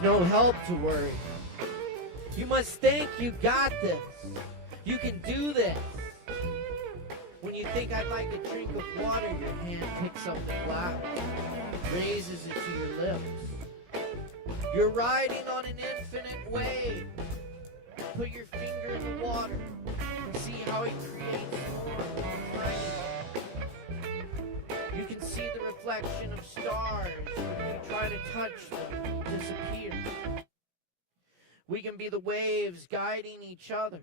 It's no help to worry. You must think you got this. You can do this. When you think I'd like a drink of water, your hand picks up the glass, raises it to your lips. You're riding on an infinite wave. Put your finger in the water. See how it creates more. You can see the reflection of stars when you try to touch them disappear. We can be the waves guiding each other.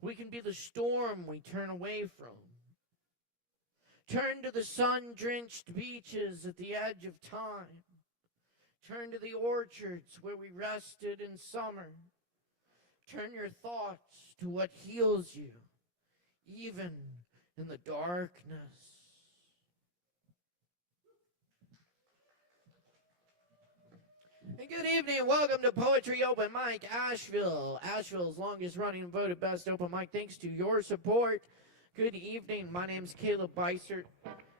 We can be the storm we turn away from. Turn to the sun-drenched beaches at the edge of time. Turn to the orchards where we rested in summer. Turn your thoughts to what heals you, even in the darkness. And good evening and welcome to Poetry Open Mic Asheville. Asheville's longest running and voted best open mic thanks to your support. Good evening. My name's Caleb Beissert.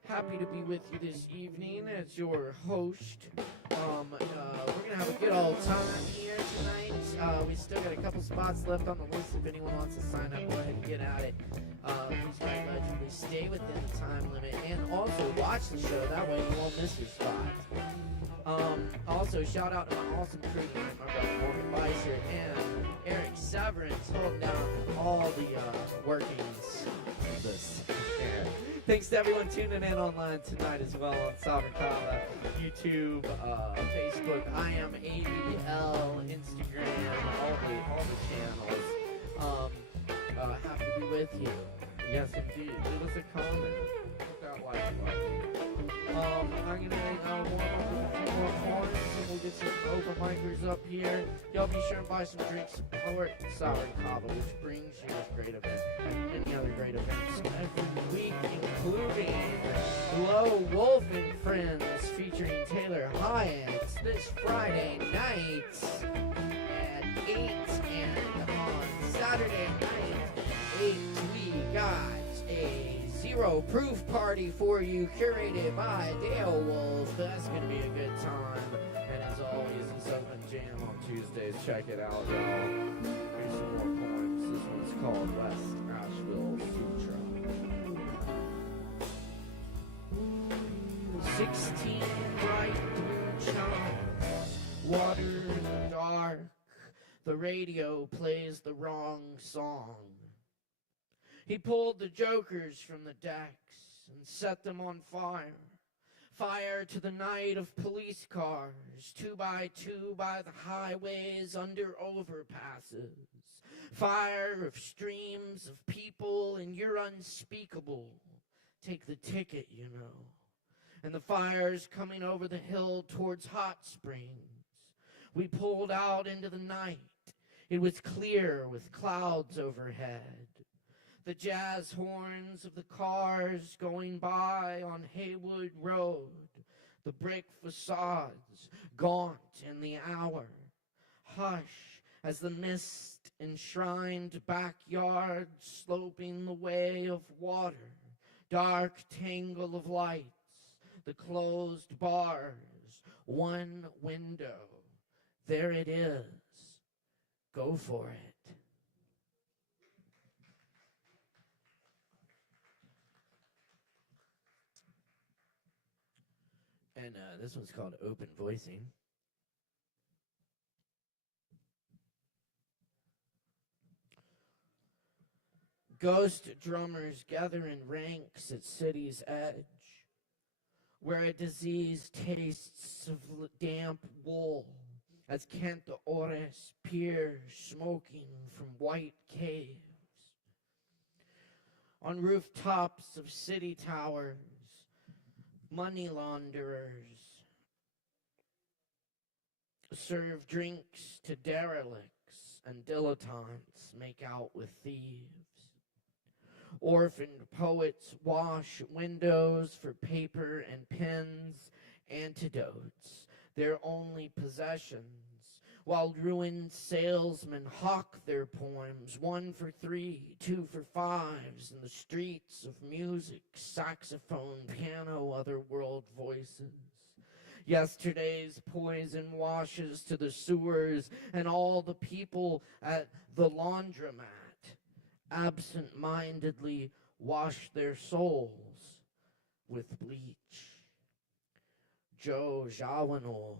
Happy to be with you this evening as your host. We're going to have a good old time here tonight. We still got a couple spots left on the list. If anyone wants to sign up, go ahead and get at it. Please very legibly stay within the time limit and also watch the show. That way you won't miss your spot. Also, shout out to my awesome crew, my brother Morgan Beissert and Eric Severance, holding down all the workings of this. Yeah. Thanks to everyone tuning in online tonight as well on Kava, YouTube, Facebook, I am ABL, Instagram, all the channels. Happy to be with you. Yes, indeed. Leave us a comment. Hit that like button. I'm going to warm up with a few more points, and we'll get some open micers up here. Y'all be sure and buy some drinks, support Sour Kava, which brings you this great event and many other great events every week, including Low Wolf and Friends featuring Taylor Hyatt this Friday night at 8, and on Saturday night at 8 we got a Zero Proof party for you, curated by Dale Wolf. That's going to be a good time. And as always, it's Open Jam on Tuesdays. Check it out, y'all. Here's some more poems. This one's called West Asheville Sutra. 16 bright blue chimes, water in the dark. The radio plays the wrong song. He pulled the jokers from the decks and set them on fire. Fire to the night of police cars, 2 by 2 by the highways under overpasses. Fire of streams of people, and you're unspeakable. Take the ticket, you know. And the fire's coming over the hill towards Hot Springs. We pulled out into the night. It was clear with clouds overhead. The jazz horns of the cars going by on Haywood Road, the brick facades gaunt in the hour. Hush as the mist enshrined backyard sloping the way of water, dark tangle of lights, the closed bars, one window. There it is. Go for it. And this one's called Open Voicing. Ghost drummers gather in ranks at city's edge, where a disease tastes of damp wool as cantores peer smoking from white caves. On rooftops of city towers, money launderers serve drinks to derelicts, and dilettantes make out with thieves. Orphaned poets wash windows for paper and pens, antidotes, their only possessions, while ruined salesmen hawk their poems, 1 for 3, 2 for 5s, in the streets of music, saxophone, piano, other world voices. Yesterday's poison washes to the sewers, and all the people at the laundromat absent-mindedly wash their souls with bleach. Joe Zawinul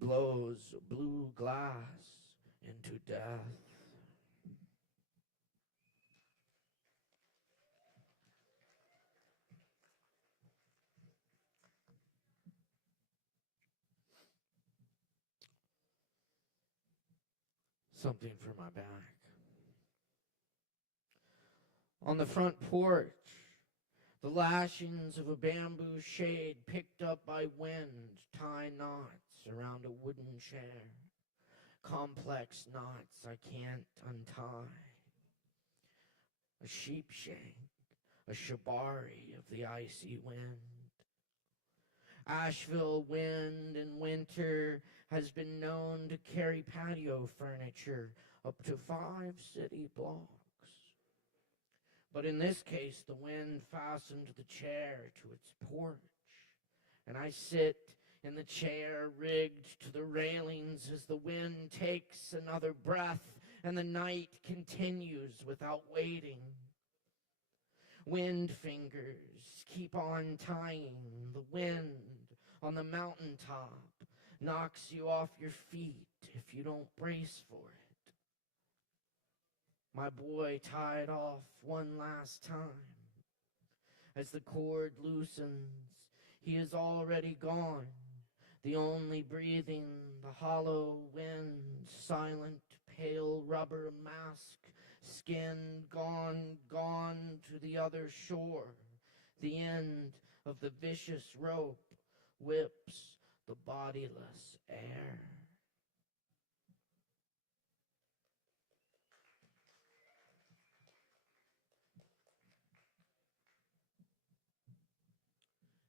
blows blue glass into death. Something for my back. On the front porch, the lashings of a bamboo shade picked up by wind tie knots around a wooden chair. Complex knots I can't untie. A sheepshank, a shibari of the icy wind. Asheville wind in winter has been known to carry patio furniture up to 5 city blocks. But in this case, the wind fastened the chair to its porch, and I sit in the chair rigged to the railings as the wind takes another breath and the night continues without waiting. Wind fingers keep on tying. The wind on the mountaintop knocks you off your feet if you don't brace for it. My boy tied off one last time. As the cord loosens, he is already gone, the only breathing, the hollow wind, silent, pale rubber mask, skin gone, gone to the other shore. The end of the vicious rope whips the bodiless air.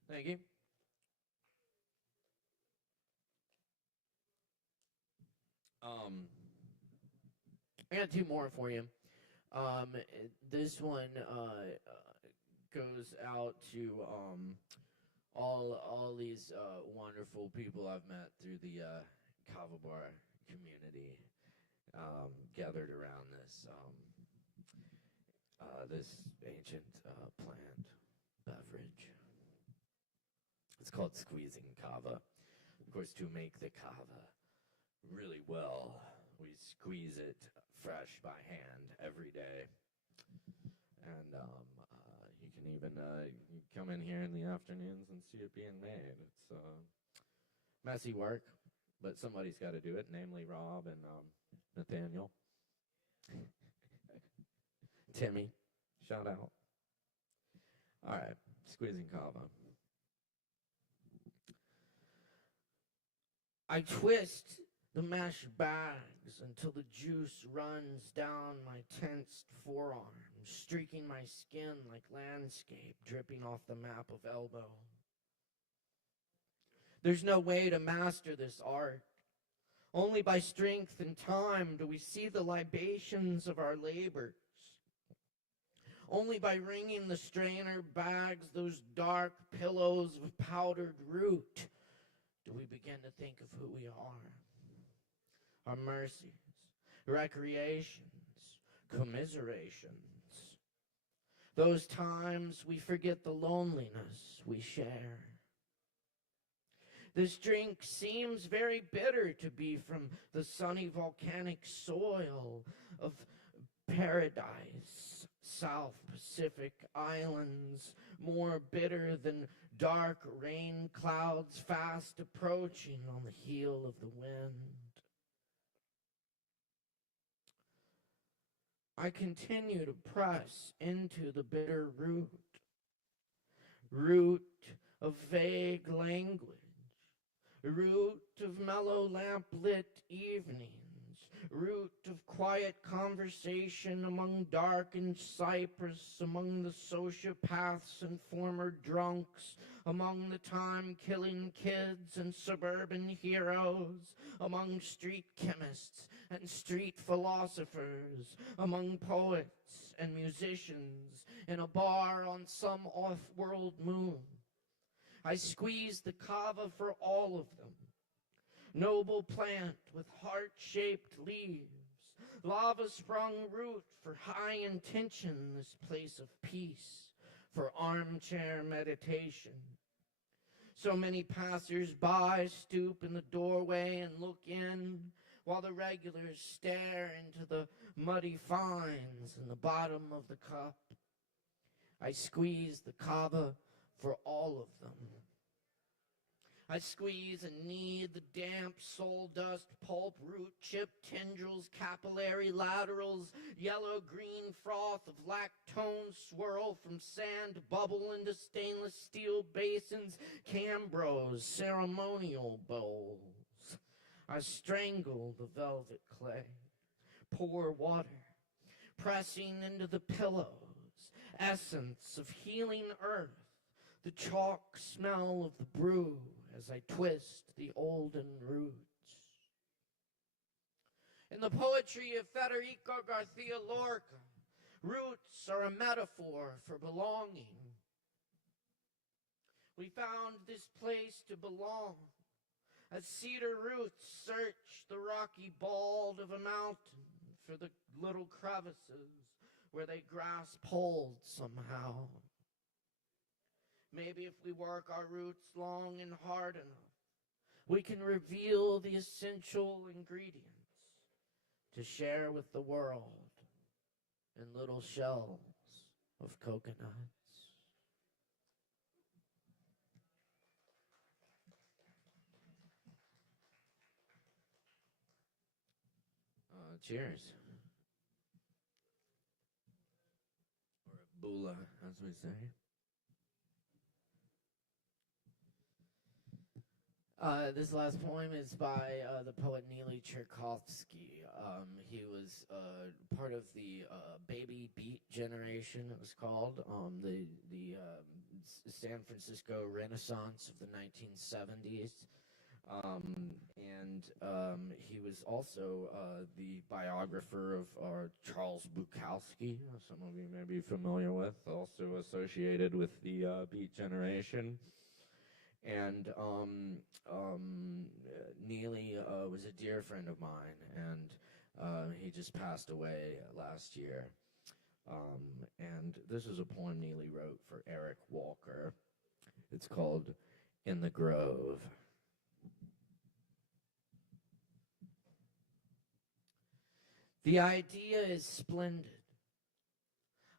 Thank you. I got 2 more for you. This one goes out to all these wonderful people I've met through the Kava bar community, gathered around this ancient plant beverage. It's called squeezing Kava. Of course, to make the Kava really well, we squeeze it fresh by hand every day. And you can even come in here in the afternoons and see it being made. It's messy work, but somebody's got to do it, namely Rob and Nathaniel. Timmy, shout out. All right, squeezing Kava. I twist the mesh bags until the juice runs down my tensed forearm, streaking my skin like landscape dripping off the map of elbow. There's no way to master this art. Only by strength and time do we see the libations of our labors. Only by wringing the strainer bags, those dark pillows of powdered root, do we begin to think of who we are. Our mercies, recreations, commiserations. Those times we forget the loneliness we share. This drink seems very bitter to be from the sunny volcanic soil of paradise, South Pacific islands, more bitter than dark rain clouds fast approaching on the heel of the wind. I continue to press into the bitter root of vague language, root of mellow lamp-lit evenings, root of quiet conversation among darkened cypress, among the sociopaths and former drunks, among the time-killing kids and suburban heroes, among street chemists and street philosophers, among poets and musicians, in a bar on some off-world moon. I squeeze the kava for all of them. Noble plant with heart-shaped leaves, lava-sprung root for high intention, this place of peace, for armchair meditation. So many passers-by stoop in the doorway and look in, while the regulars stare into the muddy fines in the bottom of the cup. I squeeze the kava for all of them. I squeeze and knead the damp soul dust, pulp, root, chip, tendrils, capillary laterals, yellow-green froth of lactone swirl from sand bubble into stainless steel basins, cambros, ceremonial bowls. I strangle the velvet clay, pour water, pressing into the pillows, essence of healing earth, the chalk smell of the brew as I twist the olden roots. In the poetry of Federico Garcia Lorca, roots are a metaphor for belonging. We found this place to belong, as cedar roots search the rocky bald of a mountain for the little crevices where they grasp hold somehow. Maybe if we work our roots long and hard enough, we can reveal the essential ingredients to share with the world in little shells of coconuts. Cheers. Or a bula, as we say. This last poem is by the poet Neely Tchaikovsky. He was part of the baby beat generation, it was called, the San Francisco Renaissance of the 1970s. He was also the biographer of Charles Bukowski, some of you may be familiar with, also associated with the Beat Generation. And Neely was a dear friend of mine, and he just passed away last year. And this is a poem Neely wrote for Eric Walker. It's called In the Grove. The idea is splendid.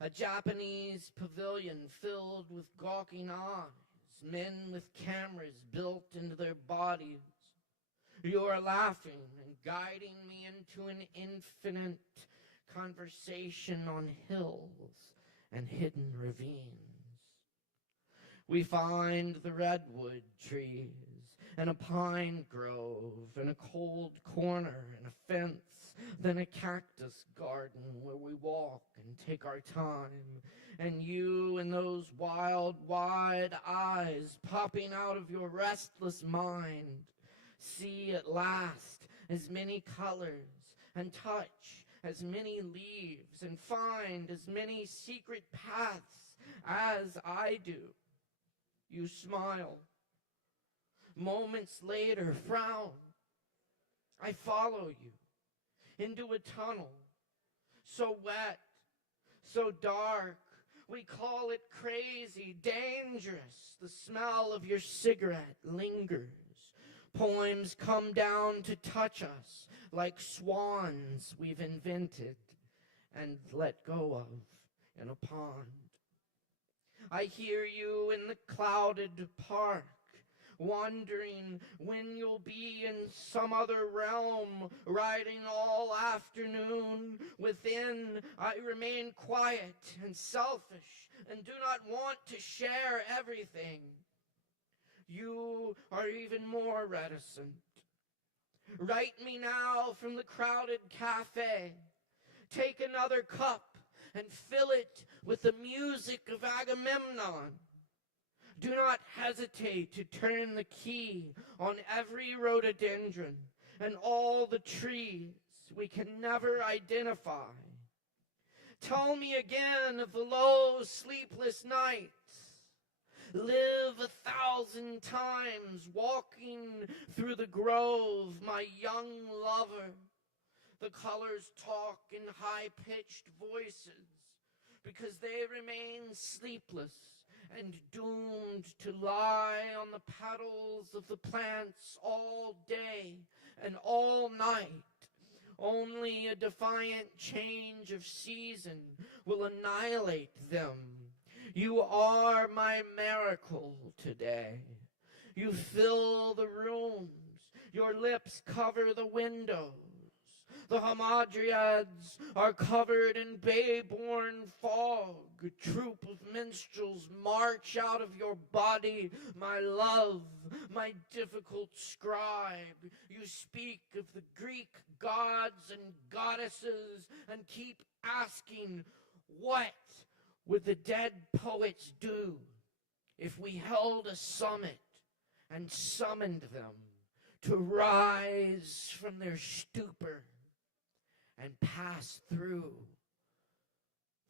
A Japanese pavilion filled with gawking eyes, men with cameras built into their bodies. You are laughing and guiding me into an infinite conversation on hills and hidden ravines. We find the redwood trees and a pine grove and a cold corner and a fence, then a cactus garden where we walk and take our time, and you and those wild, wide eyes popping out of your restless mind see at last as many colors and touch as many leaves and find as many secret paths as I do. You smile. Moments later, frown. I follow you into a tunnel, so wet, so dark, we call it crazy, dangerous. The smell of your cigarette lingers. Poems come down to touch us like swans we've invented and let go of in a pond. I hear you in the clouded park, wondering when you'll be in some other realm, riding all afternoon. Within, I remain quiet and selfish and do not want to share everything. You are even more reticent. Write me now from the crowded cafe. Take another cup and fill it with the music of Agamemnon. Do not hesitate to turn the key on every rhododendron and all the trees we can never identify. Tell me again of the low, sleepless nights. live 1,000 times walking through the grove, my young lover. The colors talk in high-pitched voices because they remain sleepless and doomed to lie on the petals of the plants all day and all night. Only a defiant change of season will annihilate them. You are my miracle today. You fill the rooms. Your lips cover the windows. The hamadryads are covered in bay-born fog. A troop of minstrels march out of your body, my love, my difficult scribe. You speak of the Greek gods and goddesses and keep asking, what would the dead poets do if we held a summit and summoned them to rise from their stupor and pass through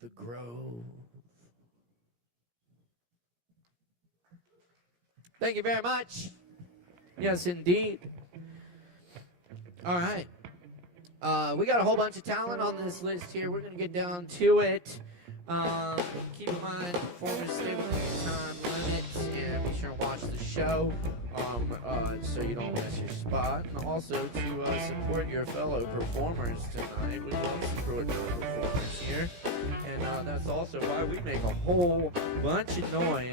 the grove? Thank you very much. Yes, indeed. All right. We got a whole bunch of talent on this list here. We're going to get down to it. Keep in mind, performers stay within the time limits, and be sure to watch the show so you don't miss your spot. And also to support your fellow performers tonight. We love supporting our performers here. And that's also why we make a whole bunch of noise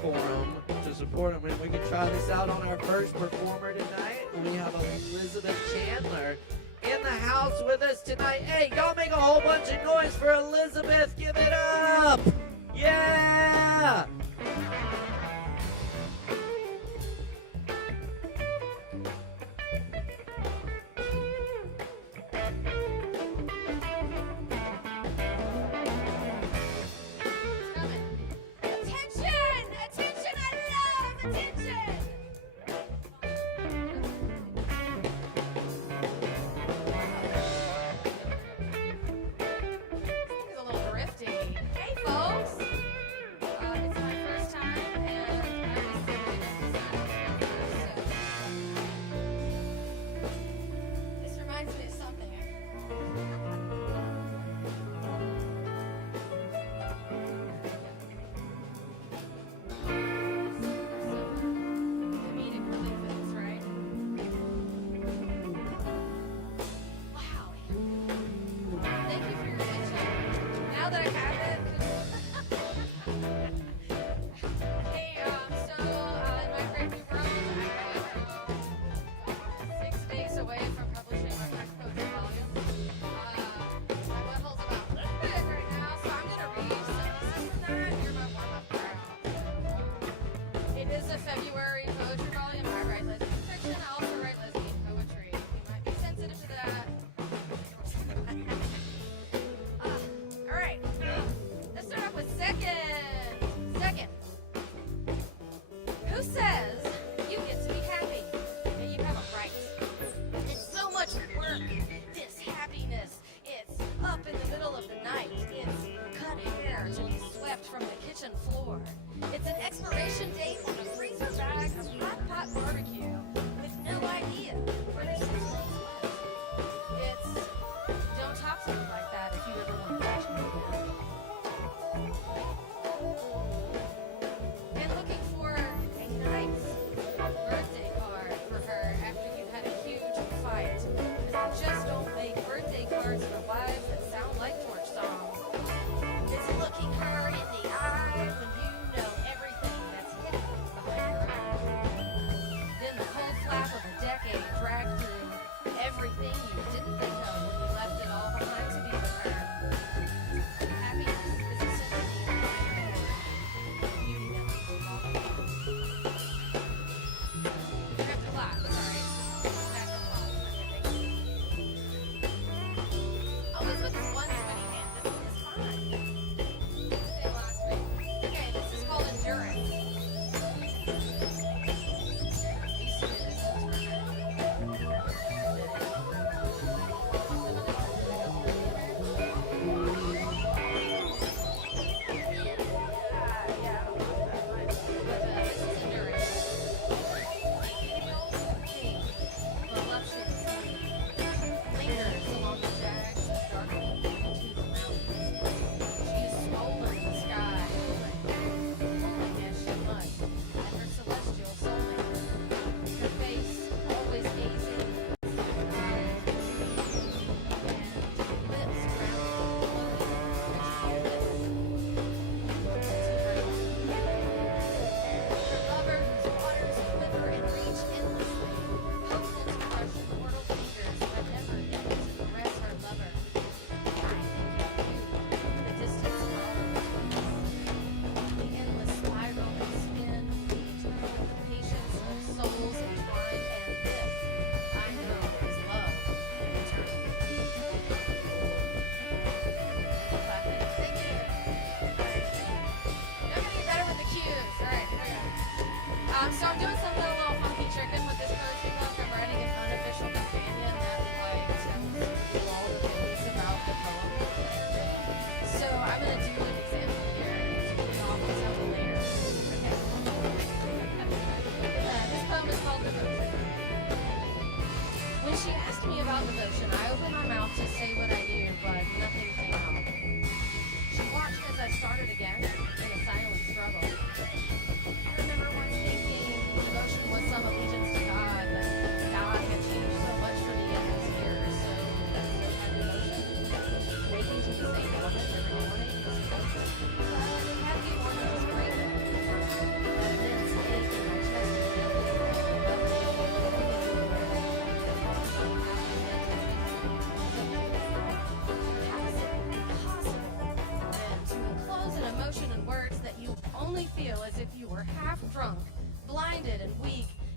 for them to support them. And we can try this out on our first performer tonight. We have Elizabeth Chandler in the house with us tonight. Hey, y'all make a whole bunch of noise for Elizabeth. Give it up. Yeah. Dragged through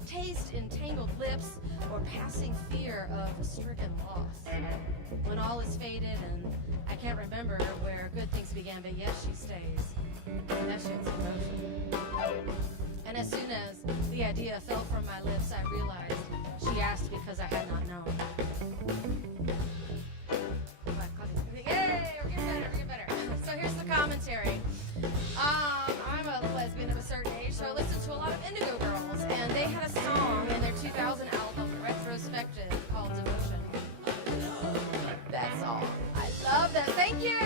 taste entangled lips, or passing fear of stricken loss. When all is faded and I can't remember where good things began, but yes, she stays. That shit's emotion. And as soon as the idea fell from my lips, I realized she asked because I had not known. Yay, we're getting better. So here's the commentary. I'm a lesbian of a certain age, so I listened to a lot of Indigo Girls, and they had a song in their 2000 album, Retrospective, called Devotion. That's all. I love that. Thank you.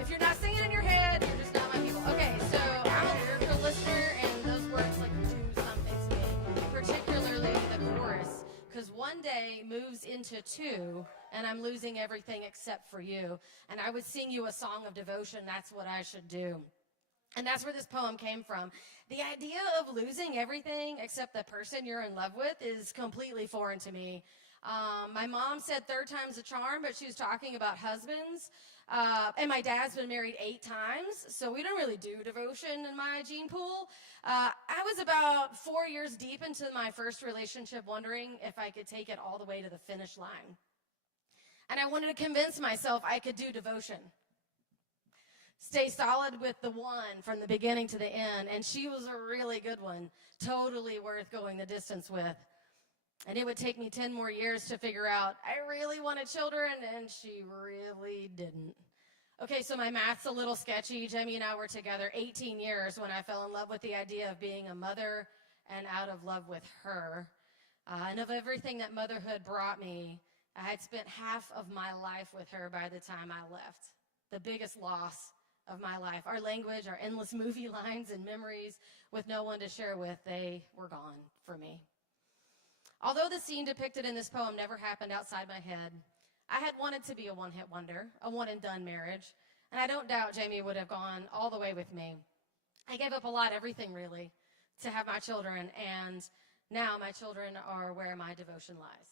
If you're not singing in your head, you're just not my people. Okay, so I'm a lyrical listener, and those words like do something to me, particularly the chorus, because one day moves into two, and I'm losing everything except for you. And I would sing you a song of devotion. That's what I should do. And that's where this poem came from. The idea of losing everything except the person you're in love with is completely foreign to me. My mom said third time's a charm, but she was talking about husbands. And my dad's been married 8 times, so we don't really do devotion in my gene pool. I was about 4 years deep into my first relationship, wondering if I could take it all the way to the finish line. And I wanted to convince myself I could do devotion. Stay solid with the one from the beginning to the end. And she was a really good one, totally worth going the distance with. And it would take me 10 more years to figure out I really wanted children, and she really didn't. Okay, so my math's a little sketchy. Jamie and I were together 18 years when I fell in love with the idea of being a mother and out of love with her. And of everything that motherhood brought me, I had spent half of my life with her by the time I left. The biggest loss of my life. Our language, our endless movie lines and memories with no one to share with, they were gone for me. Although the scene depicted in this poem never happened outside my head, I had wanted to be a one-hit wonder, a one-and-done marriage, and I don't doubt Jamie would have gone all the way with me. I gave up a lot, everything really, to have my children, and now my children are where my devotion lies.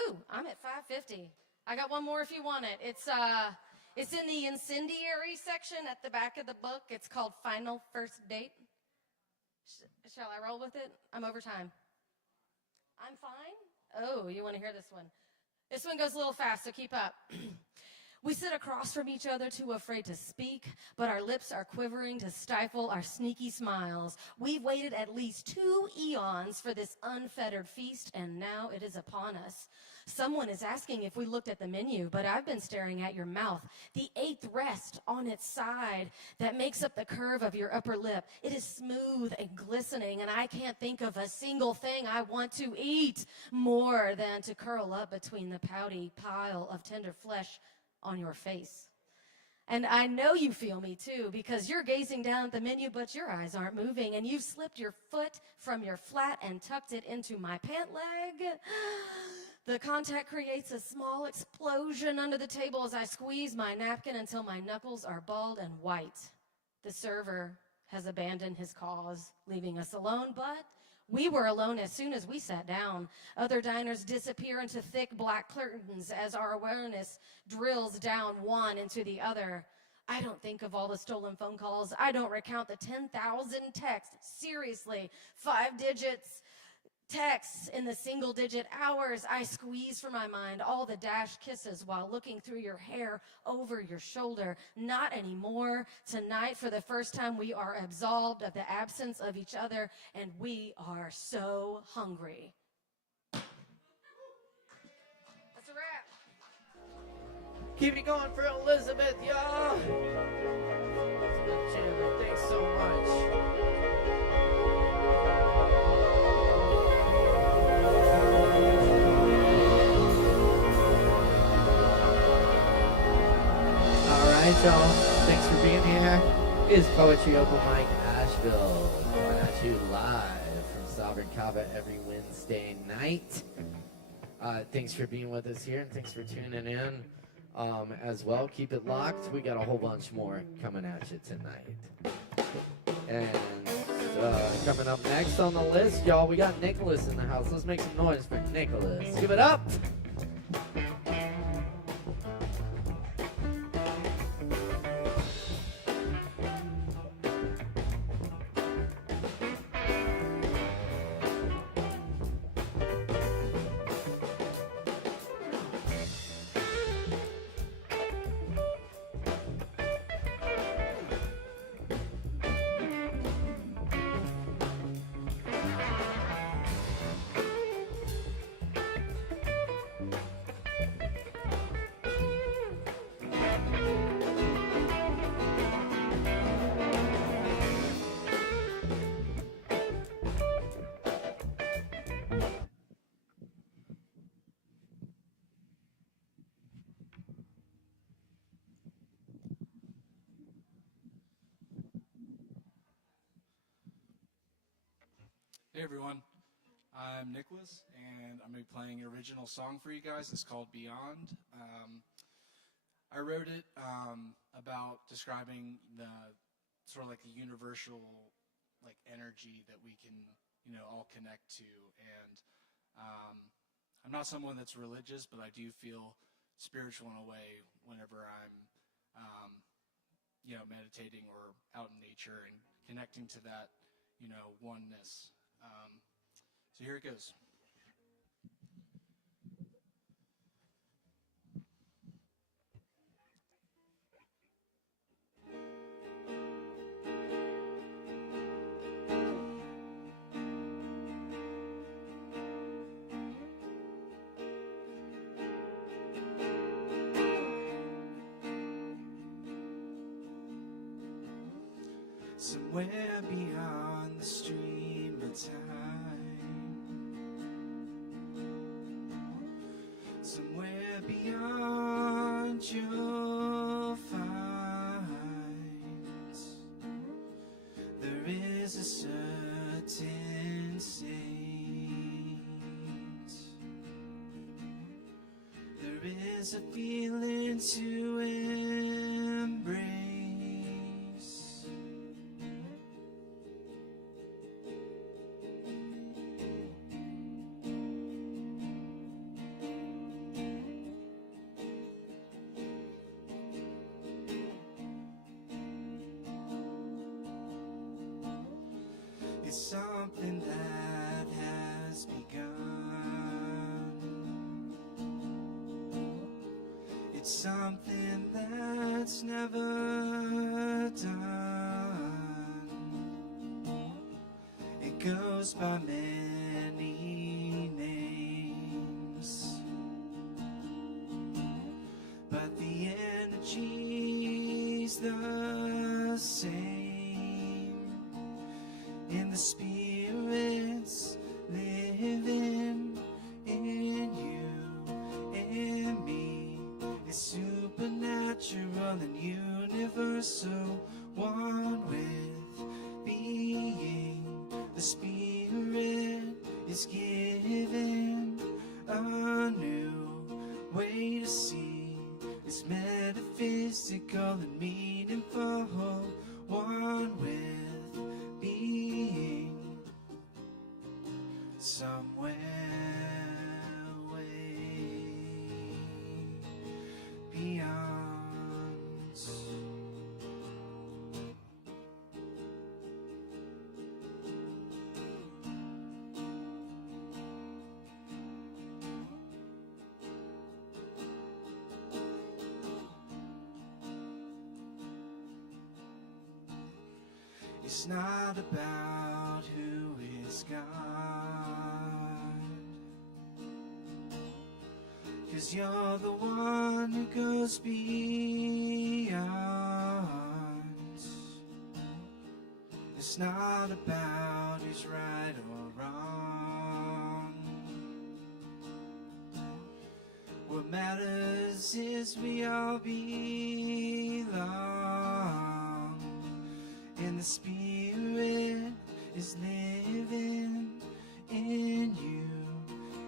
Ooh, I'm at 5:50. I got one more if you want it. It's in the incendiary section at the back of the book. It's called Final First Date. Shall I roll with it? I'm over time. I'm fine? Oh, you want to hear this one? This one goes a little fast, so keep up. We sit across from each other, too afraid to speak, but our lips are quivering to stifle our sneaky smiles. We've waited at least 2 eons for this unfettered feast, and now it is upon us. Someone is asking if we looked at the menu, but I've been staring at your mouth. The 8th rest on its side that makes up the curve of your upper lip. It is smooth and glistening, and I can't think of a single thing I want to eat more than to curl up between the pouty pile of tender flesh on your face. And I know you feel me too, because you're gazing down at the menu, but your eyes aren't moving, and you've slipped your foot from your flat and tucked it into my pant leg. The contact creates a small explosion under the table as I squeeze my napkin until my knuckles are bald and white. The server has abandoned his cause, leaving us alone, but we were alone as soon as we sat down. Other diners disappear into thick black curtains as our awareness drills down one into the other. I don't think of all the stolen phone calls. I don't recount the 10,000 texts. Seriously, 5 digits texts in the single-digit hours. I squeeze from my mind all the dashed kisses while looking through your hair over your shoulder. Not anymore. Tonight, for the first time, we are absolved of the absence of each other, and we are so hungry. That's a wrap. Keep it going for Elizabeth, y'all. Elizabeth Chandler, thanks so much. Alright, y'all. Thanks for being here. It's Poetry Open Mic Asheville. Coming at you live from Sovereign Kava every Wednesday night. Thanks for being with us here, and thanks for tuning in as well. Keep it locked. We got a whole bunch more coming at you tonight. And coming up next on the list, y'all, we got Nicholas in the house. Let's make some noise for Nicholas. Give it up! Hey everyone, I'm Nicholas, and I'm going to be playing an original song for you guys. It's called Beyond. I wrote it about describing the sort of like the universal like energy that we can, you know, all connect to. And I'm not someone that's religious, but I do feel spiritual in a way whenever I'm, you know, meditating or out in nature and connecting to that, you know, oneness. So here it goes. Somewhere beyond the stream of time, somewhere beyond you'll find there is a certain saint. There is a feeling to embrace. It's something that has begun. It's something that's never done. It goes by many names, but the energy's the same. In the spirits living in you and me, it's supernatural and universal, one with being. The spirit is given a new way to see. It's metaphysical and meaningful, one with being. Somewhere way beyond. It's not about who is God, 'cause you're the one who goes beyond. It's not about who's right or wrong. What matters is we all belong. And the spirit is living in you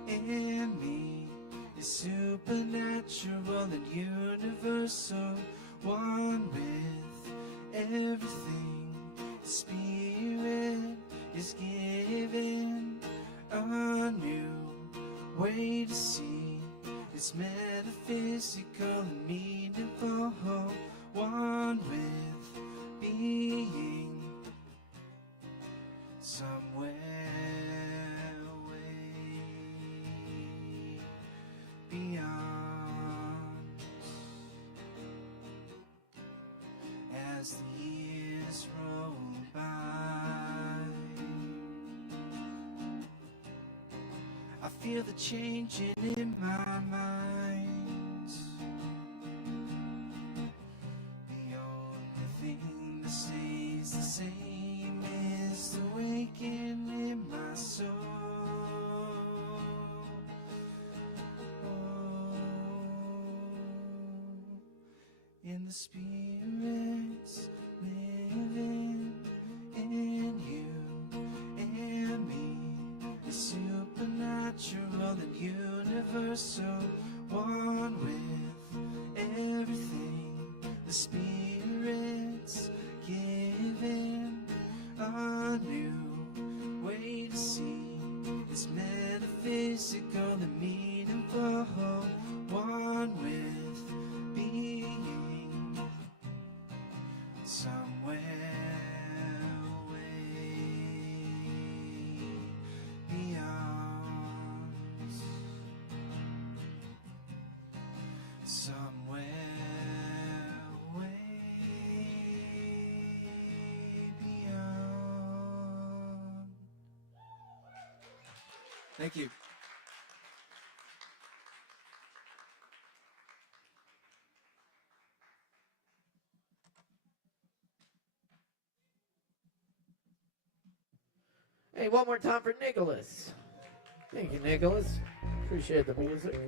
and me. It's supernatural and universal, one with everything. The spirit is given a new way to see. It's metaphysical and meaningful, one with being. Somewhere way beyond. As the years roll by, I feel the changing in my mind. The only thing that stays the same is the waking in my soul. In the spirits living in you and me. you're so one with everything. The Spirit's giving a new way to see. It's metaphysical and meaningful, one with being somewhere way beyond, somewhere way beyond. Thank you. Hey, one more time for Nicholas. Thank you, Nicholas. Appreciate the music.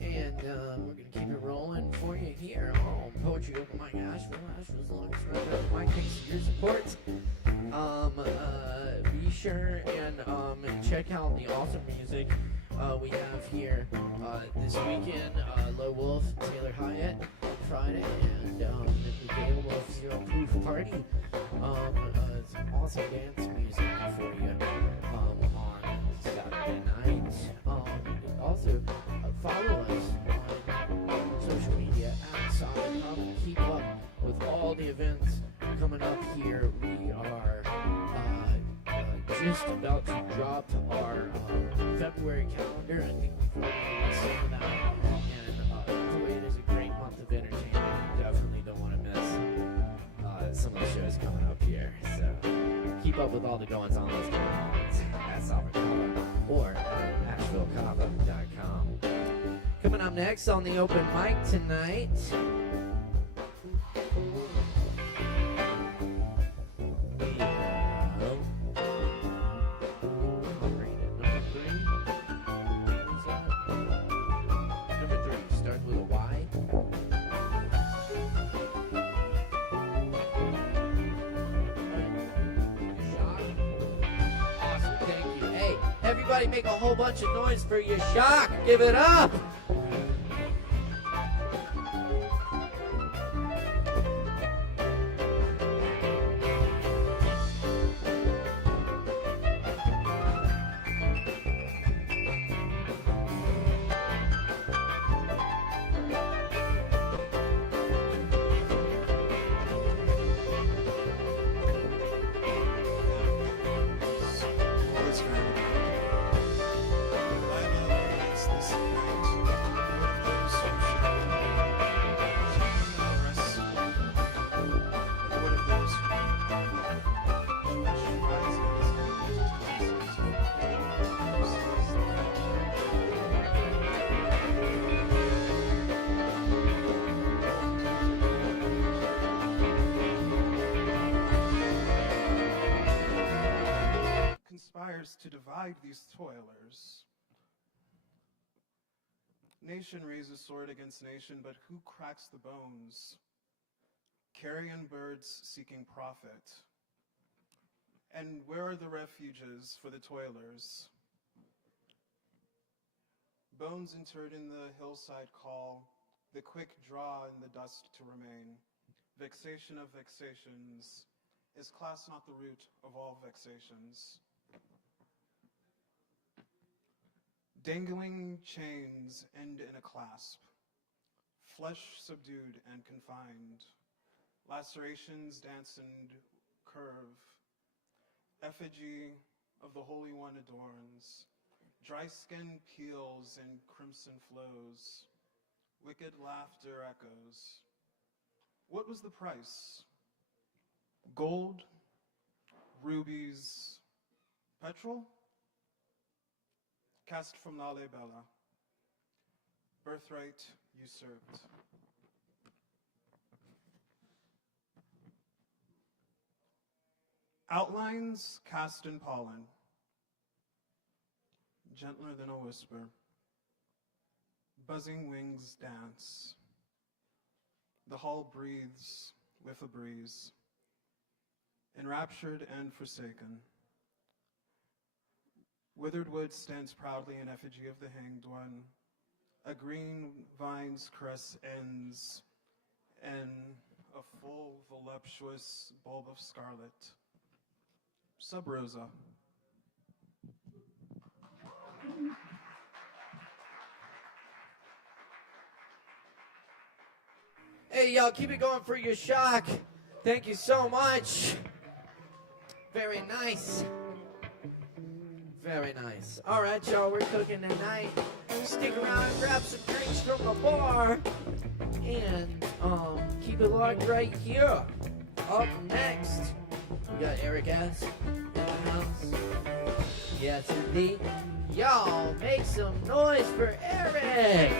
And we're going to keep it rolling for you here on Poetry Open Mic Asheville. Asheville's longest running open mic. Thanks to your support. Be sure and check out the awesome music we have here this weekend. Low Wolf, Taylor Hyatt on Friday, and the Gale Wolf Zero Proof Party. Some awesome dance music for you on Saturday night. Also, follow us on social media at Solid Hub. Keep up with all the events coming up here. We are just about to drop our February calendar. I think we've already released some of that. And boy, it is a great month of entertainment. You definitely don't want to miss some of the shows coming up here. So keep up with all the goings on those at Solid Kava or at AshevilleKava.com. Coming up next on the open mic tonight. Everybody make a whole bunch of noise for your shock. Give it up. To divide these toilers. Nation raises sword against nation, but who cracks the bones? Carrion birds seeking profit. And where are the refuges for the toilers? Bones interred in the hillside call, the quick draw in the dust to remain. Vexation of vexations. Is class not the root of all vexations? Dangling chains end in a clasp, flesh subdued and confined, lacerations dance and curve, effigy of the Holy One adorns, dry skin peels and crimson flows, wicked laughter echoes. What was the price? Gold, rubies, petrol? Cast from Lale Bella, birthright usurped. Outlines cast in pollen, gentler than a whisper. Buzzing wings dance. The hall breathes with a breeze, enraptured and forsaken. Withered wood stands proudly in effigy of the hanged one. A green vine's caress ends in a full, voluptuous bulb of scarlet. Sub Rosa. Hey, y'all, keep it going for your shock. Thank you so much. Very nice. Very nice. All right, y'all, we're cooking tonight. Stick around and grab some drinks from the bar. And keep it locked right here. Up next, we got Eric S. in the house. Yes, indeed. Y'all, make some noise for Eric.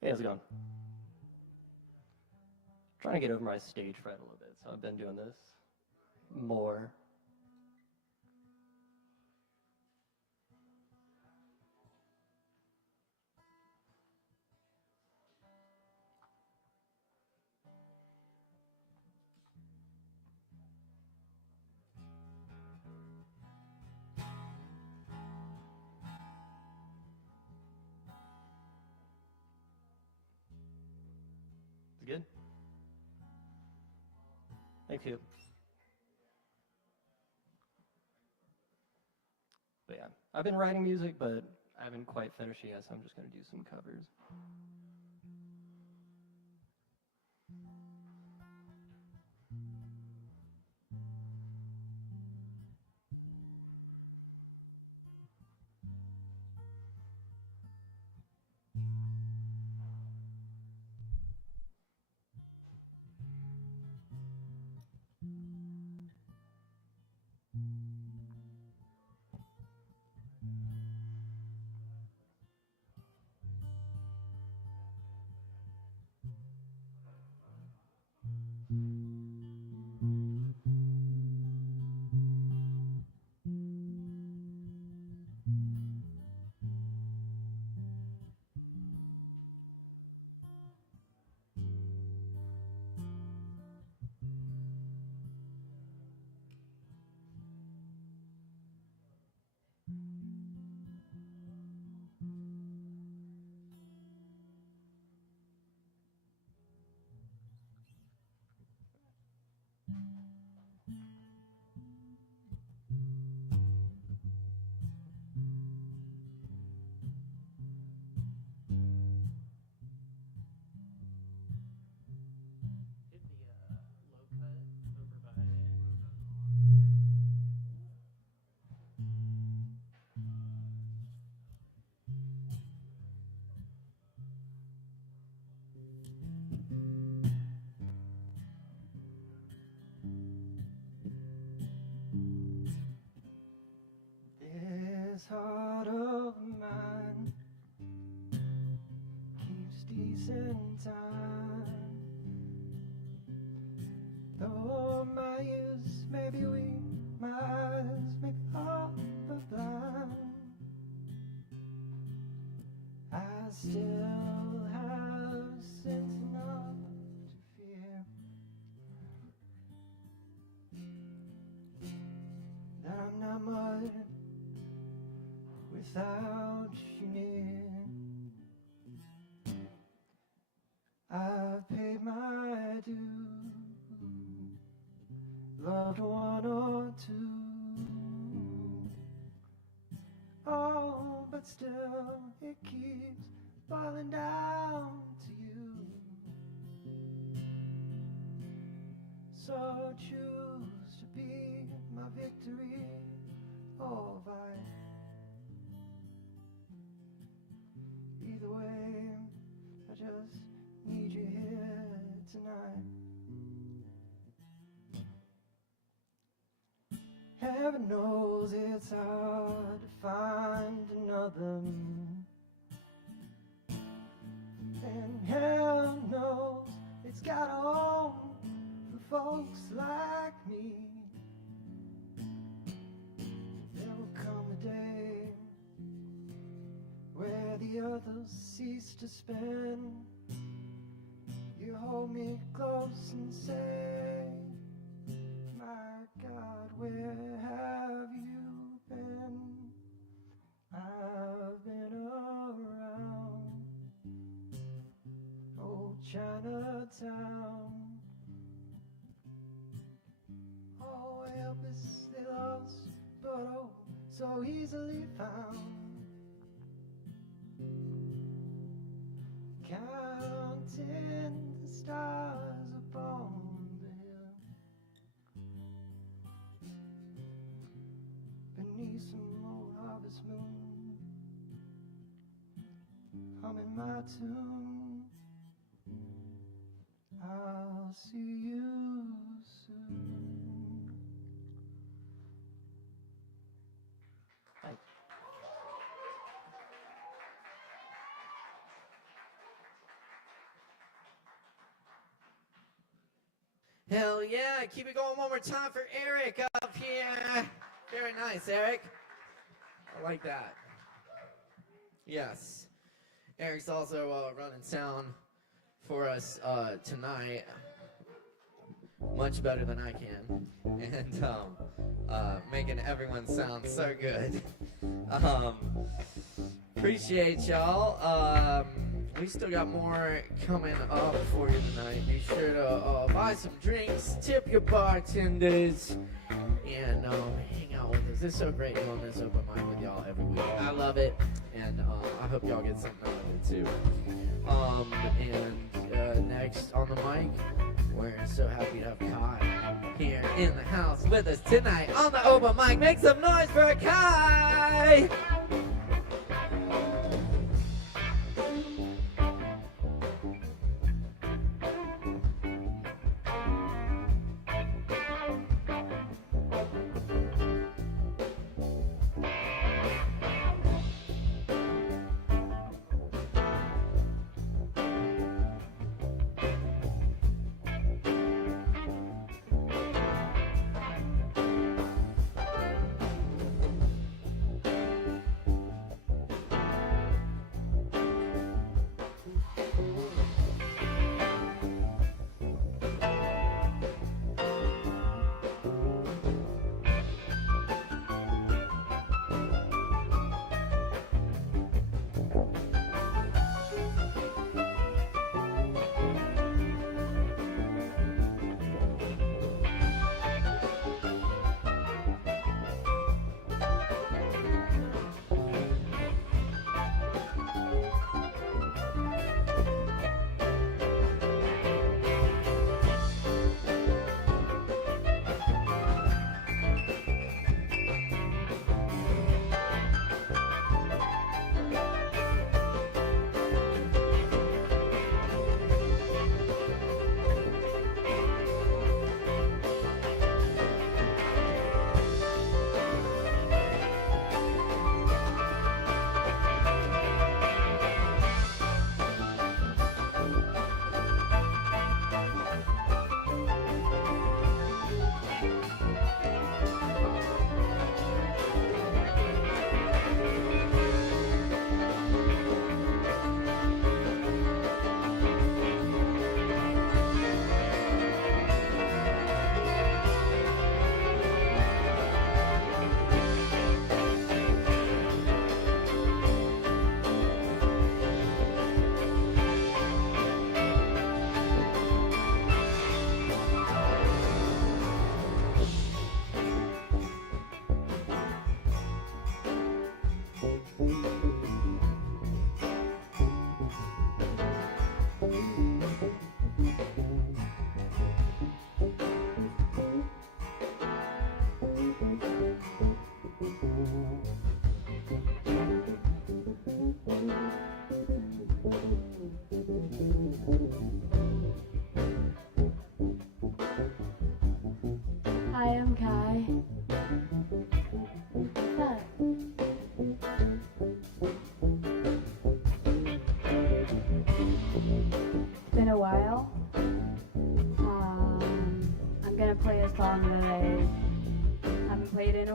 Hey, how's it going? Trying to get over my stage fright a little bit, so I've been doing this more. Is it good? Thank you. But yeah, I've been writing music, but I haven't quite finished it yet, so I'm just going to do some covers. This heart of mine keeps decent time. Though my ears may be weak, my eyes may be half of blind, I still have sense enough to fear that I'm not much without you near. I've paid my due, loved one or two, oh, but still it keeps falling down to you. So choose to be my victory or vice. Either way, I just need you here tonight. Heaven knows it's hard to find another, and hell knows it's got home for folks like me. There will come a day where the others cease to spin. You hold me close and say, my God, where have you been? I've been around old Chinatown. Oh, helplessly lost, but oh, so easily found. Counting the stars upon the hill, beneath some old harvest moon, humming my tune. I'll see you soon. Thank you. Hell yeah, keep it going one more time for Eric up here. Very nice, Eric. I like that. Yes. Eric's also running sound for us tonight. Much better than I can. And making everyone sound so good. Appreciate y'all. We still got more coming up for you tonight. Be sure to buy some drinks, tip your bartenders, and hang out with us. It's so great doing this open mic with y'all every week. I love it, and I hope y'all get something out of it too. And next on the mic, we're so happy to have Kai here in the house with us tonight on the open mic. Make some noise for Kai!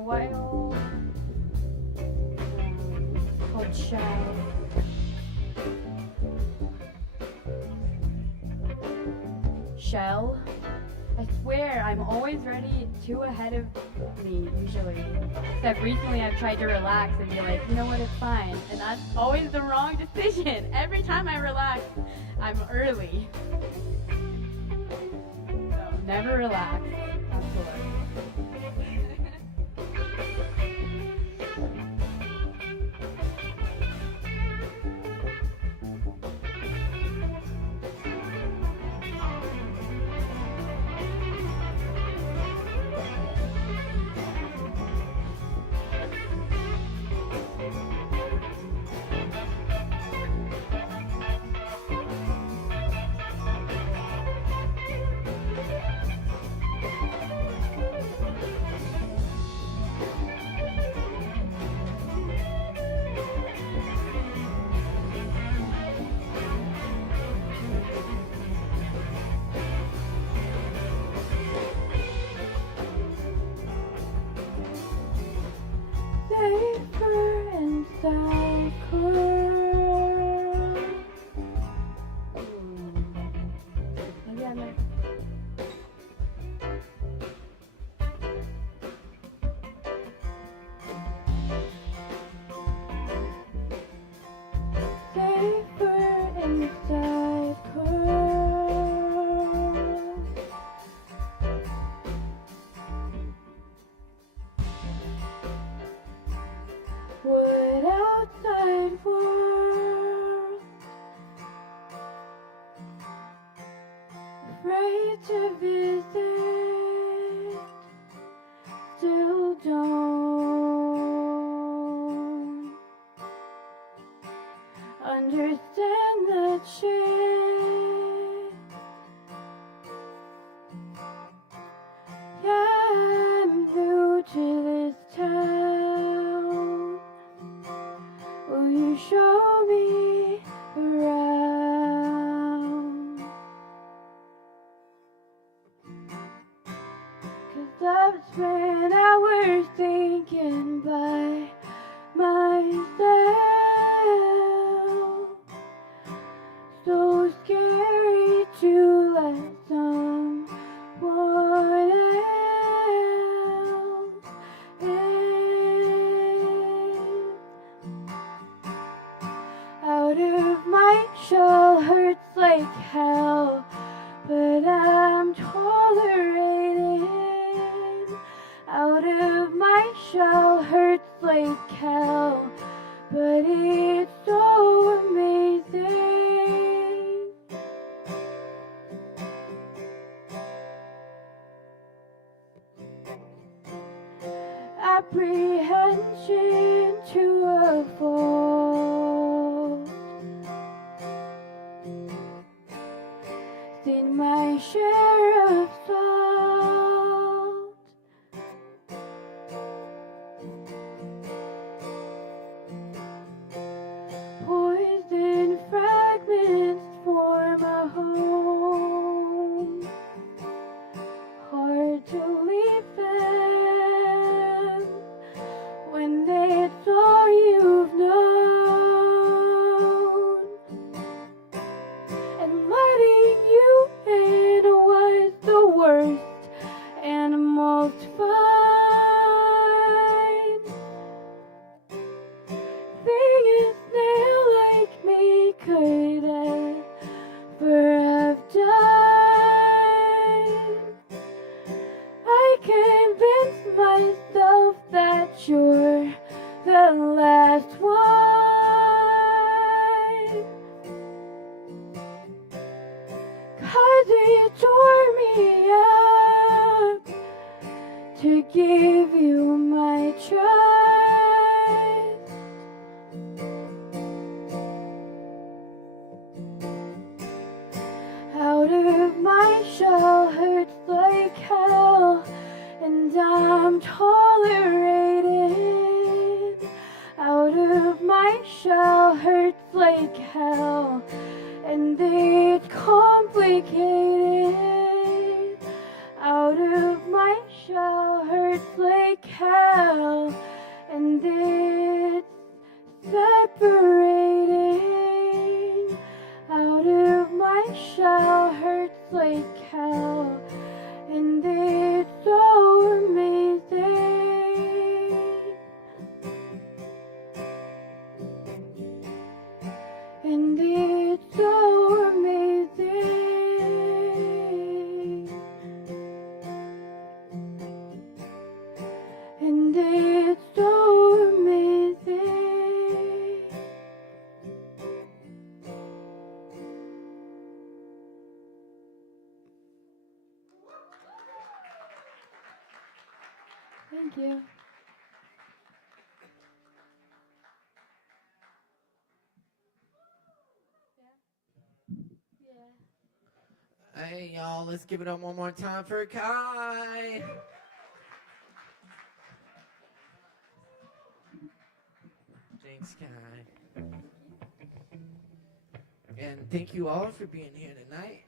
while called Shell. Shell. I swear, I'm always ready 2 ahead of me, usually. Except recently I've tried to relax and be like, you know what, it's fine. And that's always the wrong decision. Every time I relax, I'm early. So, never relax. That's the word. Safer inside cold. Maybe I'm like safer inside cold. What outside world? Afraid to visit, still don't understand that shit. Yeah, I'm new to this town. Will you show me around? 'Cause I've spent hours thinking by myself. So scary to let someone else in. Out of my shell hurts like hell, but I'm tolerated. Out of my shell hurts like hell, but it's so amazing. Apprehension to a fault. Seen my share of salt. Poison fragments form a home. Hard to leave them when it's all you've known. And letting you in was the worst, animals fine. Thing a snail like me could ever have done. I convinced myself that you're the last one. 'Cause it tore me up to give you my trust. Out of my shell hurts like hell, and I'm tolerated. Out of my shell hurts like hell, and it's complicated. Out of my shell hurts like hell. Hey, y'all, let's give it up one more time for Kai. Thanks, Kai. And thank you all for being here tonight.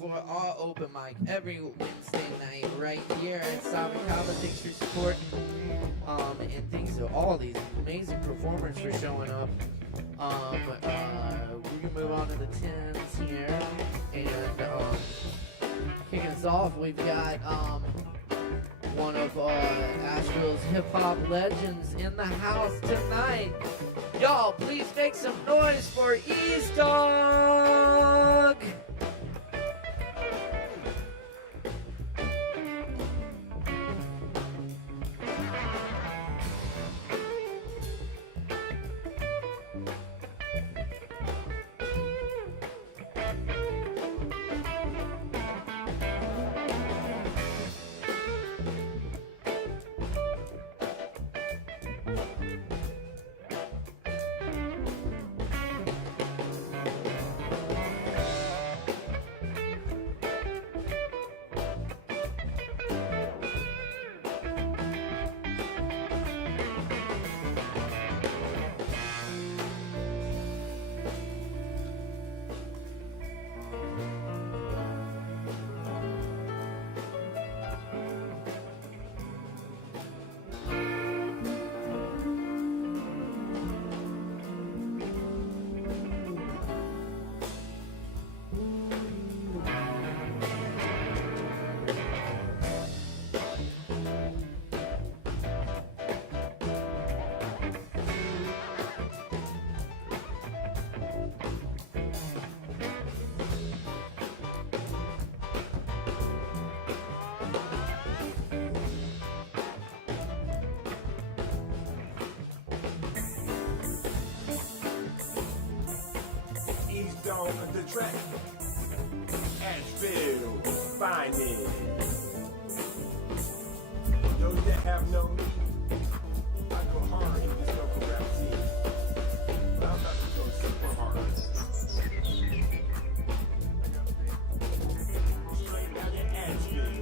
For our open mic every Wednesday night right here at Severance. Kava. Thanks for supporting. And thanks to all these amazing performers for showing up. We can move on to the 10s here. And kicking us off, we've got one of Asheville's hip-hop legends in the house tonight. Y'all, please make some noise for Ease Dog! On the track, Asheville, finest. Those that have no need, I go hard in this local rap scene. But I'm about to go super hard. Straight out of Asheville,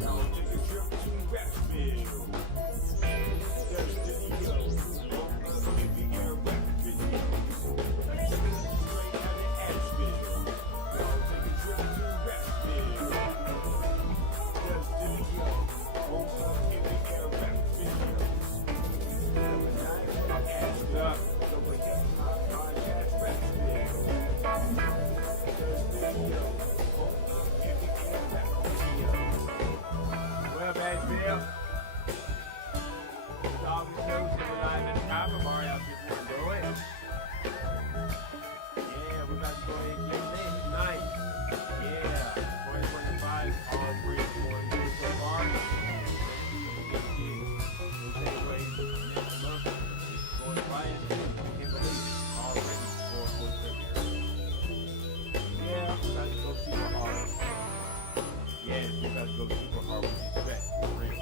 y'all take a trip to Rapsville. There's the ego, maybe a rap video. Well, Asheville, it's obvious knows that I'm in a Kava bar out before I go in. Yeah, we're about to go ahead and get lit tonight. Yeah, 2025 are free for you so far. Anyway, next month is going right into it. I can't believe it. Already 4 February. Yeah, we're about to go super hard. Yeah, we're about to go super hard with these tracks. For real.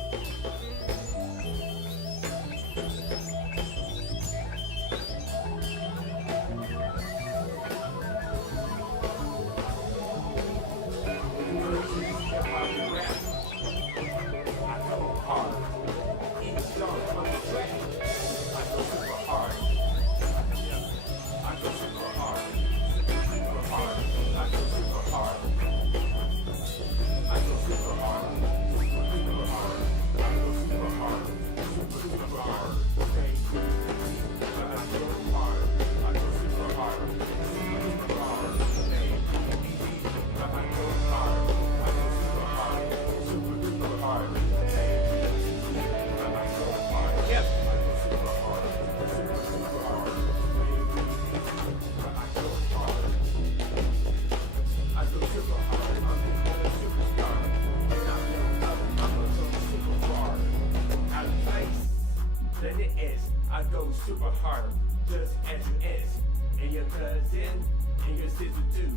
I go super hard, just as you ask. And your cousin and your sister too.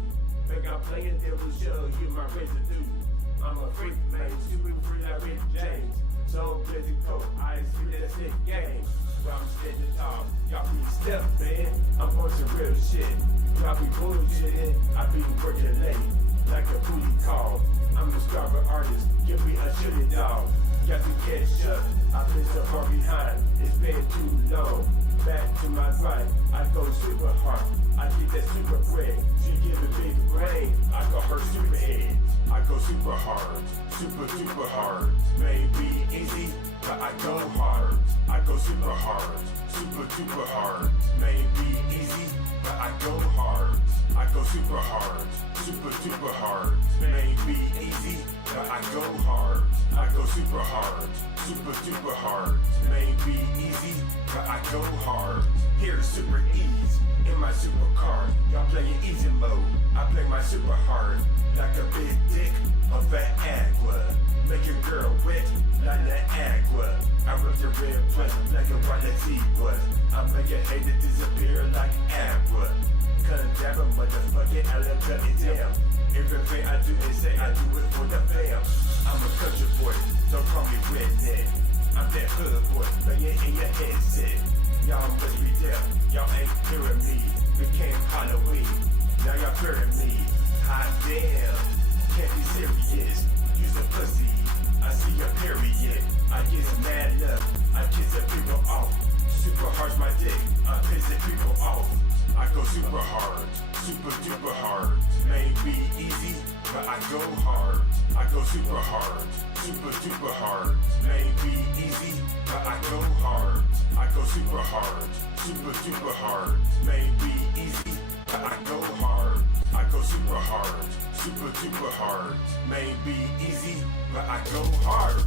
Think I'm playing, they will show you my residue. I'm a freak, man, super free like Rick James. So physical, I see that sick game. Where I'm sitting to talk, y'all be step, man. I'm on some real shit. I be bullshitting, I be working late, like a booty call. I'm a starving artist, give me a shitty dog. Got to catch up, I've been so far behind, it's been too long. Back to my grind, I go super hard, I get that super bread. She give a big brain, I call her super head. I go super hard, super hard. May be easy, but I go hard. I go super hard, super hard. May be easy, but I go hard. I go super hard, super hard. May be easy, but I go hard. I go super hard, super hard. May be easy, but I go hard. Here's super ease in my supercar. Y'all playing easy mode. I play my super hard like a big dick of that agua. Make your girl wet like the agua. I rip the red plus like a white was. I make a hater disappear like agua. Condemn a motherfucking elevated damn. Everything I do and say I do it for the fam. I'm a country boy, don't call me redneck. I'm that hood boy, laying in your headset. Y'all must be deaf, y'all ain't hearing me. Became Halloween, now y'all fearing me. Hot damn, can't be serious. Use a pussy, I see a period. I get some mad love, I kiss the people off. Super hard's my dick, I piss the people off. I go super hard, super hard. May be easy, but I go hard. I go super hard, super hard. May be easy, but I go hard. I go super hard, super hard. May be easy, but I go hard. I go super hard, super hard. May be easy, but I go hard.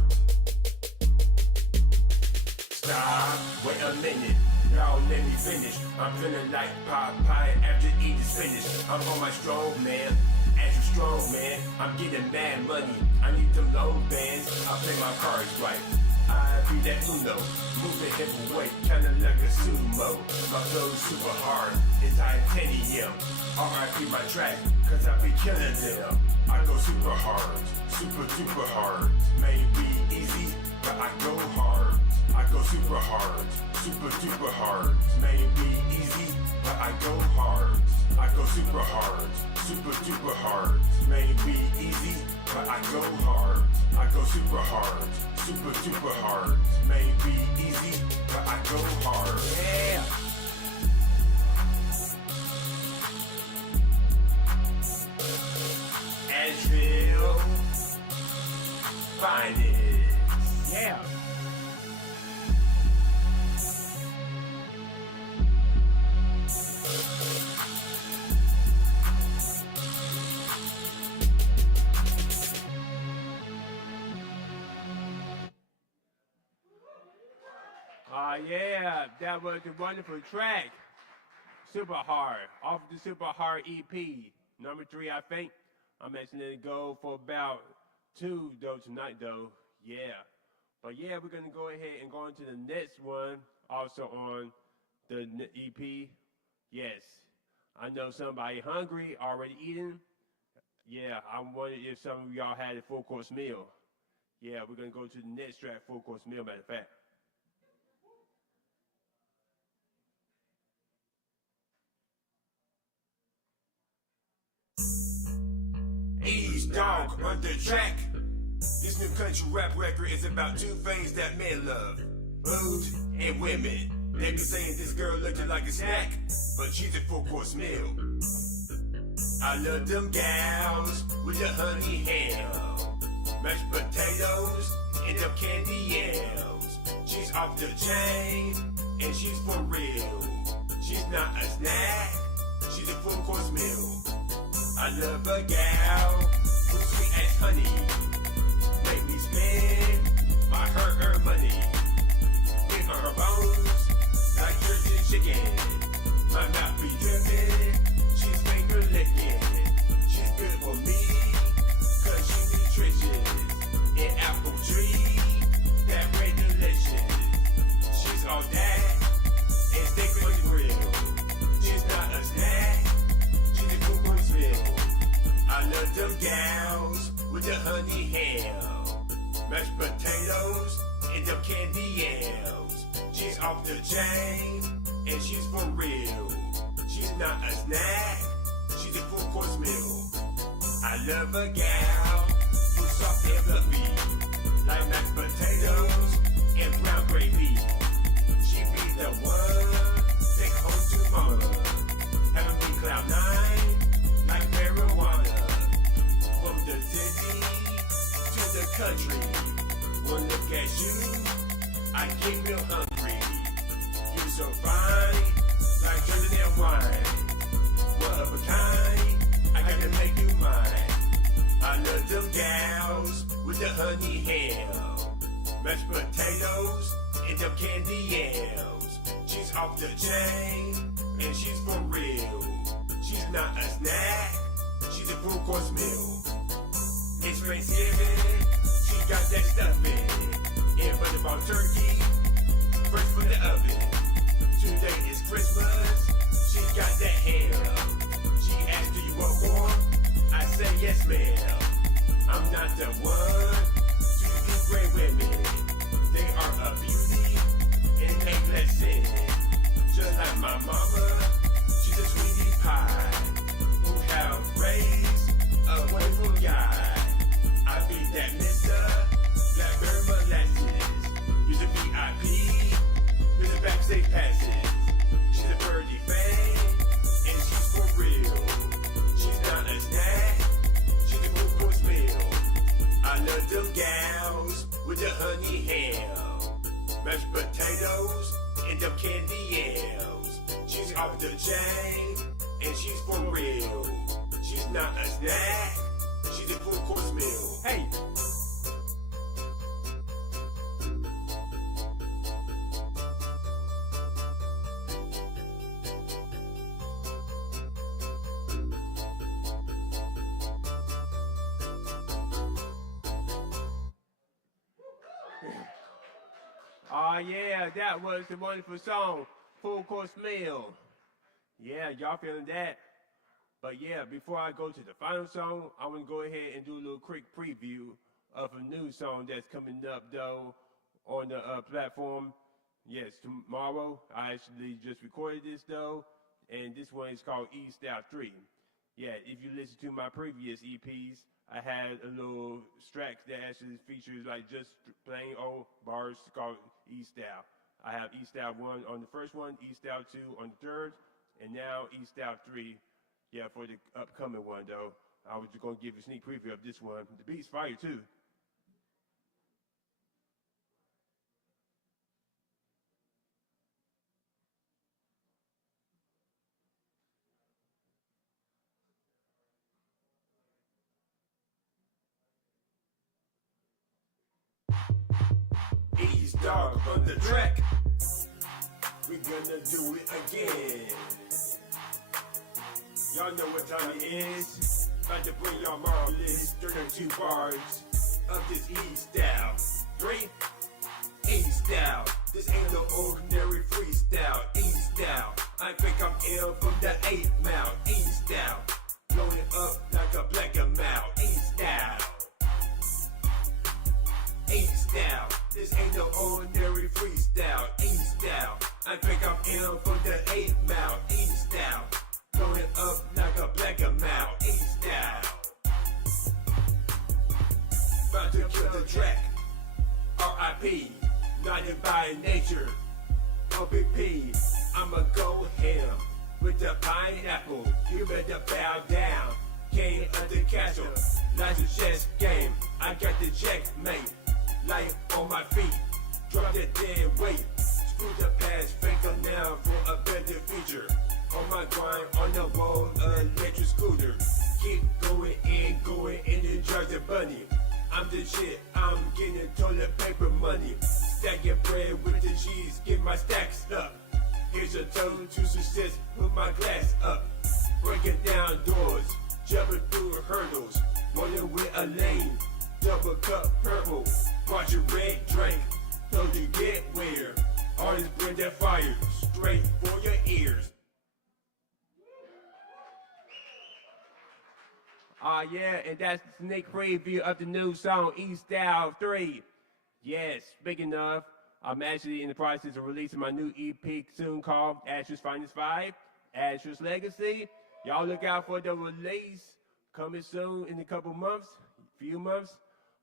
Stop, wait a minute. Y'all let me finish. I'm feeling like Popeye after eating spinach. I'm on my strong man, extra strong man. I'm getting mad money. I need them long bands. I play my cards right. I be that Uno, moving heavyweight, kinda like a sumo. My flow super hard, it's titanium. R.I.P. my track, cause I be killing them. I go super hard, super hard. May be easy, but I go hard. I go super hard, super hard. May be easy, but I go hard. I go super hard, super hard. May be easy, but I go hard. I go super hard, super hard. May be easy, but I go hard. Yeah. Asheville, finest. Yeah. Yeah, that was a wonderful track. Super Hard, off the Super Hard EP. Number 3, I think. I'm actually going to go for about 2, though, tonight, though. Yeah. But yeah, we're going to go ahead and go into the next one, also on the EP. Yes. I know somebody hungry, already eating. Yeah, I wondered if some of y'all had a full course meal. Yeah, we're going to go to the next track, full course meal, matter of fact. East Dog on the track. This new country rap record is about 2 things that men love: food and women. They be saying this girl looking like a snack, but she's a full course meal. I love them gals with the honey ham, mashed potatoes and them candy yams. She's off the chain and she's for real. She's not a snack, she's a full course meal. I love a gal with sweet as honey. Make me spend my her money. Give her her bones like jerky chicken. My mouth be dripping, she's finger licking. She's good for me, cause she's nutritious. An apple tree, that red delicious. She's all that, and steak on the grill. She's not a snack, she's a full course meal. I love them gals with the honey ham, mashed potatoes and them candy yams. She's off the chain and she's for real. She's not a snack, she's a full course meal. I love a gal who's soft and fluffy, like mashed potatoes and brown gravy. She be the one, take home to mama. Have me cloud nine, like marijuana. From the city to the country, one look at you, I get real hungry. You so fine, like Trinidad wine. One of a kind, I gotta make you mine. I love them gals with the honey ham, mashed potatoes and them candy yams. She's off the chain and she's for real. She's not a snack, she's a full course meal. It's Thanksgiving, she got that stuffing and butterball turkey, fresh from the oven. Today is Christmas, she got that ham. She asked, do you want more? I say yes, ma'am. I'm not the one to be great women. They are a beauty and a blessing. Just like my mama, she's a sweetie pie who have raised a wonderful guy. I be that Mr. Blackberry molasses. Use a VIP, use a backstage passes. She's a birdie fan, and she's for real. She's not a snack, she's a full course meal. I love them gals with the honey ham, mashed potatoes and them candy yams. She's off the chain, and she's for real. She's not a snack, she's a full course meal. Hey! Oh yeah, that was the wonderful song, Full Course Meal. Yeah, y'all feeling that? But yeah, before I go to the final song, I want to go ahead and do a little quick preview of a new song that's coming up though on the platform. Yes, tomorrow. I actually just recorded this though, and this one is called E-Style 3. Yeah, if you listen to my previous EPs, I had a little track that actually features like just plain old bars called E-Style. I have E-Style 1 on the first one, E-Style 2 on the third, and now E-Style 3, yeah, for the upcoming one though. I was just gonna give you a sneak preview of this one. The beat's fire too. E-Star on the track. We gonna do it again. Y'all know what time it is. About to bring y'all marvelous 32 bars of this E-Style. 3, E-Style. This ain't no ordinary freestyle. E-Style. I think I'm ill from the 8th mile. E-Style. Blowing up like a black amount. E-Style. E-Style. This ain't no ordinary freestyle. E-Style. I think I'm ill from the 8th mile. E-Style. Blowing up like a black amount. E-Style. About to kill the track. R.I.P. United by nature. OPP. I'ma go ham with the pineapple. You better bow down. King of the castle. Like a chess game. I got the checkmate. Light on my feet. Drop the dead weight. Screw the past. Fake them now for a better future. On my grind, on the road, electric scooter. Keep going in the Jersey bunny. I'm the shit, I'm getting toilet paper money. Stacking bread with the cheese, get my stacks up. Here's a toast to success, put my glass up. Breaking down doors, jumping through hurdles. Rolling with a lane, double cup purple. Watch your red drink, told you get where. Artists bring that fire, straight for your ears. Yeah, and that's the sneak preview of the new song, E-Style 3. Yes, speaking of, I'm actually in the process of releasing my new EP soon called Ash's Finest 5. Asheville's Legacy. Y'all look out for the release coming soon in a couple months, few months.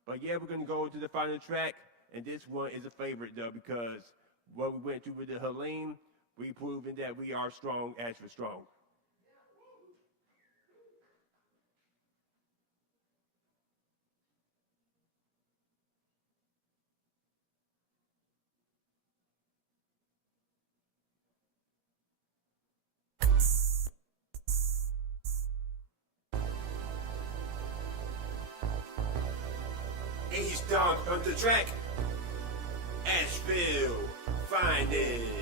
But yeah, we're gonna go to the final track, and this one is a favorite though because what we went through with the Helene, we proven that we are strong, Asheville strong. East Dog on the track. Asheville finest.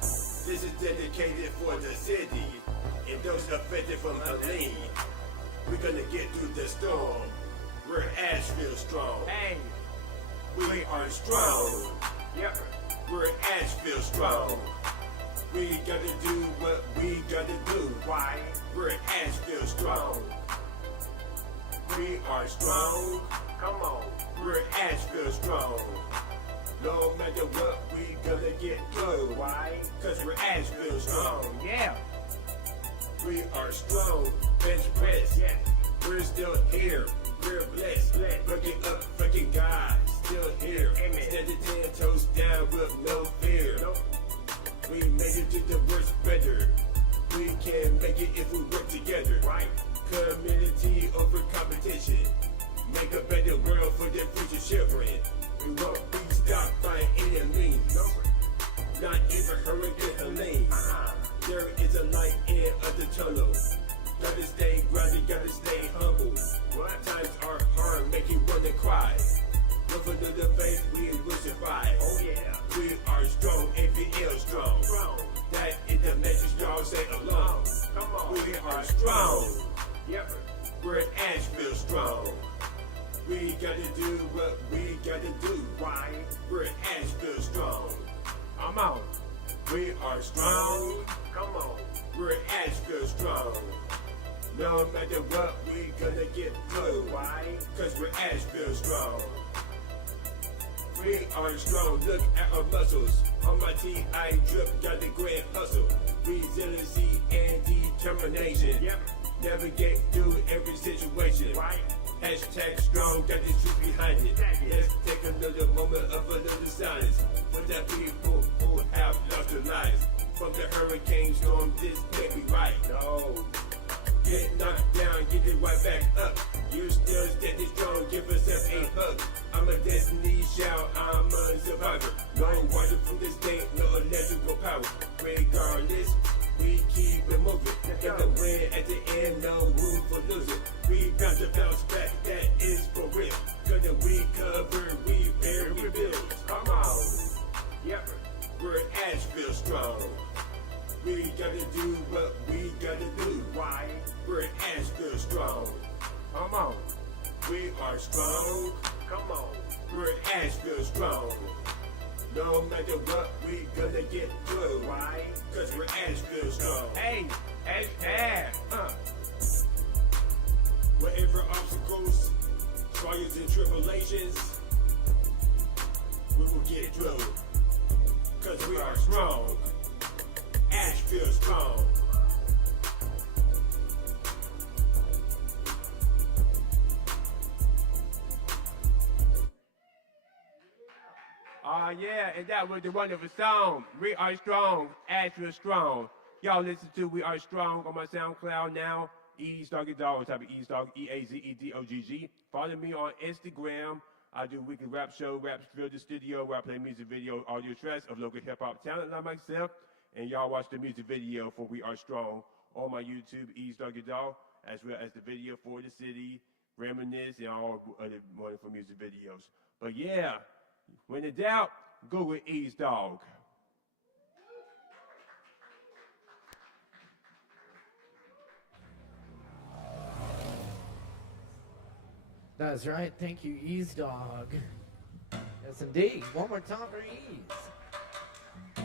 This is dedicated for the city and those affected from Helene. We're gonna get through the storm. We're Asheville strong. Hey, we are strong. Yep, we're Asheville strong. We gotta do what we gotta do. Why? We're Asheville strong. We are strong. Come on. We're Asheville strong. No matter what, we gonna get through. Why? Cause we're Asheville strong. Yeah. We are strong. Bench press. Yeah. We're still here. We're blessed. Looking up, fucking God. Still here. Amen. Standing 10 toes down with no fear. Nope. We made it to the worst better. We can make it if we work together. Right. Community over competition. Make a better world for the future children. We won't be stopped by any means. Not even Hurricane Helene. There is a light end of the tunnel. Gotta stay grounded, gotta stay humble. Times are hard, make you wanna cry. But for the faith, we will survive. Oh yeah. We are strong, APL strong. That is the message y'all say along. Come on. We are strong. Yep. We're Asheville strong. We gotta do what we gotta do. Why? We're Asheville strong. I'm out. We are strong. Come on. We're Asheville strong. No matter what, we gonna get through. Why? Cause we're Asheville strong. We are strong. Look at our muscles. On my T.I. drip, got the grand hustle. Resiliency and determination. Yep. Navigate through every situation. Right. Hashtag strong, got the truth behind it. Let's take another moment of a little silence for the people who have lost their lives. From the hurricane storm, this can't be right. No. Get knocked down, get it right back up. You still standing strong, give yourself a hug. I'm a destiny child, I'm a survivor. No water from this thing, no electrical power. Regardless, we keep it moving. In the win at the end, no room for losing. We bound to bounce back, that is for real. Gonna recover, repair, rebuild. Come on. Yep, we're Asheville strong. We gotta do what we gotta do. Why? We're Asheville strong. Come on. We are strong. Come on. We're Asheville strong. No matter what, we gonna get through. Why? Cause we're Asheville strong. Hey, Asheville. Whatever obstacles, trials and tribulations, we will get through. Cause we are strong. Asheville strong. Yeah, and that was the wonderful song. We are strong, Asheville strong. Y'all listen to We Are Strong on my SoundCloud now. Eazdoggy Dog, type of Eazdog, EAZEDOGG. Follow me on Instagram. I do weekly rap show, Rapsville the Studio, where I play music video, audio tracks of local hip hop talent like myself. And y'all watch the music video for We Are Strong on my YouTube, Eazdoggy Dog, as well as the video for the city, Reminisce, and all other wonderful music videos. But yeah, when in doubt, Google Ease Dog. That's right. Thank you, Ease Dog. Yes, indeed. One more time for Ease.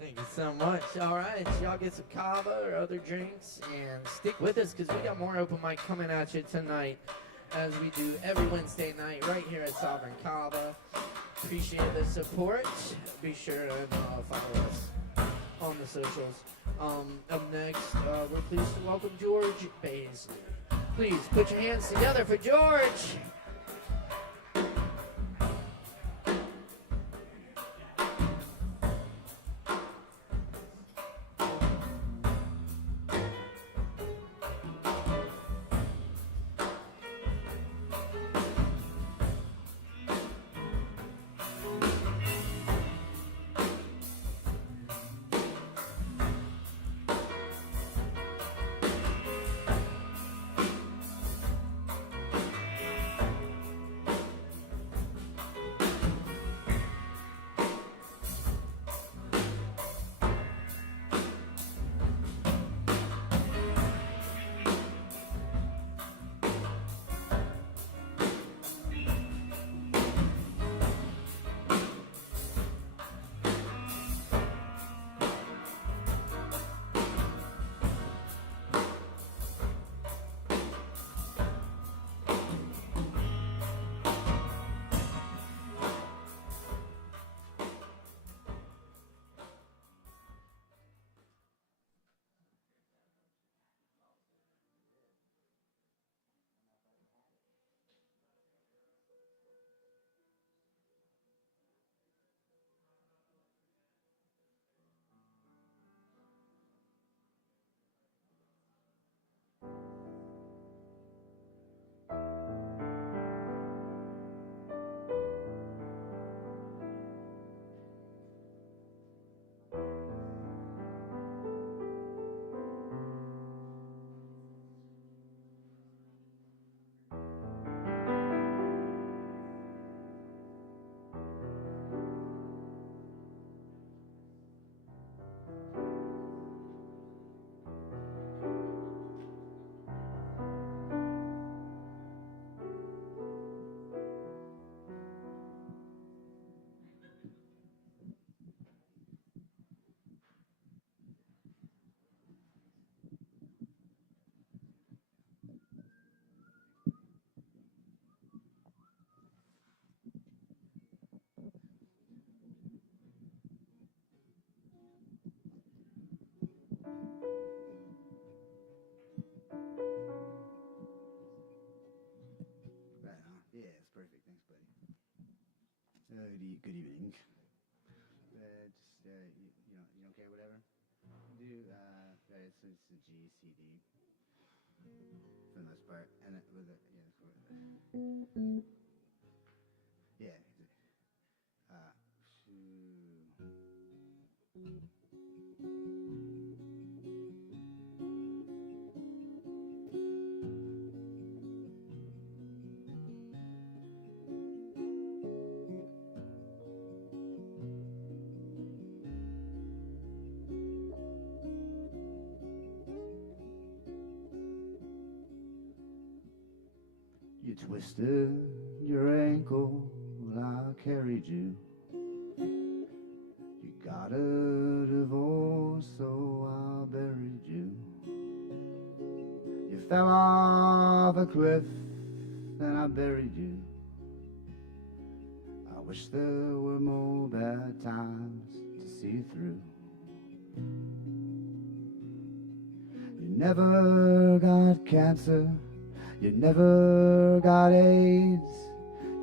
Thank you so much. All right, y'all get some Kava or other drinks and stick with us because we got more open mic coming at you tonight as we do every Wednesday night right here at Sovereign Kava. Appreciate the support. Be sure and follow us on the socials. Up next, we're pleased to welcome George Beissert. Please put your hands together for George. Yeah, it's perfect. Thanks, buddy. Good evening. You don't care, whatever. It's a G, C, D for the most part, and with it, yeah, You twisted your ankle, I carried you. You got a divorce, so I buried you. You fell off a cliff, and I buried you. I wish there were more bad times to see through. You never got cancer. You never got AIDS,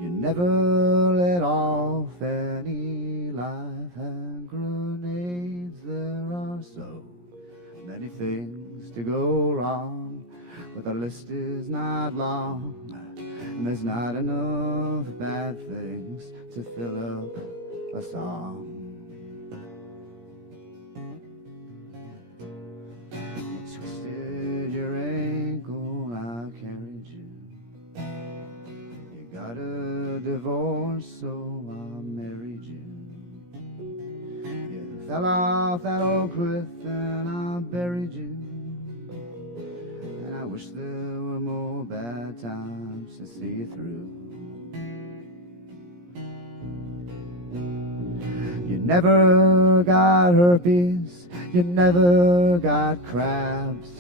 you never let off any life hand grenades. There are so many things to go wrong, but the list is not long, and there's not enough bad things to fill up a song. You twisted your ankle, I carried you. You got a divorce, so I married you. You fell off that old cliff and I buried you. And I wish there were more bad times to see you through. You never got herpes, you never got crabs,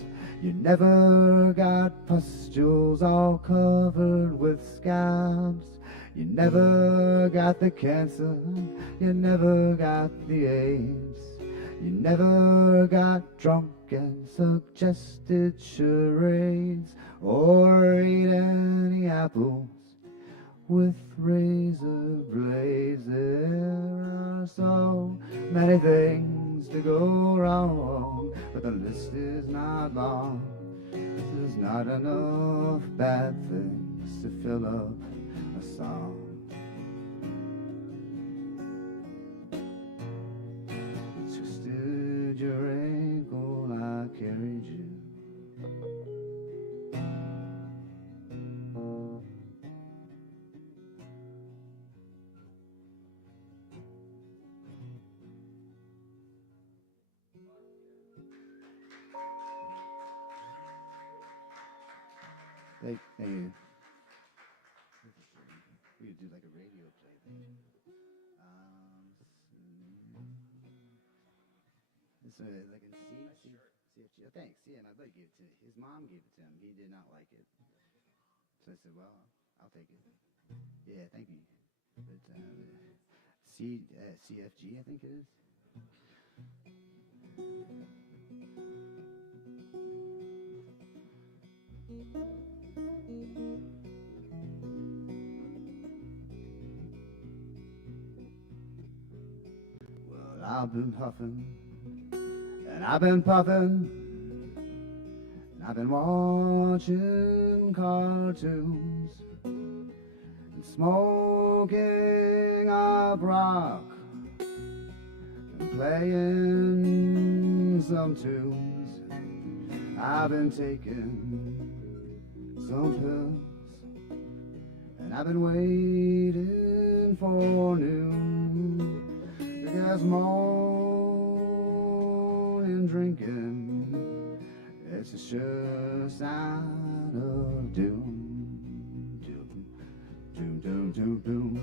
you never got pustules all covered with scabs. You never got the cancer, you never got the AIDS, you never got drunk and suggested charades, or ate any apples with razor blades. There are so many things to go wrong, but the list is not long. There's not enough bad things to fill up a song. Twisted your ankle, I carried you. Thank you. We could do like a radio play thing. It's like in CFG. Oh, thanks. Yeah, my buddy gave it to his mom gave it to him. He did not like it, so I said, "Well, I'll take it." Yeah, thank you. But CFG, I think it is. Well, I've been huffing, and I've been puffing, and I've been watching cartoons, and smoking up rock, and playing some tunes. I've been taking some pills, and I've been waiting for noon, because morning drinking, it's a sure sign of doom. Doom, doom, doom, doom, doom.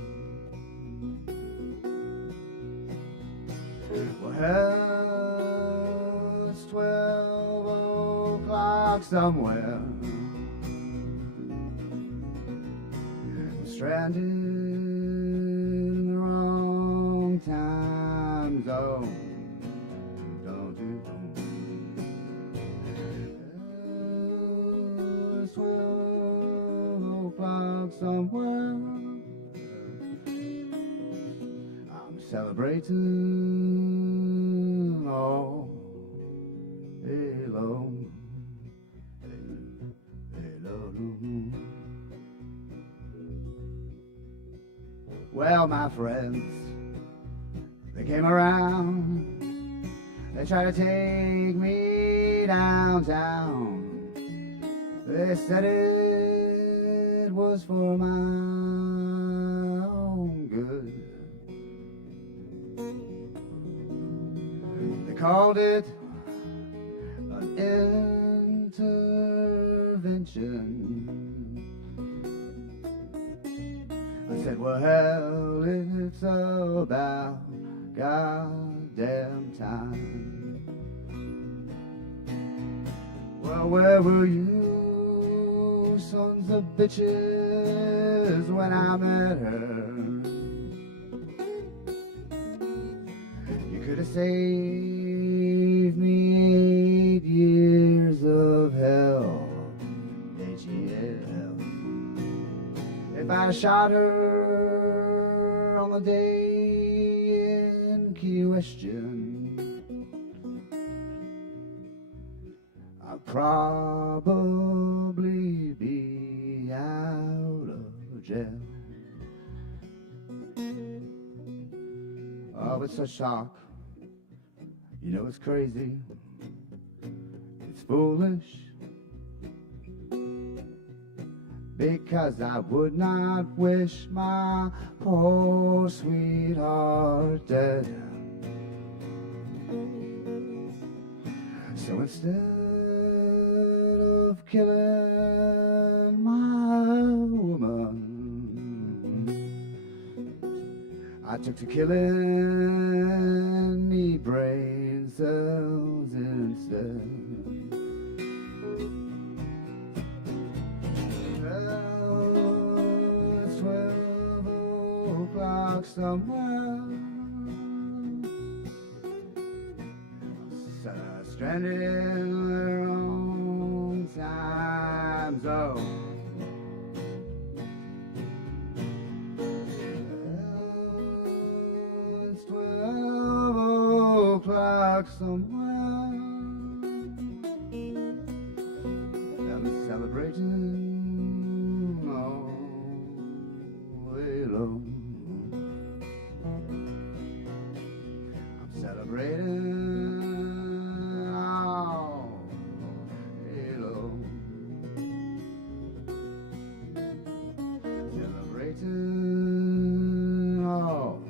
Well, it's 12 o'clock somewhere. Stranded in the wrong time zone. Don't do. It's 12 o'clock somewhere. I'm celebrating all day long. Well, my friends, they came around. They tried to take me downtown. They said it was for my own good. They called it an intervention. I said, well, hell, it's about goddamn time. Well, where were you, sons of bitches, when I met her? You could have saved me 8 years of hell. H-E-L. If I shot her on the day in question, I'd probably be out of jail. Oh, it's a shock. You know it's crazy. It's foolish. Because I would not wish my poor sweetheart dead. So instead of killing my woman, I took to killing me brain cells instead. It's 12 o'clock somewhere. Stranded in their own time zone. It's 12 o'clock somewhere. I'm celebrating all way long. I'm celebrating all day long. Celebrating all.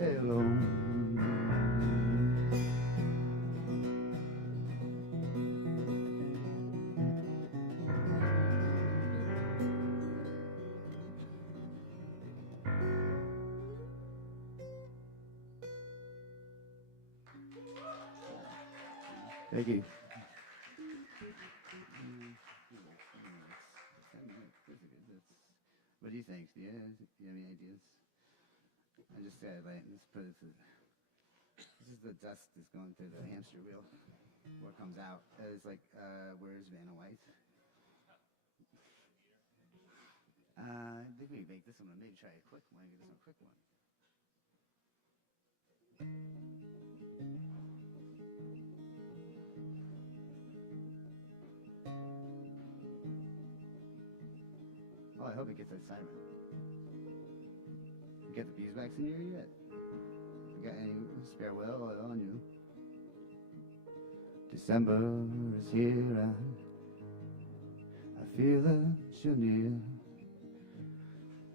Hello. Thank you. What do you think? Do you have any ideas? I just said, like, let's put it to, this is the dust that's going through the hamster wheel. What comes out is like, where's Vanna White? I think we can make this one, maybe try a quick one, get this one a quick one. Oh, I hope it gets that siren. You got the beeswax in here yet? You got any spare well on you? December is here, I feel that you're near.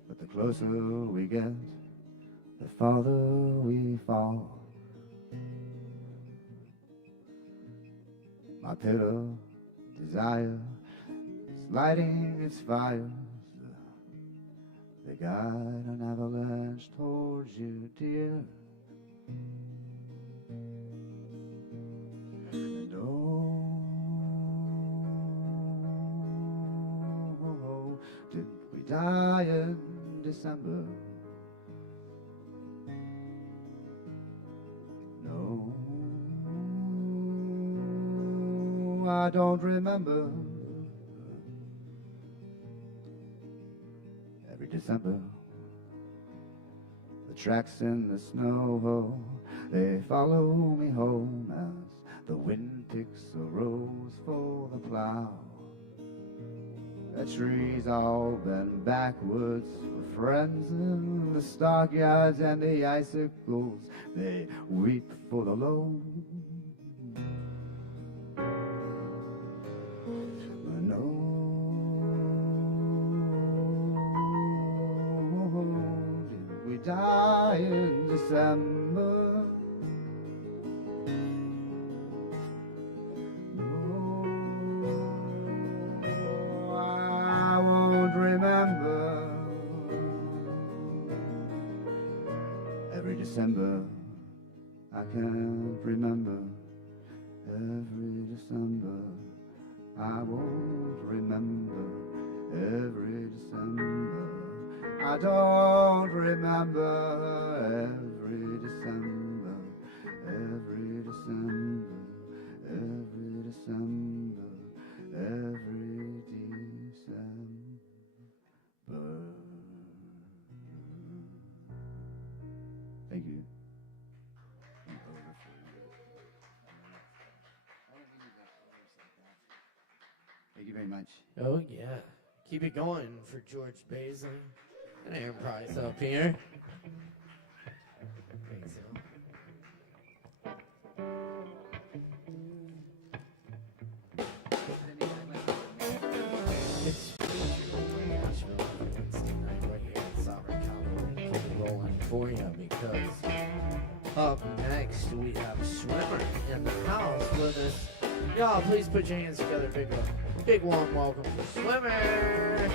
But the closer we get, the farther we fall. My pit of desire is lighting its fires. They guide an avalanche towards you, dear. And oh, did we die in December? No, I don't remember. Every December, the tracks in the snow, they follow me home as the wind picks a rose for the plow. The trees all bend backwards for friends in the stockyards, and the icicles, they weep for the lone. Die in December. No, I won't remember. Every December, I can't remember. Every December, I won't remember. Every December, I don't remember. Every December, every December, every December, every December. Thank you. Thank you very much. Oh, yeah. Keep it going for George Beissert. An air prize up here. It's Asheville Wednesday night right here at Severance, Kava. Keep it rolling for you because up next we have Swimmer in the house with us. Y'all, please put your hands together. Big warm welcome to Swimmer.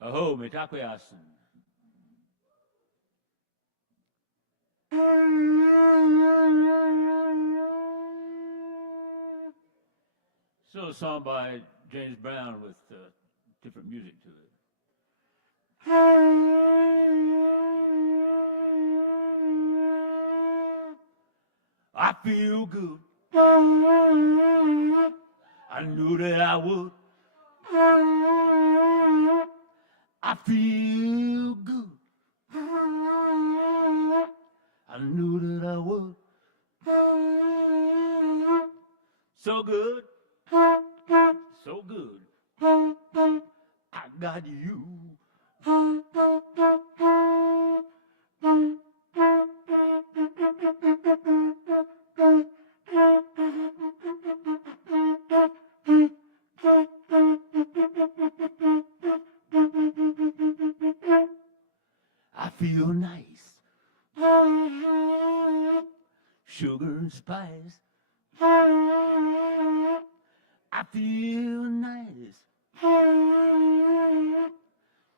Aho, mitakuyasin. So a song by James Brown with different music to it. I feel good. I knew that I would. I feel good. I knew that I would. So good. So good. I got you. I feel nice. Sugar and spice. I feel nice.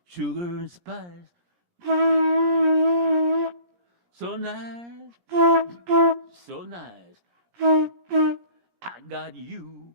Sugar and spice. So nice. So nice. I got you.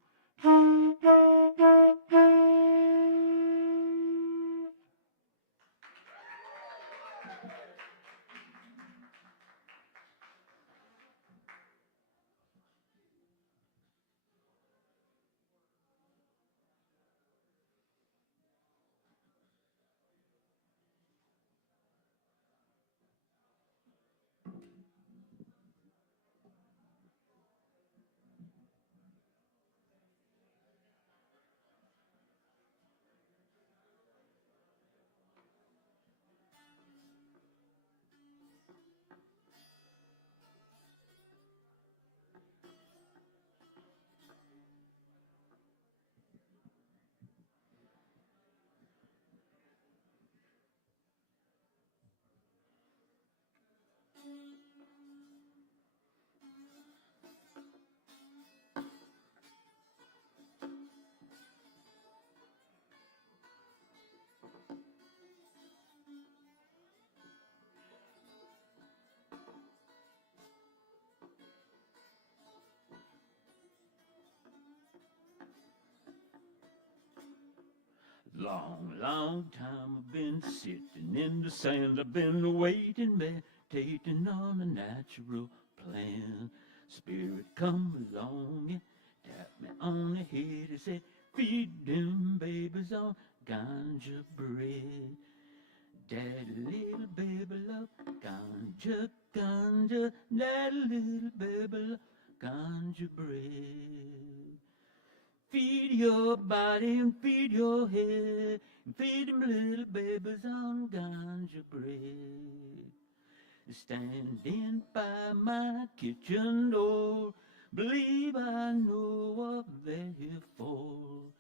Long, long time I've been sitting in the sand. I've been waiting, meditating on a natural plan. Spirit come along and tap me on the head and said, feed them babies on ganja bread. Daddy, little baby love ganja, ganja. Daddy, little baby love ganja bread. Feed your body and feed your head, and feed them little babies on ganja bread. Standing by my kitchen door, believe I know what they're here for.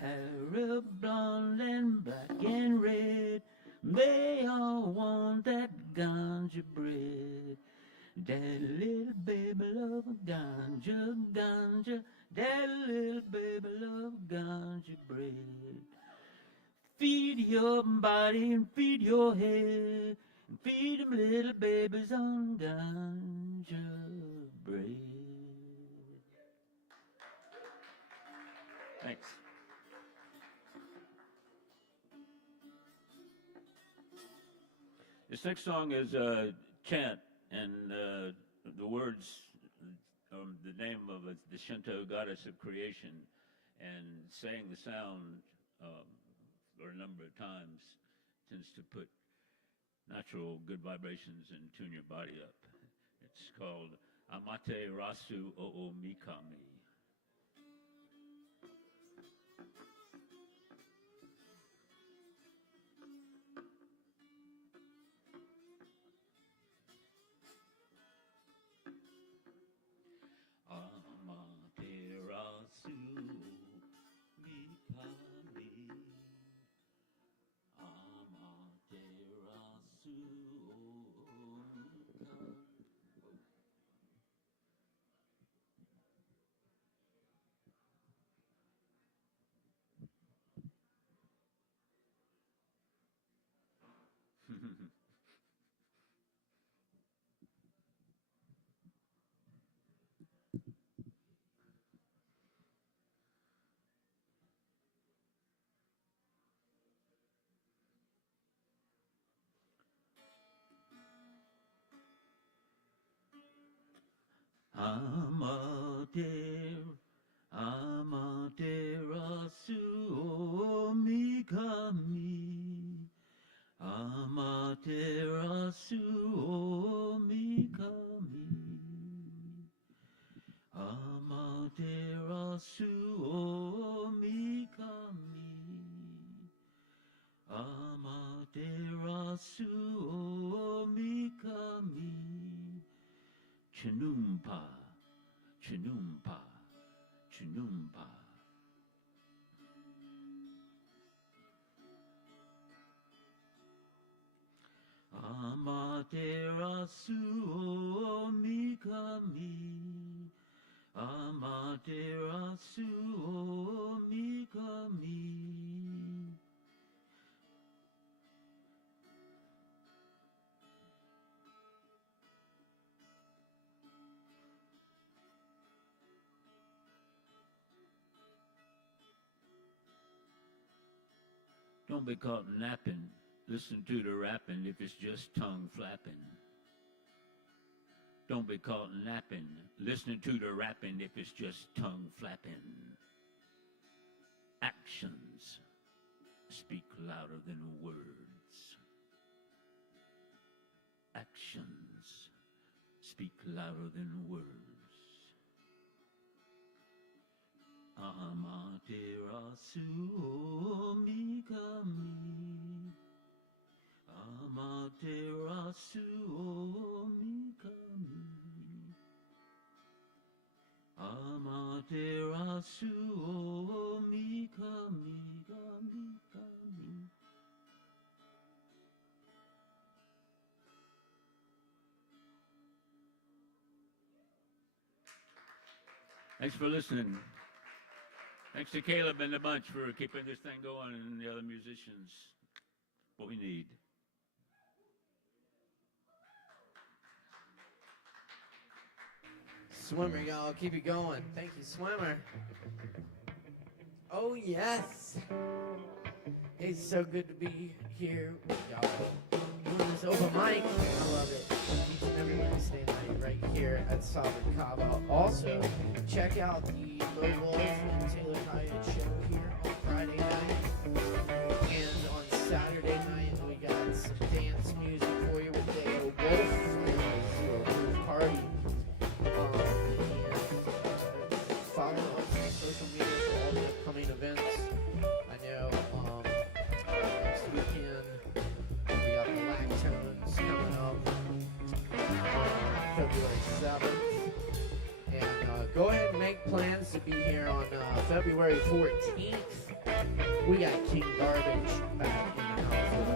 Hair blonde and black and red, they all want that ganja bread. Daddy, little baby love ganja, ganja. Daddy, little baby love ganja bread. Feed your body and feed your head, and feed them little babies on ganja bread. Thanks. This next song is a chant, and the words, the name of the Shinto goddess of creation, and saying the sound for a number of times tends to put natural good vibrations and tune your body up. It's called Amate Rasu Oo Mikami. Amaterasu Mikami. Amaterasu Mikami. Amaterasu Mikami. Amaterasu Mikami. Amaterasu Mikami. Amaterasu Mikami. Chinumpa, Chinumpa, Chinumpa. Amaterasu Mikami. Amaterasu Mikami. Don't be caught napping. Listen to the rapping if it's just tongue flapping. Don't be caught napping. Listening to the rapping if it's just tongue flapping. Actions speak louder than words. Actions speak louder than words. Amaterasu Mikami. Amaterasu Mikami. Amaterasu Mikami. Mikami. Thanks for listening. Thanks to Caleb and the bunch for keeping this thing going, and the other musicians. What we need. Swimmer, y'all, keep it going. Thank you, Swimmer. Oh, yes. It's so good to be here with y'all. Doing this open mic. I love it. Each and every Wednesday night right here at Solid Kava. Also, check out the Low Wolf and Taylor Hyatt show here on Friday night. And on Saturday night, we got some dance music for you with Dale Wolf. Wolf Party. Follow us on social media for all the upcoming events. I know next weekend we got the Lactones coming up February 7th. And go ahead and make plans to be here on February 14th. We got King Garbage back in the house with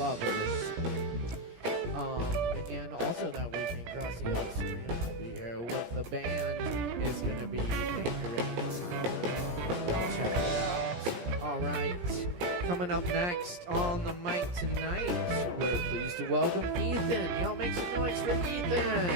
our lovers. And also that weekend, Crossy Elson will be here with the band. It's going to be a great time. Check it out. All right. Coming up next on the mic tonight, we're pleased to welcome Ethan. Y'all make some noise for Ethan.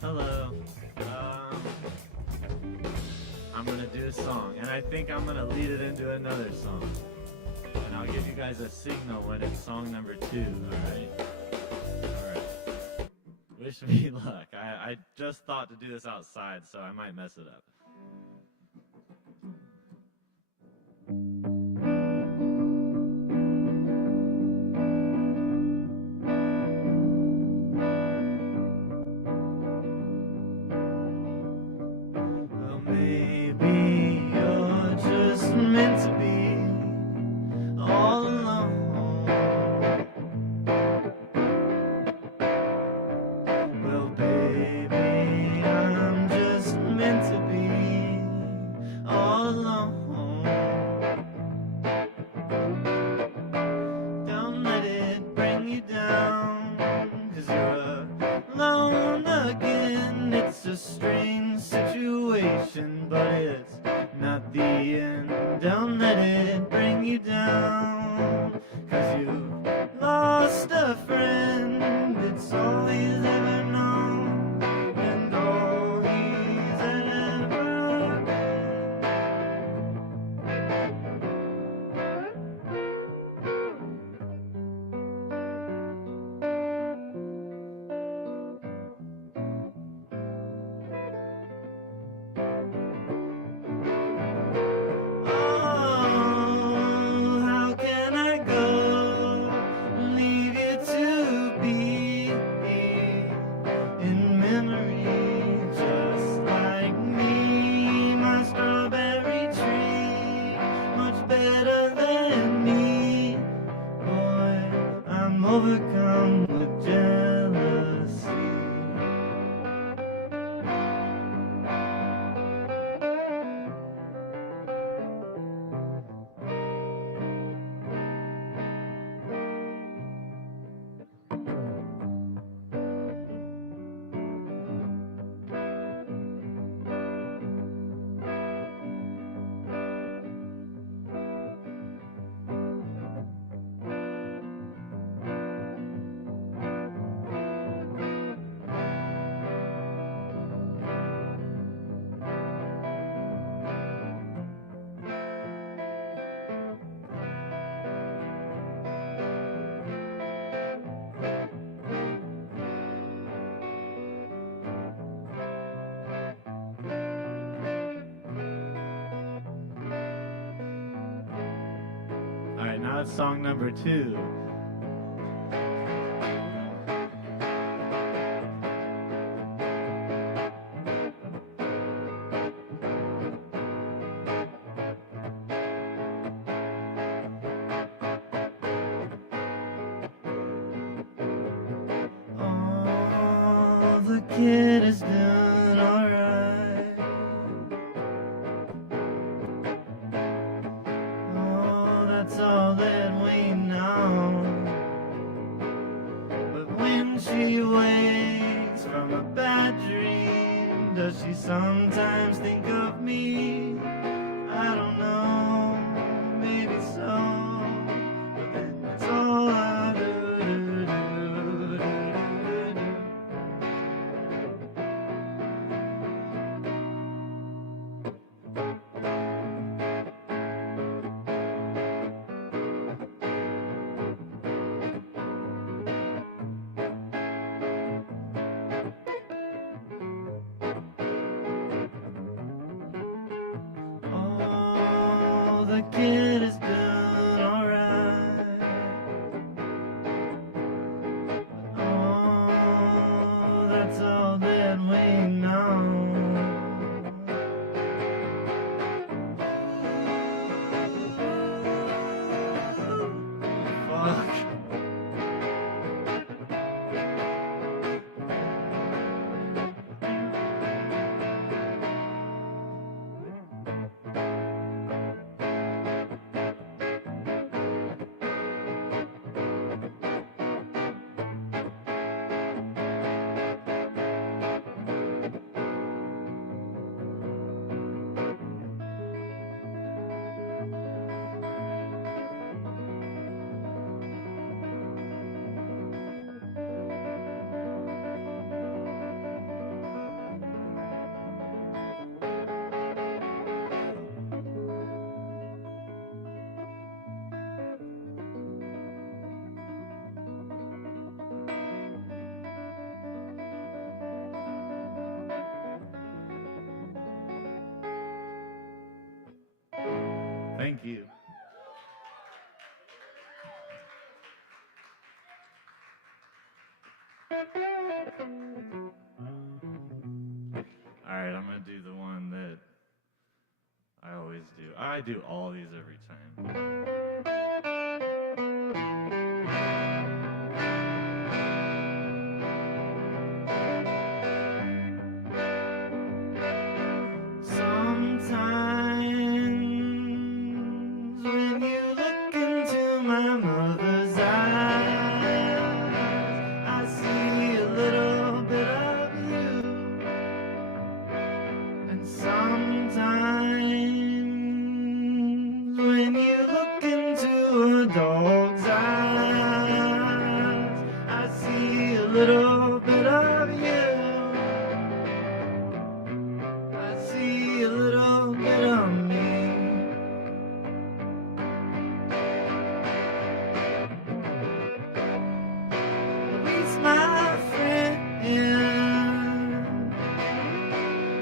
Hello. I'm gonna do a song, and I think I'm gonna lead it into another song. And I'll give you guys a signal when it's song number 2, alright? Alright. Wish me luck. I just thought to do this outside, so I might mess it up. better than me. Boy, I'm overcome with jealousy. All right, now it's song number 2. Oh, the kid is doing alright. Oh, that's all that we know. But when she wakes from a bad dream, does she sometimes think of me? I don't know, maybe so. But then that's all I do. Oh, the kid is doing alright. Oh, that's all that we know. Fuck. Thank you. All right, I'm gonna do the one that I always do. I do all these every time. Sometimes when you look into my mother's eyes, I see a little bit of you. And sometimes when you look into a dog's eyes, I see a little bit of you. I see a little bit of me. Please, my friend,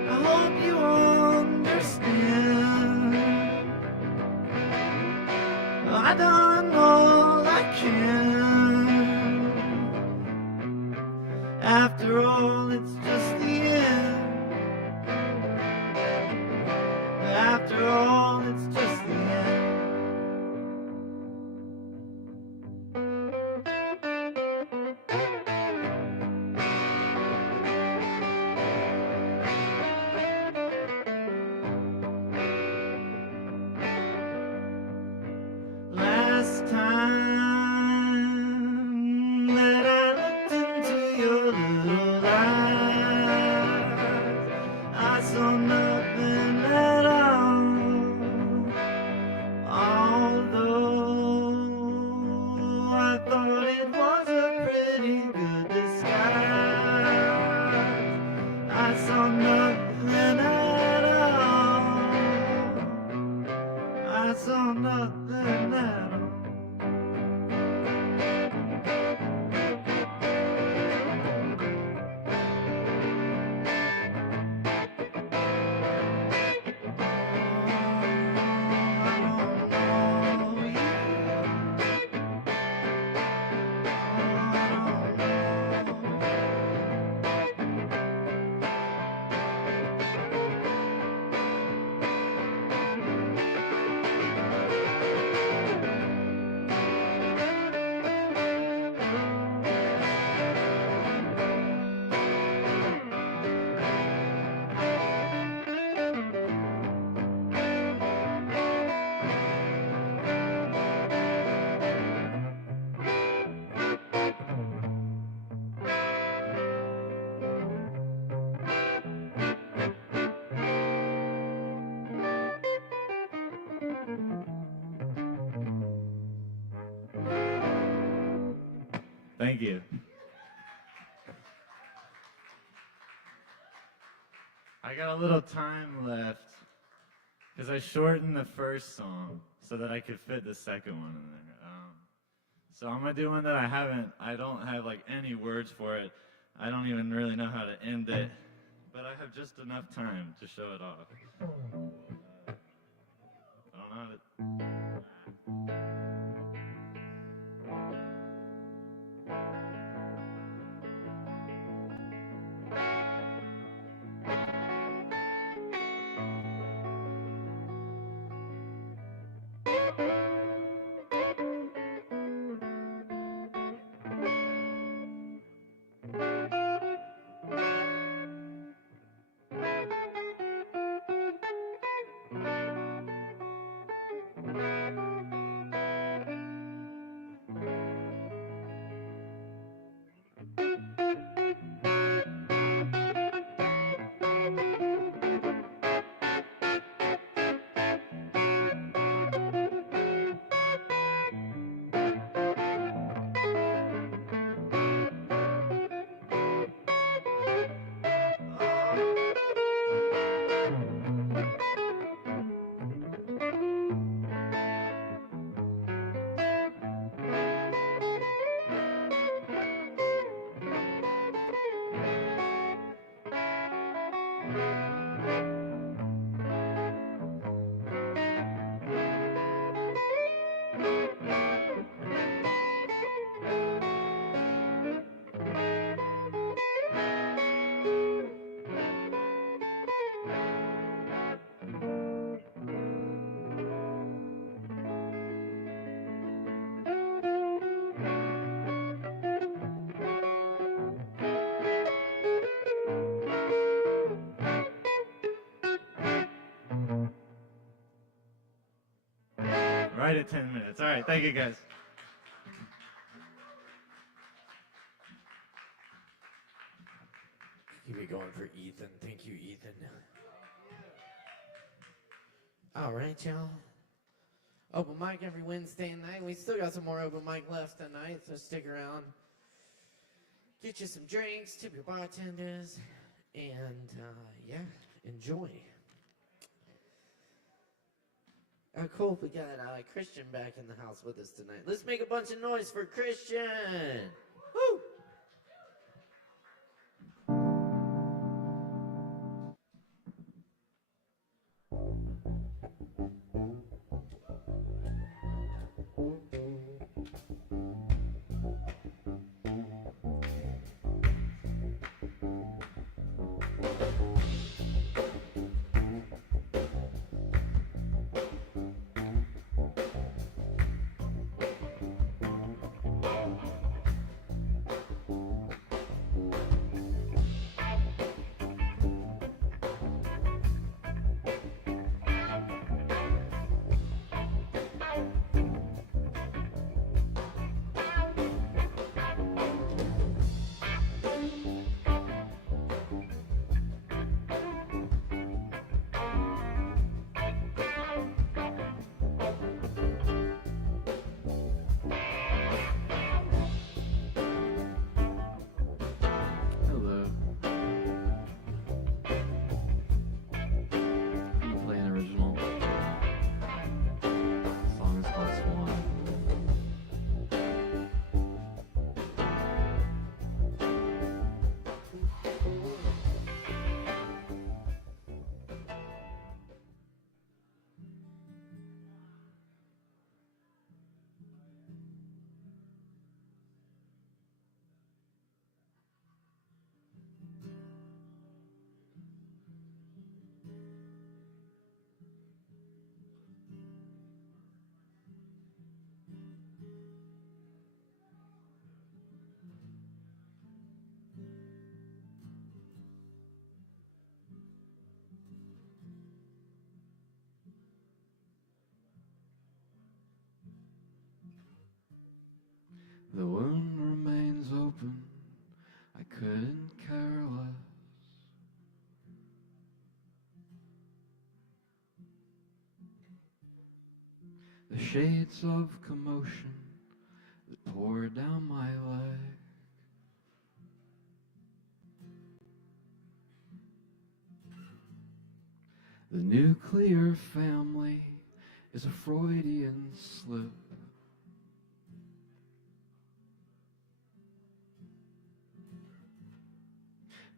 I hope you understand. I done all I can. After all, it's just the end. After all, it's just the end. Thank you. I got a little time left because I shortened the first song so that I could fit the second one in there. So I'm gonna do one that I don't have like any words for it. I don't even really know how to end it, but I have just enough time to show it off. I don't know how to. Right at 10 minutes. All right, thank you guys. Keep it going for Ethan. Thank you, Ethan. All right, y'all. Open mic every Wednesday night. We still got some more open mic left tonight, so stick around. Get you some drinks, tip your bartenders, and yeah, enjoy. Oh, cool. We got Christian back in the house with us tonight. Let's make a bunch of noise for Christian. Woo! The wound remains open, I couldn't care less. The shades of commotion that pour down my legs. The nuclear family is a Freudian slip.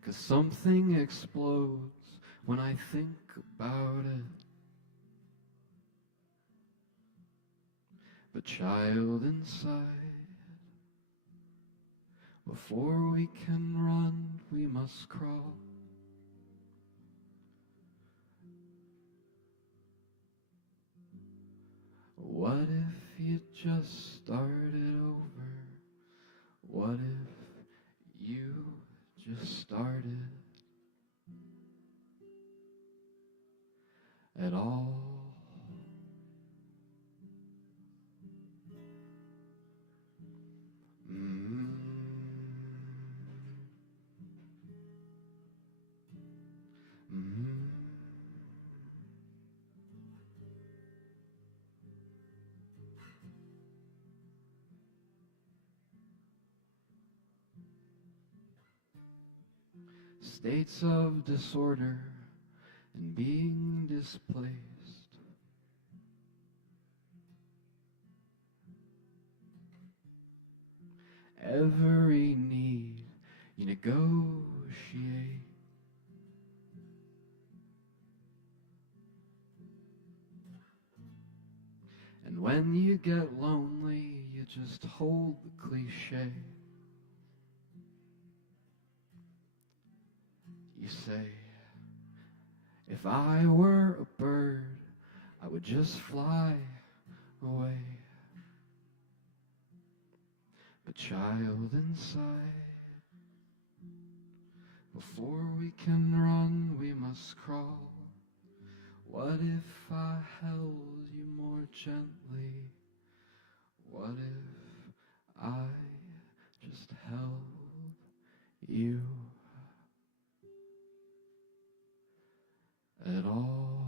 Cause something explodes when I think about it. But child inside, before we can run, we must crawl. What if you just started over? What if you just started at all? States of disorder and being displaced. Every need you negotiate. And when you get lonely, you just hold the cliche. You say, if I were a bird, I would just fly away. But child inside, before we can run, we must crawl. What if I held you more gently? What if I just held you at all?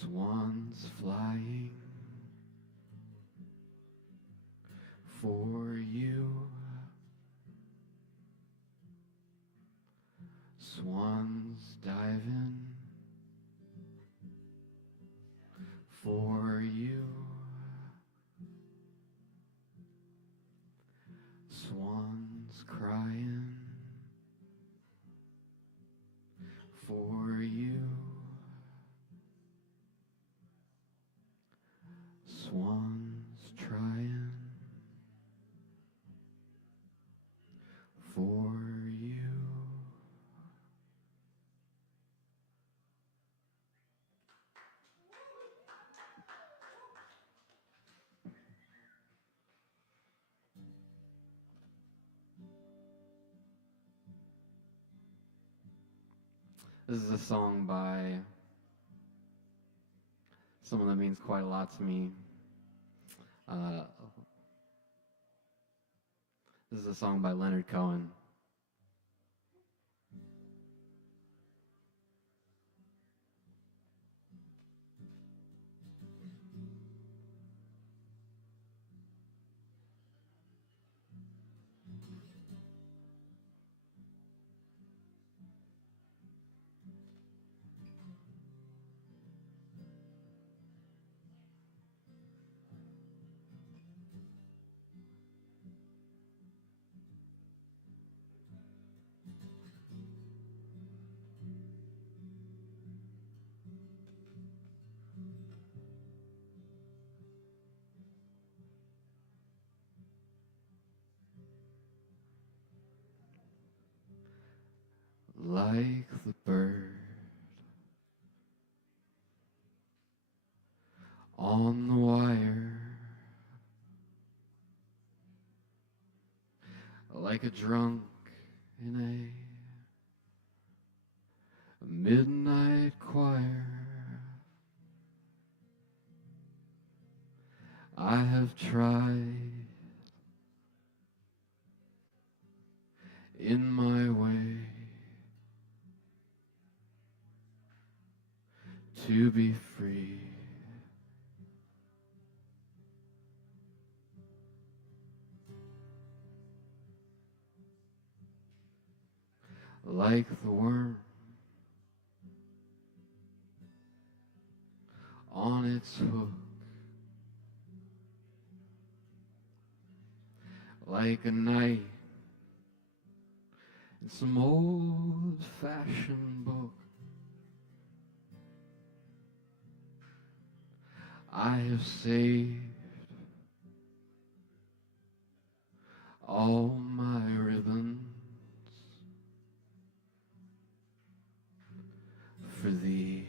Swans flying for you. Swans diving for you. Swans crying for you. Swans trying for you. This is a song by someone that means quite a lot to me. This is a song by Leonard Cohen. Like the bird on the wire, like a drunk in a midnight choir, I have tried to be free. Like the worm on its hook, like a knight in some old-fashioned book. I have saved all my ribbons for thee.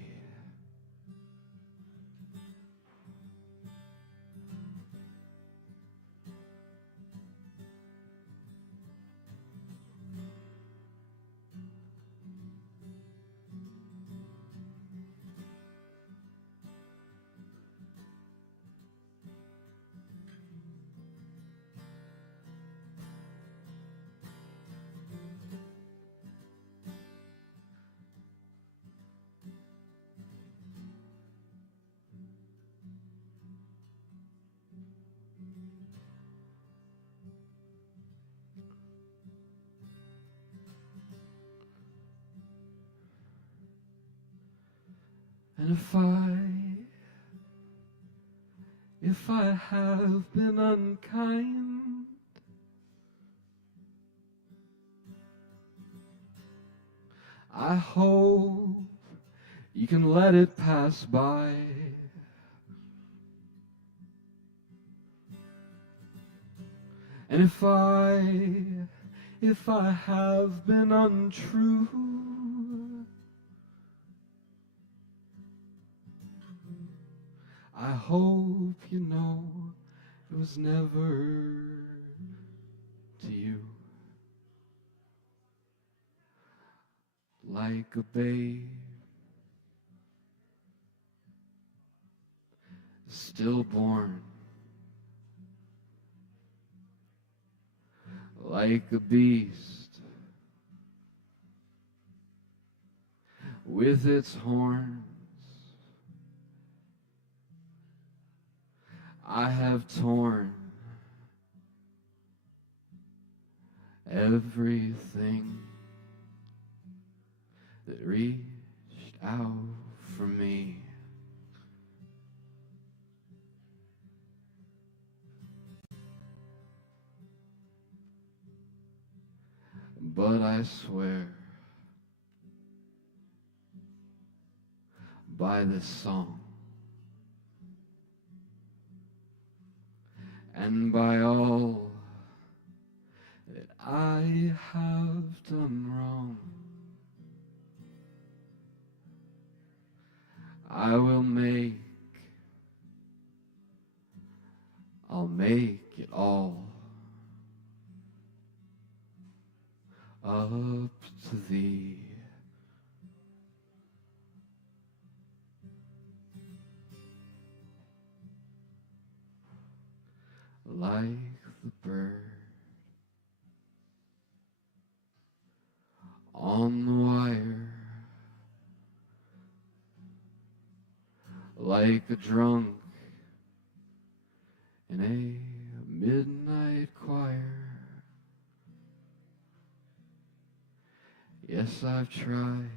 And if I have been unkind, I hope you can let it pass by. And if I have been untrue, I hope you know it was never to you. Like a babe stillborn, like a beast with its horns, I have torn everything that reached out for me. But I swear by this song and by all that I have done wrong, I'll make it all up to thee. Like the bird on the wire, like a drunk in a midnight choir. Yes, I've tried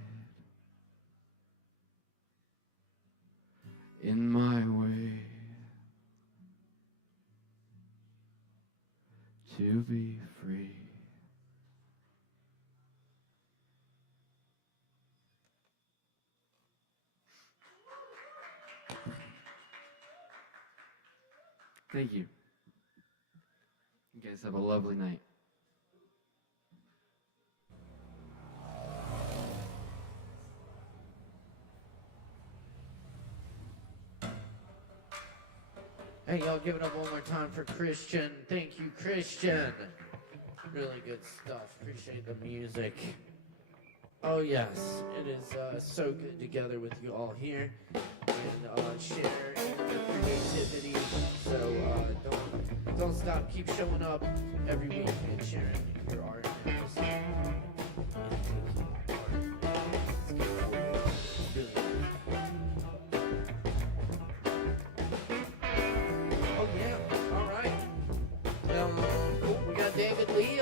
in my way to be free. Thank you. You guys have a lovely night. Hey, y'all, give it up one more time for Christian. Thank you, Christian. Really good stuff. Appreciate the music. Oh, yes. It is so good together with you all here and share your creativity. So don't stop. Keep showing up every week and sharing your art. It's good.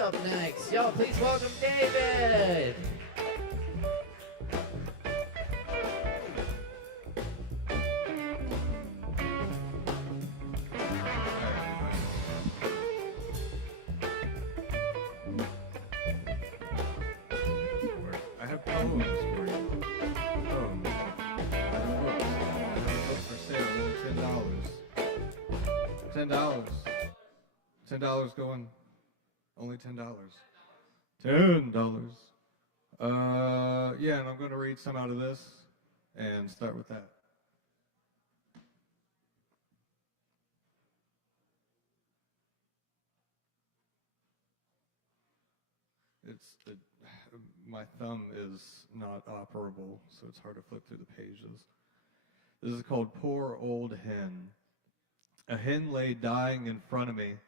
up next. Y'all, please welcome David. I have poems for you. Poems. I have books. I have a book for sale, only $10. $10. $10 going. Only $10. $10. Yeah, and I'm going to read some out of this and start with that. My thumb is not operable, so it's hard to flip through the pages. This is called Poor Old Hen. A hen lay dying in front of me,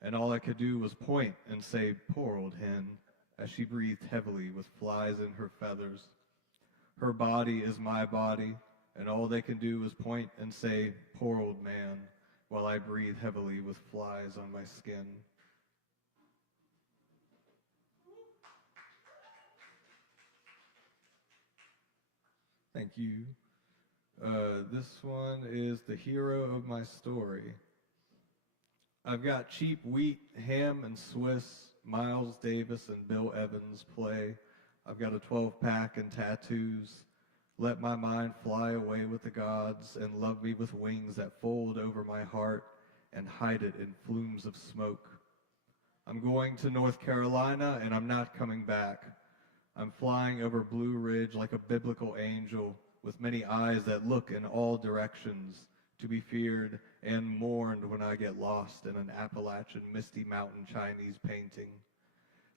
and all I could do was point and say, "Poor old hen," as she breathed heavily with flies in her feathers. Her body is my body, and all they can do is point and say, "Poor old man," while I breathe heavily with flies on my skin. Thank you. This one is the hero of my story. I've got cheap wheat, ham, and Swiss, Miles Davis and Bill Evans play. I've got a 12-pack and tattoos. Let my mind fly away with the gods and love me with wings that fold over my heart and hide it in flumes of smoke. I'm going to North Carolina and I'm not coming back. I'm flying over Blue Ridge like a biblical angel with many eyes that look in all directions, to be feared and mourned when I get lost in an Appalachian misty mountain Chinese painting.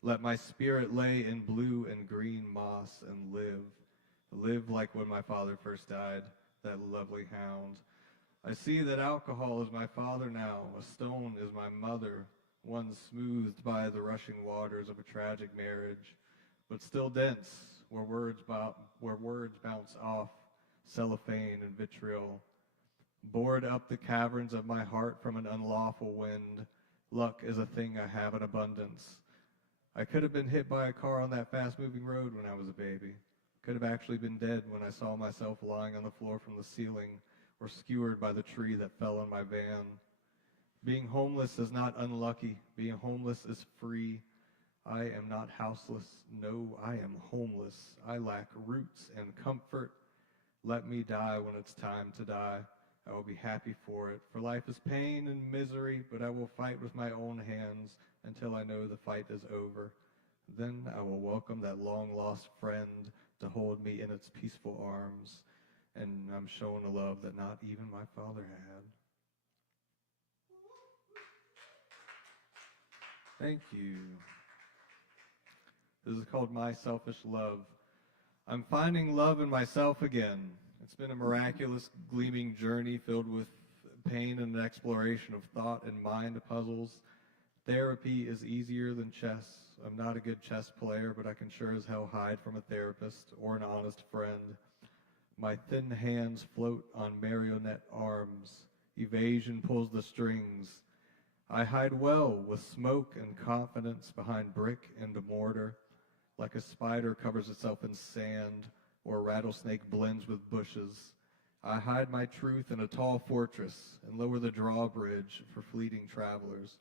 Let my spirit lay in blue and green moss and live like when my father first died, that lovely hound. I see that alcohol is my father now, a stone is my mother, one smoothed by the rushing waters of a tragic marriage, but still dense, where words bounce off cellophane and vitriol. Bored up the caverns of my heart from an unlawful wind, luck is a thing I have in abundance. I could have been hit by a car on that fast-moving road when I was a baby. Could have actually been dead when I saw myself lying on the floor from the ceiling, or skewered by the tree that fell on my van. Being homeless is not unlucky. Being homeless is free. I am not houseless. No, I am homeless. I lack roots and comfort. Let me die when it's time to die. I will be happy for it. For life is pain and misery, but I will fight with my own hands until I know the fight is over. Then I will welcome that long-lost friend to hold me in its peaceful arms, and I'm shown a love that not even my father had. Thank you. This is called My Selfish Love. I'm finding love in myself again. It's been a miraculous, gleaming journey filled with pain and an exploration of thought and mind puzzles. Therapy is easier than chess. I'm not a good chess player, but I can sure as hell hide from a therapist or an honest friend. My thin hands float on marionette arms. Evasion pulls the strings. I hide well with smoke and confidence behind brick and mortar, like a spider covers itself in sand or a rattlesnake blends with bushes. I hide my truth in a tall fortress and lower the drawbridge for fleeting travelers.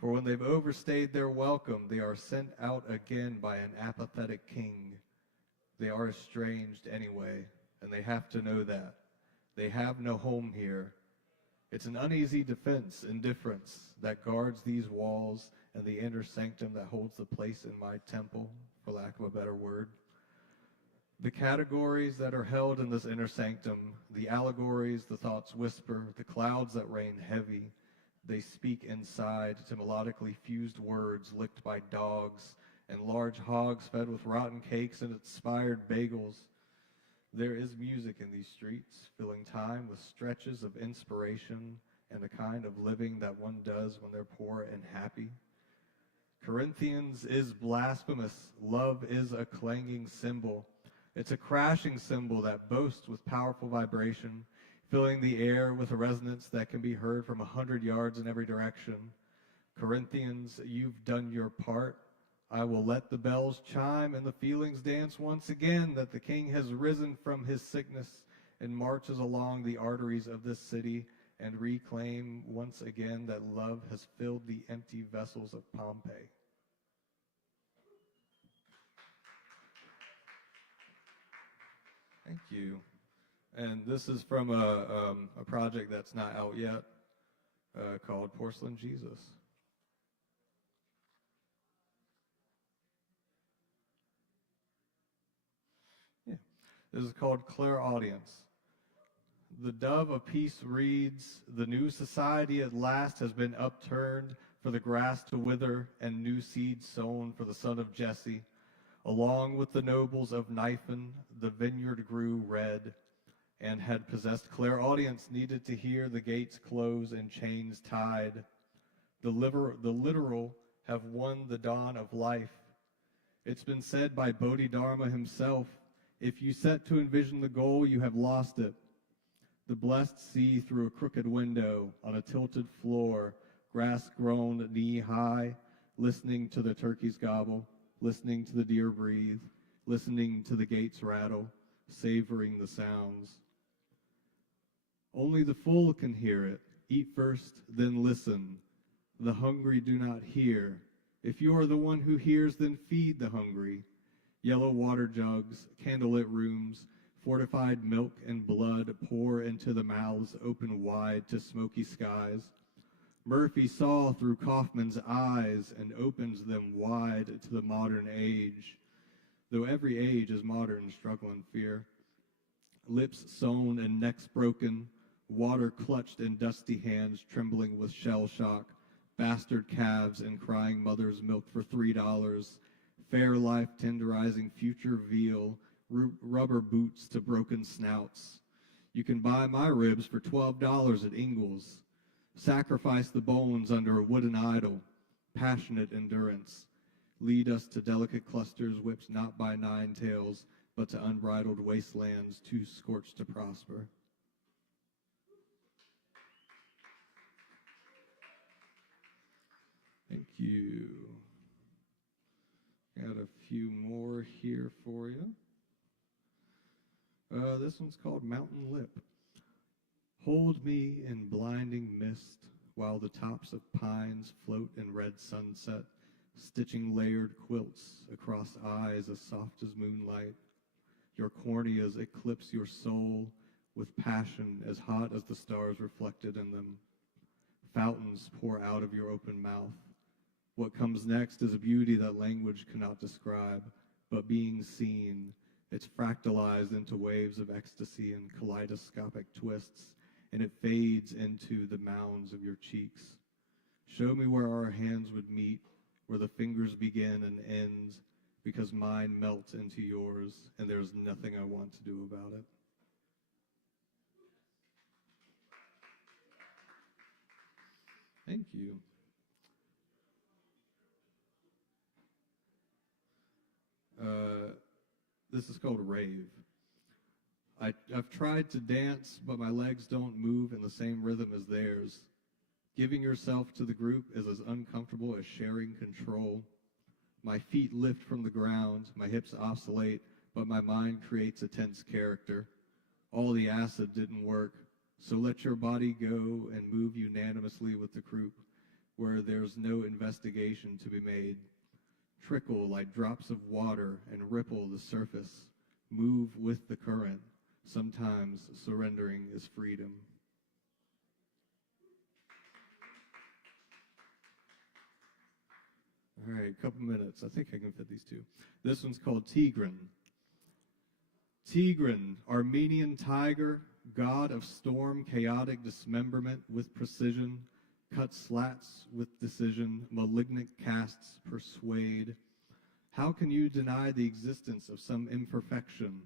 For when they've overstayed their welcome, they are sent out again by an apathetic king. They are estranged anyway, and they have to know that. They have no home here. It's an uneasy defense, indifference, that guards these walls and the inner sanctum that holds the place in my temple, for lack of a better word. The categories that are held in this inner sanctum, the allegories the thoughts whisper, the clouds that rain heavy, they speak inside to melodically fused words licked by dogs and large hogs fed with rotten cakes and expired bagels. There is music in these streets, filling time with stretches of inspiration and the kind of living that one does when they're poor and happy. Corinthians is blasphemous. Love is a clanging cymbal. It's a crashing cymbal that boasts with powerful vibration, filling the air with a resonance that can be heard from 100 yards in every direction. Corinthians, you've done your part. I will let the bells chime and the feelings dance once again that the King has risen from his sickness and marches along the arteries of this city and reclaim once again that love has filled the empty vessels of Pompeii. Thank you. And this is from a project that's not out yet called Porcelain Jesus. Yeah. This is called Clairaudience. The dove of peace reads, the new society at last has been upturned for the grass to wither and new seed sown for the son of Jesse. Along with the nobles of Niphan, the vineyard grew red, and had possessed clairaudience needed to hear the gates close and chains tied. The literal have won the dawn of life. It's been said by Bodhidharma himself, if you set to envision the goal, you have lost it. The blessed see through a crooked window on a tilted floor, grass grown knee-high, listening to the turkeys gobble, listening to the deer breathe, listening to the gates rattle, savoring the sounds. Only the full can hear it. Eat first, then listen. The hungry do not hear. If you are the one who hears, then feed the hungry. Yellow water jugs, candlelit rooms, fortified milk and blood pour into the mouths open wide to smoky skies. Murphy saw through Kaufman's eyes and opens them wide to the modern age, though every age is modern struggle and fear. Lips sewn and necks broken, water clutched in dusty hands trembling with shell shock, bastard calves and crying mothers milked for $3, fair life tenderizing future veal, rubber boots to broken snouts. You can buy my ribs for $12 at Ingles. Sacrifice the bones under a wooden idol, passionate endurance. Lead us to delicate clusters whipped not by nine tails, but to unbridled wastelands too scorched to prosper. Thank you. Got a few more here for you. This one's called Mountain Lip. Hold me in blinding mist while the tops of pines float in red sunset, stitching layered quilts across eyes as soft as moonlight. Your corneas eclipse your soul with passion as hot as the stars reflected in them. Fountains pour out of your open mouth. What comes next is a beauty that language cannot describe, but being seen, it's fractalized into waves of ecstasy and kaleidoscopic twists, and it fades into the mounds of your cheeks. Show me where our hands would meet, where the fingers begin and end, because mine melts into yours, and there's nothing I want to do about it. Thank you. This is called Rave. I've tried to dance, but my legs don't move in the same rhythm as theirs. Giving yourself to the group is as uncomfortable as sharing control. My feet lift from the ground, my hips oscillate, but my mind creates a tense character. All the acid didn't work, so let your body go and move unanimously with the group where there's no investigation to be made. Trickle like drops of water and ripple the surface. Move with the current. Sometimes surrendering is freedom. All right, a couple minutes. I think I can fit these two. This one's called Tigran. Tigran, Armenian tiger, god of storm, chaotic dismemberment with precision, cut slats with decision, malignant casts persuade. How can you deny the existence of some imperfection?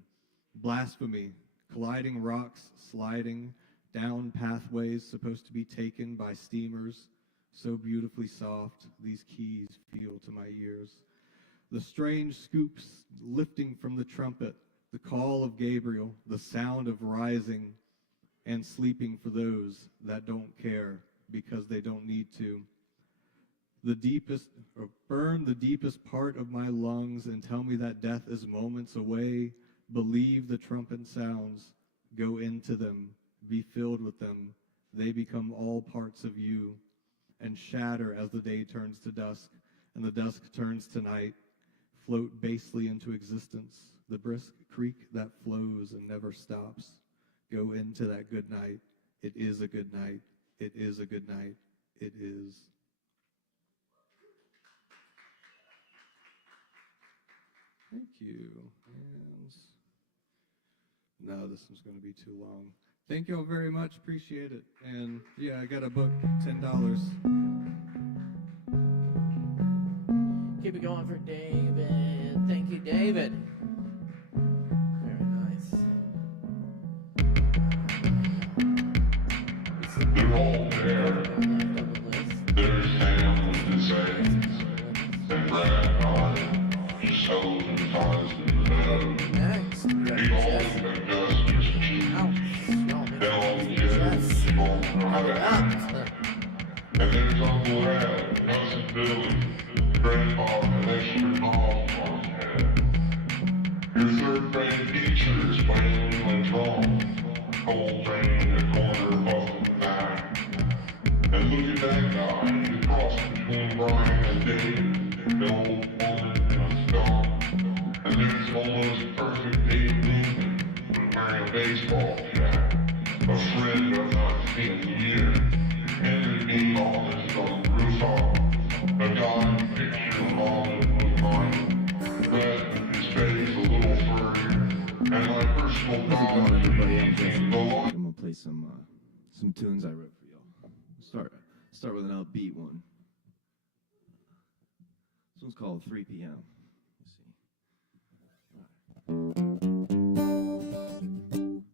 Blasphemy, colliding rocks, sliding down pathways supposed to be taken by steamers, so beautifully soft these keys feel to my ears. The strange scoops lifting from the trumpet, the call of Gabriel, the sound of rising and sleeping for those that don't care because they don't need to. the deepest, or burn the deepest part of my lungs and tell me that death is moments away. Believe the trumpet sounds, go into them, be filled with them. They become all parts of you and shatter as the day turns to dusk and the dusk turns to night. Float basely into existence, the brisk creek that flows and never stops. Go into that good night. It is a good night. It is a good night. It is. Thank you. And no, this one's going to be too long. Thank you all very much. Appreciate it. And yeah, I got a book, $10. Keep it going for David. Thank you, David. Very nice. They're all there. There's Sam with his eggs, and Brad on his toes and ties in the nose. Next, He always been Dustin's cheek. They all kids, people right. And there's Uncle Ed, Cousin Billy, Grandpa, and extra mom on head. Your third grade teacher is playing and drum. Coltrane in the corner puffing back. And look at that guy, the cross between Brian and Dave, the old woman and a stump. And there's almost perfect Dave Newman, wearing a baseball cap. A friend I've not seen in years. Henry being honest on the rooftop. A guy picture mom with mine. Red with his face a little furrier. And my personal dog is the I'm gonna play some tunes I wrote for y'all. Start with an upbeat one. This one's called 3 p.m.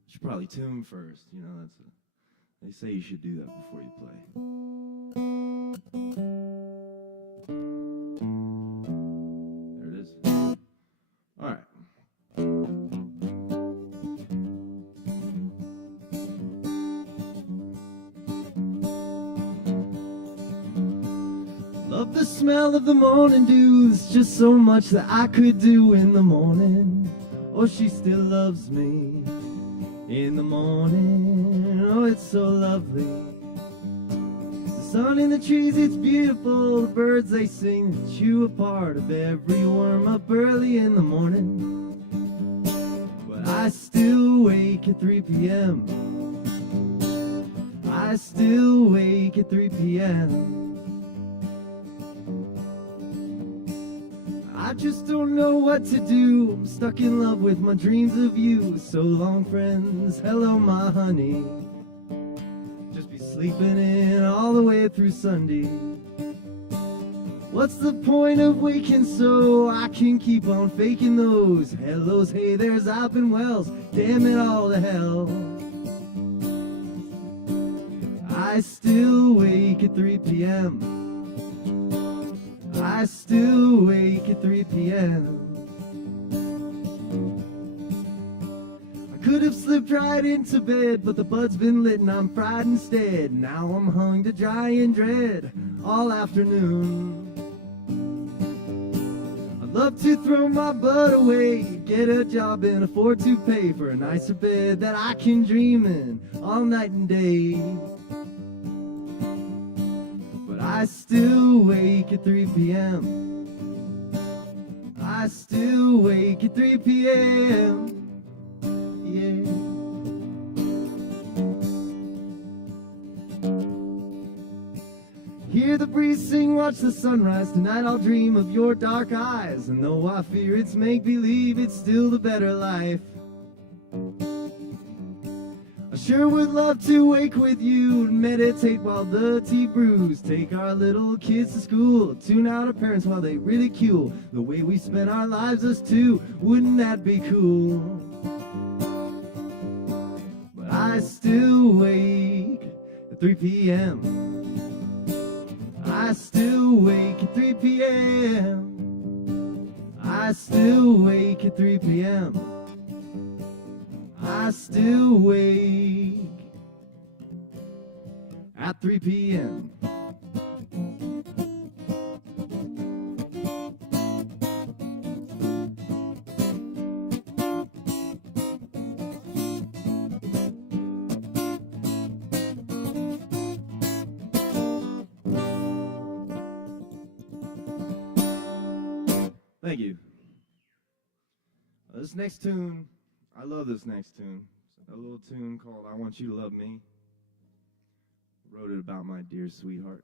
Should probably tune first, you know. They say you should do that before you play. There it is. All right. Love the smell of the morning dew. There's just so much that I could do in the morning. Oh, she still loves me in the morning. Oh, it's so lovely. The sun in the trees, it's beautiful. The birds, they sing and chew a part of every worm up early in the morning. But I still wake at 3 p.m. I still wake at 3 p.m. I just don't know what to do. I'm stuck in love with my dreams of you. So long, friends. Hello, my honey. Just be sleeping in all the way through Sunday. What's the point of waking so I can keep on faking those hellos? Hey, there's I've been Wells. Damn it all to hell. I still wake at 3 p.m. I still wake at 3 p.m. I could have slipped right into bed, but the bud's been lit and I'm fried instead. Now I'm hung to dry in dread all afternoon. I'd love to throw my butt away, get a job and afford to pay for a nicer bed that I can dream in all night and day. I still wake at 3 p.m. I still wake at 3 p.m. Yeah. Hear the breeze sing, watch the sunrise. Tonight I'll dream of your dark eyes. And though I fear it's make-believe, it's still the better life. I sure would love to wake with you and meditate while the tea brews. Take our little kids to school, tune out our parents while they ridicule the way we spend our lives, us two. Wouldn't that be cool? But I still wake at 3 p.m. I still wake at 3 p.m. I still wake at 3 p.m. I still wake at 3 p.m. Thank you. This next tune, I love this next tune. A little tune called I Want You to Love Me. Wrote it about my dear sweetheart.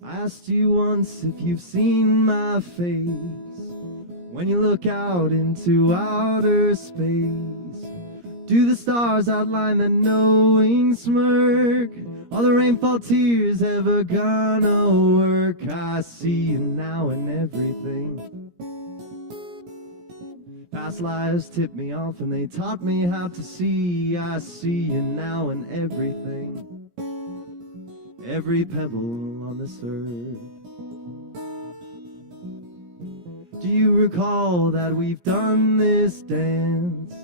I asked you once if you've seen my face when you look out into outer space. Do the stars outline that knowing smirk? Are the rainfall tears ever gonna work? I see you now in everything. Past lives tipped me off and they taught me how to see. I see you now in everything. Every pebble on this earth. Do you recall that we've done this dance?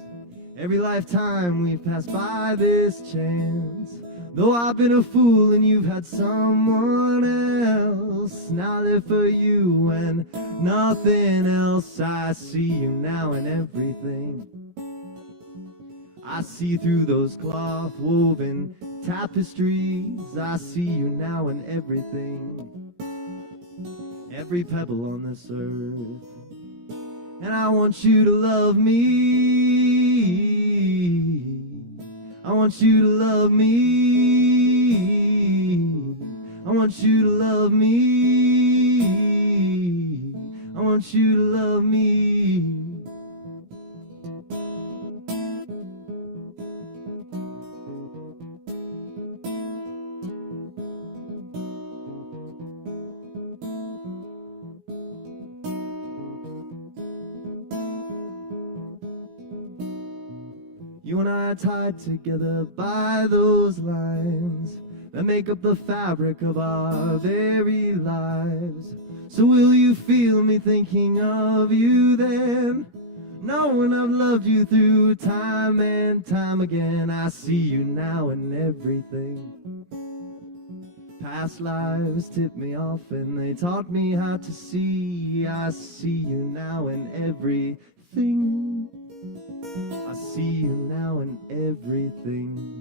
Every lifetime we've passed by this chance. Though I've been a fool and you've had someone else, now I live for you and nothing else. I see you now in everything. I see through those cloth woven tapestries. I see you now in everything. Every pebble on this earth. And I want you to love me. I want you to love me. I want you to love me. I want you to love me. You and I are tied together by those lines that make up the fabric of our very lives. So will you feel me thinking of you then? Knowing I've loved you through time and time again. I see you now in everything. Past lives tipped me off and they taught me how to see. I see you now in everything. I see you now in everything.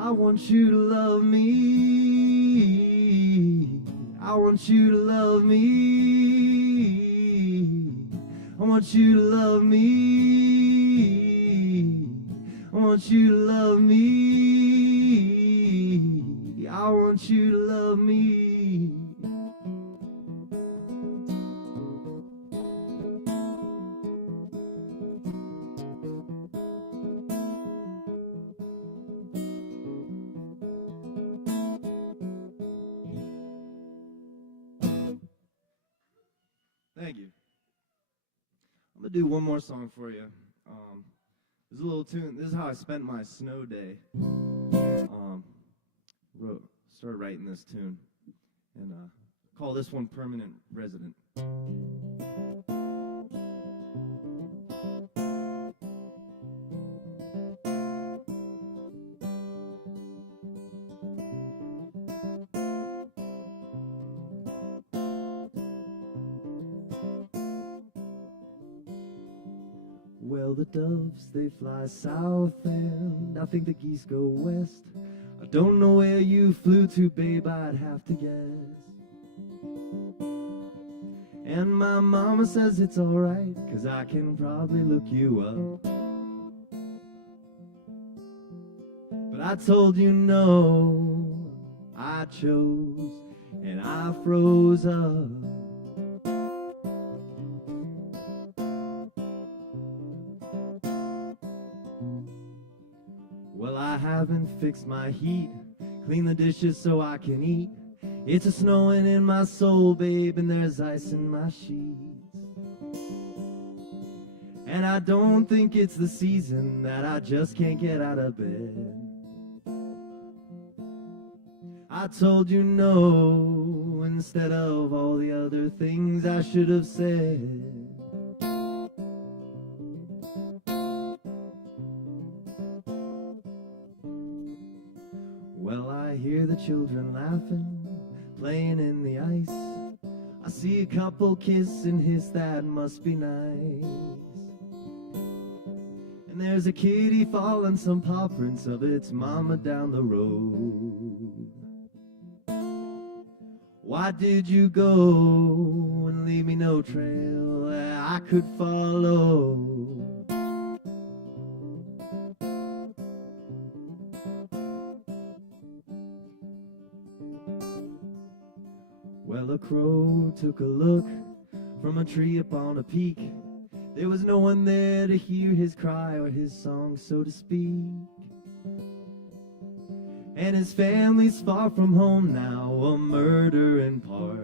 I want you to love me. I want you to love me. I want you to love me. I want you to love me. I want you to love me. Thank you. I'm gonna do one more song for you. There's a little tune. This is how I spent my snow day. Started writing this tune, and call this one "Permanent Resident." Well, the doves, they fly south, and I think the geese go west. I don't know where you flew to, babe, I'd have to guess. And my mama says it's alright, 'cause I can probably look you up. But I told you no, I chose, and I froze up. Well, I haven't fixed my heat, clean the dishes so I can eat. It's a snowing in my soul, babe, and there's ice in my sheets. And I don't think it's the season that I just can't get out of bed. I told you no instead of all the other things I should have said. Well, I hear the children laughing, playing in the ice. I see a couple kiss and hiss, that must be nice. And there's a kitty following some paw prints of its mama down the road. Why did you go and leave me no trail that I could follow? Well, a crow took a look from a tree up on a peak. There was no one there to hear his cry or his song, so to speak. And his family's far from home now, a murder in part.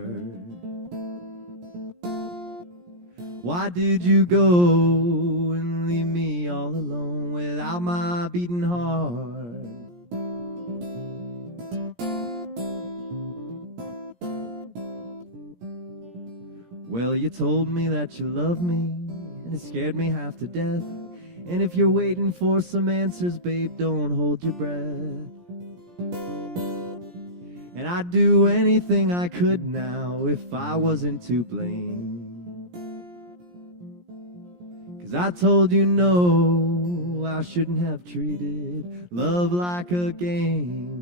Why did you go and leave me all alone without my beating heart? Well, you told me that you loved me, and it scared me half to death. And if you're waiting for some answers, babe, don't hold your breath. And I'd do anything I could now if I wasn't to blame. 'Cause I told you no, I shouldn't have treated love like a game.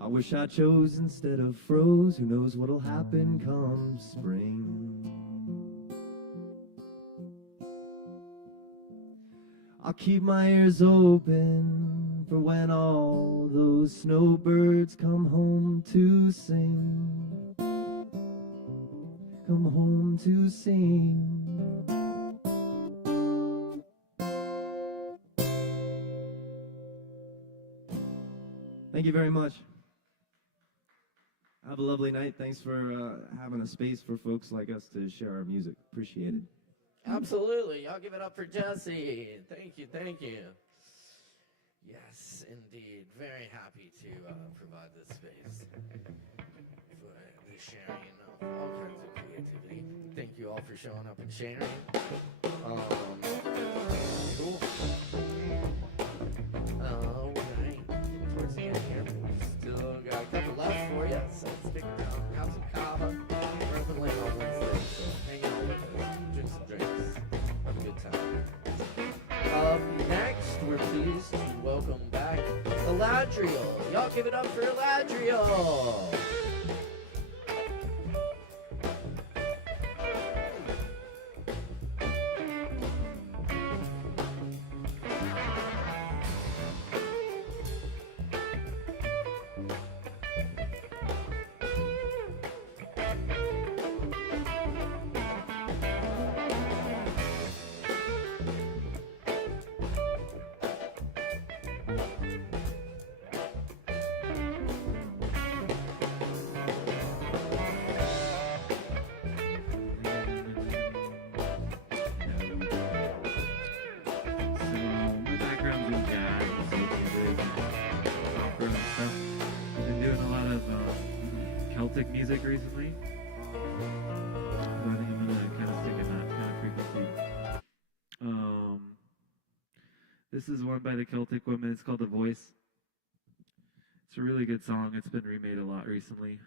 I wish I chose instead of froze. Who knows what'll happen come spring? I'll keep my ears open for when all those snowbirds come home to sing. Come home to sing. Thank you very much. Have a lovely night. Thanks for having a space for folks like us to share our music. Appreciate it. Absolutely. Y'all give it up for Jesse. Thank you, thank you. Yes, indeed. Very happy to provide this space for the sharing of all kinds of creativity. Thank you all for showing up and sharing. Cool. All right. Towards the end here, we still got a couple left for you, so stick around. Have some Kava. We're open late on Wednesday, so hang out with us. Drink some drinks. Have a good time. Up next, we're pleased to welcome back the Ladriel. Y'all give it up for Ladriel. Celtic music recently. So I think I'm gonna kind of stick in that kind of frequency. This is one by the Celtic women. It's called The Voice. It's a really good song. It's been remade a lot recently.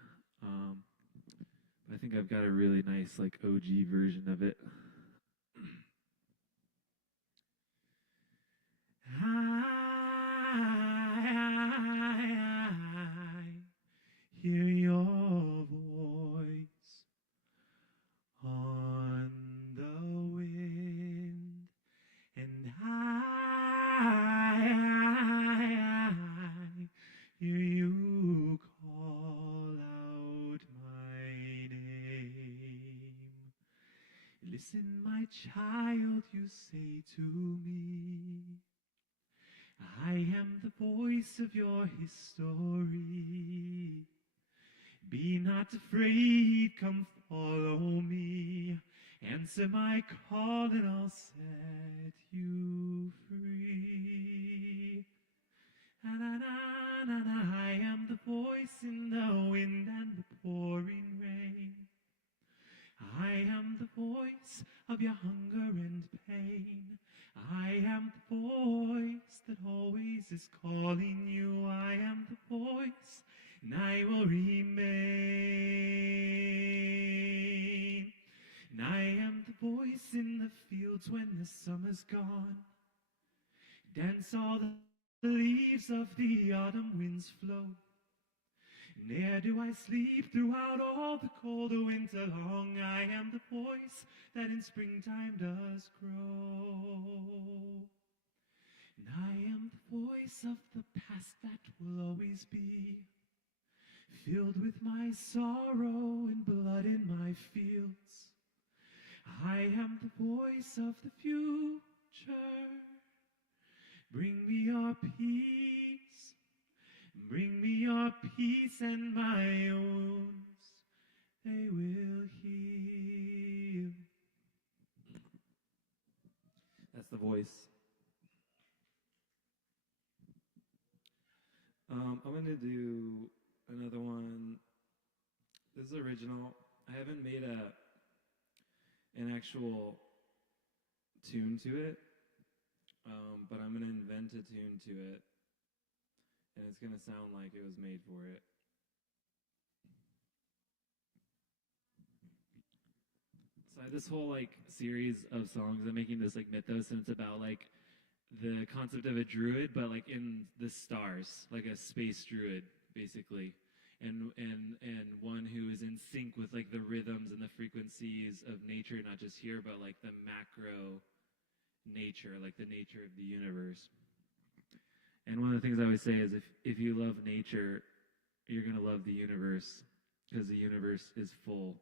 I think I've got a really nice like OG version of it. child, you say to me, I am the voice of your history. Be not afraid, come follow me. Answer my call and I'll set you free. I am the voice in the wind and the pouring rain. I am the voice of your hunger and pain. I am the voice that always is calling you. I am the voice, and I will remain. And I am the voice in the fields when the summer's gone. Dance all the leaves of the autumn winds flow. Ne'er do I sleep throughout all the cold winter long. I am the voice that in springtime does grow. And I am the voice of the past that will always be, filled with my sorrow and blood in my fields. I am the voice of the future. Bring me your peace. Bring me your peace, and my wounds, they will heal. That's the voice. I'm going to do another one. This is original. I haven't made an actual tune to it, but I'm going to invent a tune to it. And it's going to sound like it was made for it. So I have this whole series of songs. I'm making this mythos, and it's about the concept of a druid, but in the stars, like a space druid, basically. And one who is in sync with the rhythms and the frequencies of nature, not just here, but the macro nature, the nature of the universe. And one of the things I always say is if you love nature, you're going to love the universe, because the universe is full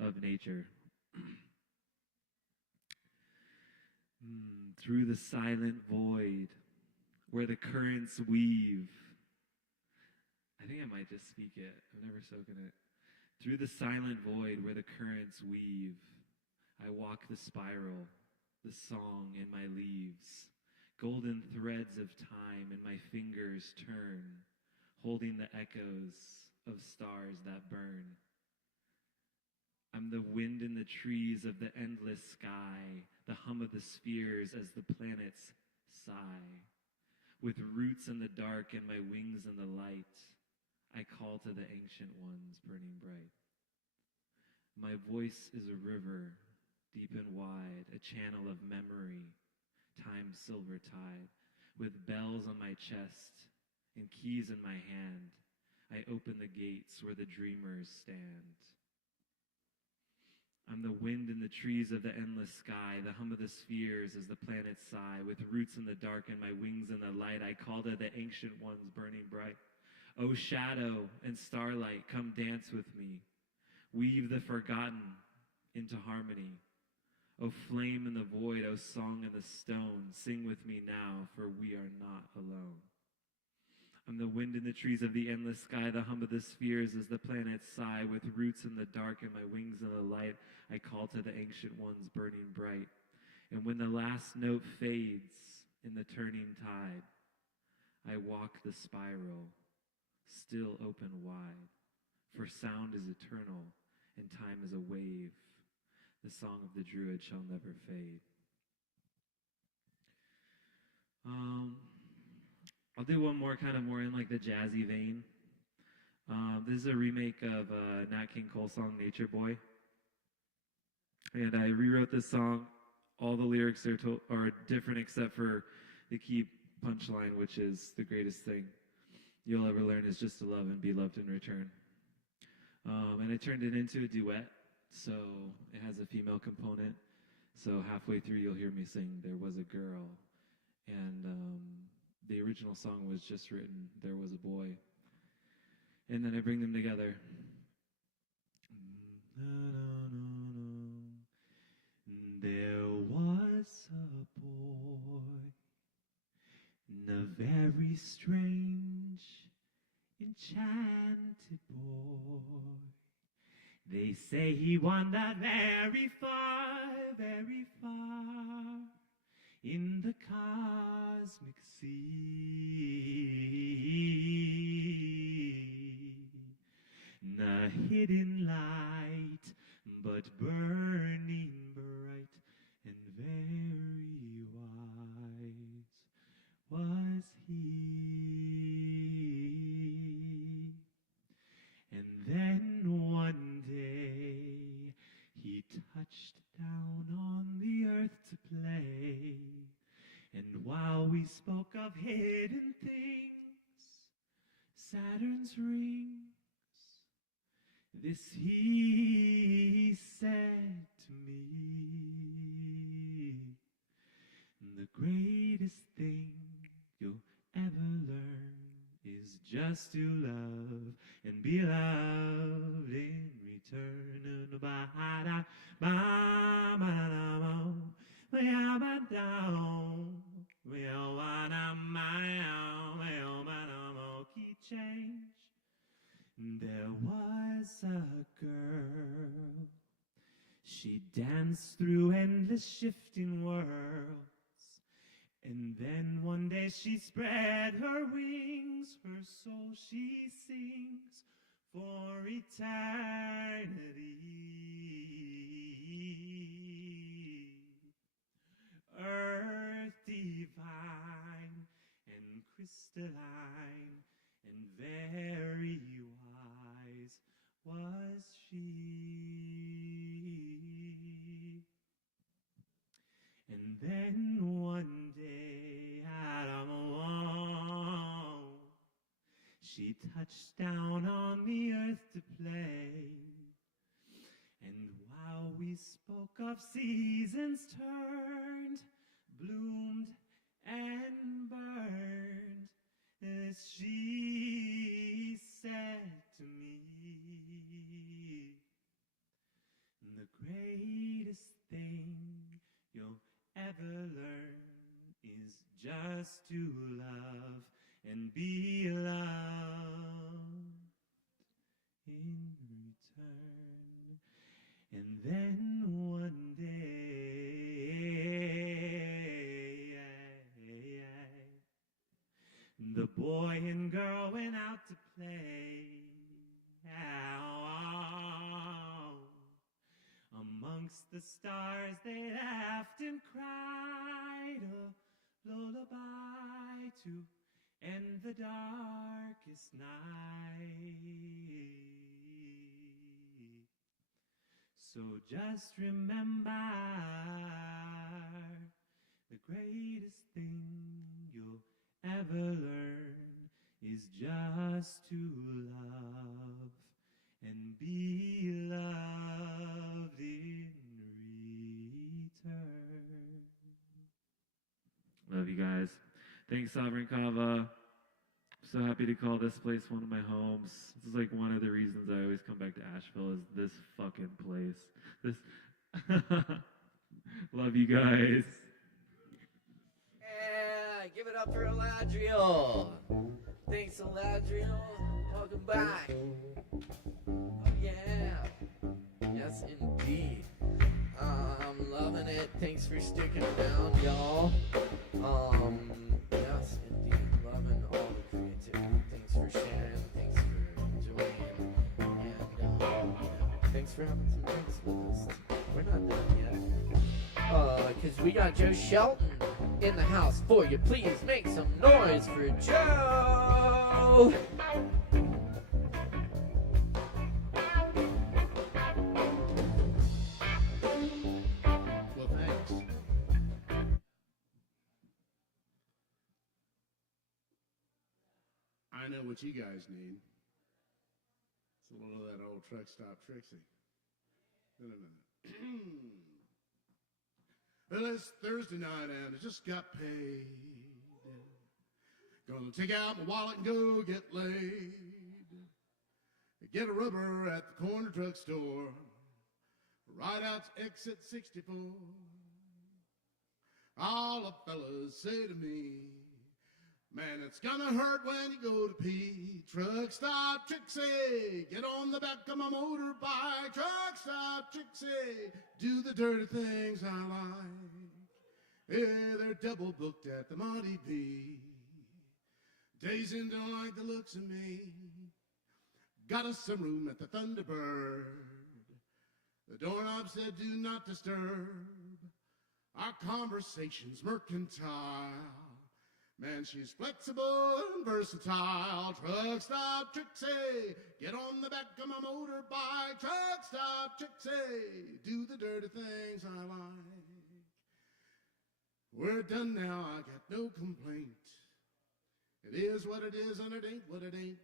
of nature. Through the silent void where the currents weave. I think I might just speak it. I've never spoken it. Through the silent void where the currents weave, I walk the spiral, the song in my leaves. Golden threads of time in my fingers turn, holding the echoes of stars that burn. I'm the wind in the trees of the endless sky, the hum of the spheres as the planets sigh. With roots in the dark and my wings in the light, I call to the ancient ones burning bright. My voice is a river, deep and wide, a channel of memory, time's silver tide. With bells on my chest and keys in my hand, I open the gates where the dreamers stand. I'm the wind in the trees of the endless sky, the hum of the spheres as the planets sigh. With roots in the dark and my wings in the light, I call to the ancient ones burning bright. O shadow and starlight, come dance with me. Weave the forgotten into harmony. O flame in the void, O song in the stone, sing with me now, for we are not alone. I'm the wind in the trees of the endless sky, the hum of the spheres as the planets sigh. With roots in the dark and my wings in the light, I call to the ancient ones burning bright. And when the last note fades in the turning tide, I walk the spiral, still open wide. For sound is eternal and time is a wave. The song of the druid shall never fade. I'll do one more kind of more in the jazzy vein. This is a remake of Nat King Cole song, Nature Boy. And I rewrote this song. All the lyrics are different except for the key punchline, which is the greatest thing you'll ever learn is just to love and be loved in return. And I turned it into a duet, so it has a female component. So halfway through you'll hear me sing There Was a Girl. And the original song was just written, There Was a Boy. And then I bring them together. There was very strange, enchanted boy. They say he wandered very far in the cosmic sea. A hidden light, but burning bright and very wise was he. And then one day he touched down on the earth to play. And while we spoke of hidden things, Saturn's rings, this he said to me: the greatest thing you'll ever learn is just to love and be loved in return. Change. There was a girl. She danced through endless shifting worlds. And then one day she spread her wings. Her soul she sings for eternity. Earth divine and crystalline and very wise was she. And then one day out of a wall, she touched down on the earth to play. And while we spoke of seasons turned, bloomed and burned, as she said to me, the greatest thing you'll ever learn is just to love and be loved in return. And then one day, the boy and girl went out to play. Amongst the stars they laughed and cried, a lullaby to end the darkest night. So just remember, the greatest thing you'll ever learn is just to love and be loved in return. Love you guys. Thanks, Sovereign Kava. So happy to call this place one of my homes. This is like one of the reasons I always come back to Asheville, is this fucking place. This love you guys. Yeah, give it up for Eladriel. Thanks, Eladriel. Welcome back. Oh, yeah. Yes, indeed. I'm loving it. Thanks for sticking around, y'all. Yes, indeed. Loving all the creativity. Thanks for sharing. Thanks for enjoying. And thanks for having some drinks with us. We're not done yet. Because we got Joe Shelton in the house for you. Please make some noise for Joe. Well, thanks. I know what you guys need. It's a little of that old truck stop Trixie. No. Well, it's Thursday night and I just got paid. Gonna take out my wallet and go get laid. Get a rubber at the corner drugstore. Right out to exit 64. All the fellas say to me, Man, it's gonna hurt when you go to pee. Truck stop, Trixie. Get on the back of my motorbike. Truck stop, Trixie. Do the dirty things I like. Yeah, they're double booked at the Monty B. Days in don't like the looks of me. Got us some room at the Thunderbird. The doorknob said do not disturb. Our conversation's mercantile. Man, she's flexible and versatile. Truck stop, Trixie. Get on the back of my motorbike. Truck stop, Trixie. Do the dirty things I like. We're done now, I got no complaint. It is what it is and it ain't what it ain't.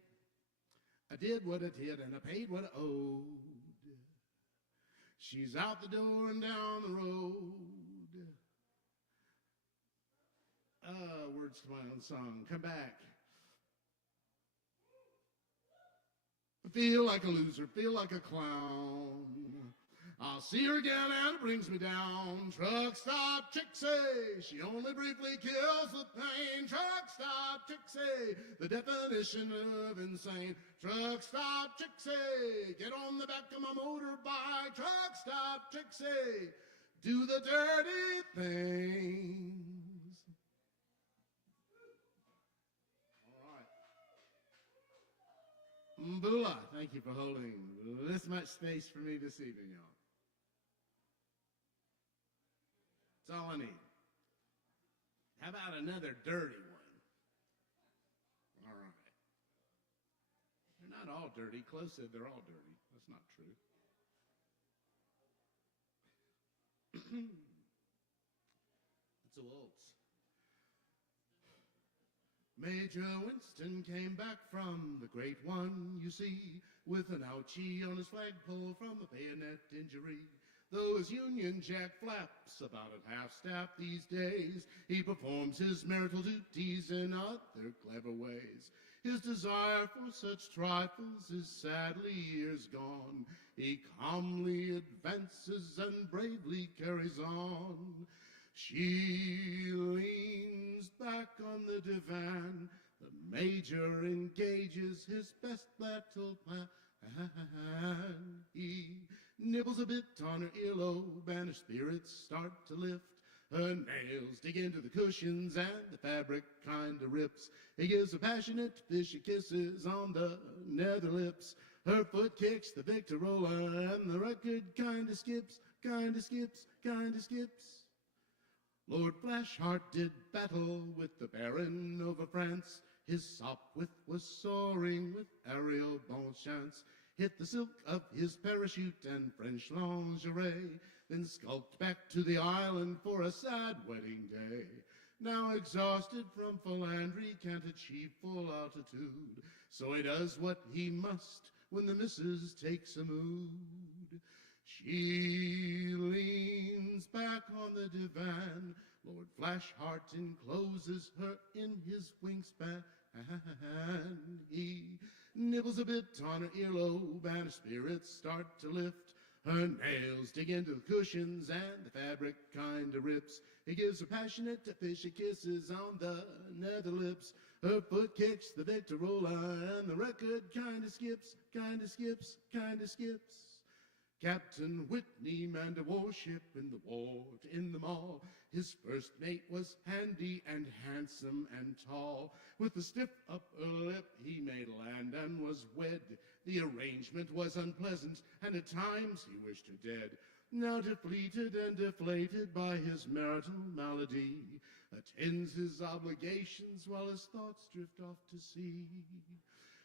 I did what I did and I paid what I owed. She's out the door and down the road. Words to my own song. Come back. I feel like a loser, feel like a clown. I'll see her again and it brings me down. Truck stop, Trixie. She only briefly kills the pain. Truck stop, Trixie. The definition of insane. Truck stop, Trixie. Get on the back of my motorbike. Truck stop, Trixie. Do the dirty things. Mbula, thank you for holding this much space for me this evening, y'all. That's all I need. How about another dirty one? All right. They're not all dirty. Close said they're all dirty. That's not true. It's a waltz. Major Winston came back from the Great One, you see, with an ouchie on his flagpole from a bayonet injury. Though his Union Jack flaps about at half-staff these days, he performs his marital duties in other clever ways. His desire for such trifles is sadly years gone. He calmly advances and bravely carries on. She leans back on the divan. The major engages his best battle plan. He nibbles a bit on her earlobe and her spirits start to lift. Her nails dig into the cushions and the fabric kind of rips. He gives her passionate fishy kisses on the nether lips. Her foot kicks the Victorola and the record kind of skips, kind of skips, kind of skips. Lord Flashheart did battle with the Baron over France. His sopwith was soaring with aerial bonchance. Hit the silk of his parachute and French lingerie, then skulked back to the island for a sad wedding day. Now exhausted from philandry, can't achieve full altitude, so he does what he must when the missus takes a mood. She leans back on the divan. Lord Flashheart encloses her in his wingspan. He nibbles a bit on her earlobe and her spirits start to lift. Her nails dig into the cushions and the fabric kind of rips. He gives her passionate fishy kisses on the nether lips. Her foot kicks the Victorola and the record kind of skips, kind of skips, kind of skips. Captain Whitney manned a warship in the ward in the mall. His first mate was handy and handsome and tall. With a stiff upper lip he made land and was wed. The arrangement was unpleasant, and at times he wished her dead. Now depleted and deflated by his marital malady, attends his obligations while his thoughts drift off to sea.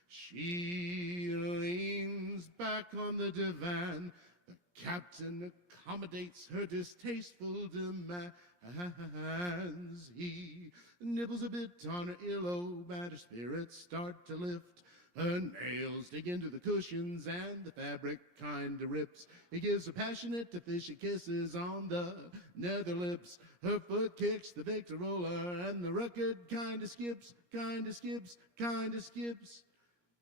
She leans back on the divan. The captain accommodates her distasteful demands. He nibbles a bit on her earlobe and her spirits start to lift. Her nails dig into the cushions and the fabric kind of rips. He gives her passionate fishy kisses on the nether lips. Her foot kicks the Victorola and the record kind of skips, kind of skips, kind of skips.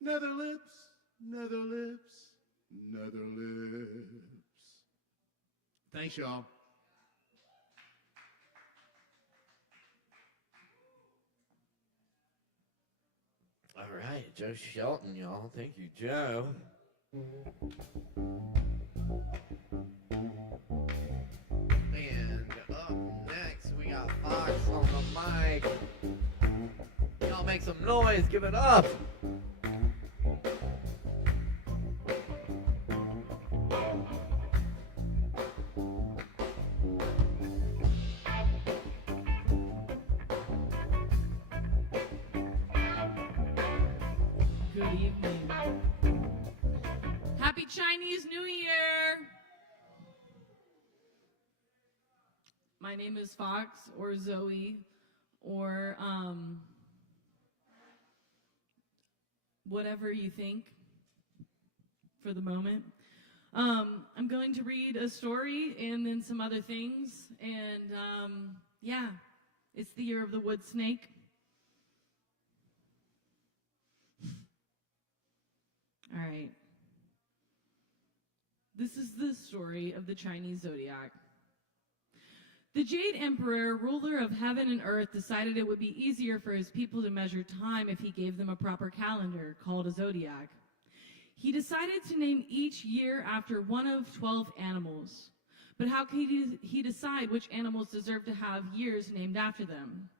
Nether lips, nether lips, nether lips. Thanks, y'all. Joe Shelton, y'all. Thank you, Joe. And up next, we got Fox on the mic. Y'all make some noise. Give it up. Good evening. Happy Chinese New Year! My name is Fox, or Zoe, or whatever you think for the moment. I'm going to read a story and then some other things, and yeah, it's the year of the wood snake. All right. This is the story of the Chinese zodiac. The Jade Emperor, ruler of heaven and earth, decided it would be easier for his people to measure time if he gave them a proper calendar called a zodiac. He decided to name each year after one of 12 animals. But how could he decide which animals deserve to have years named after them?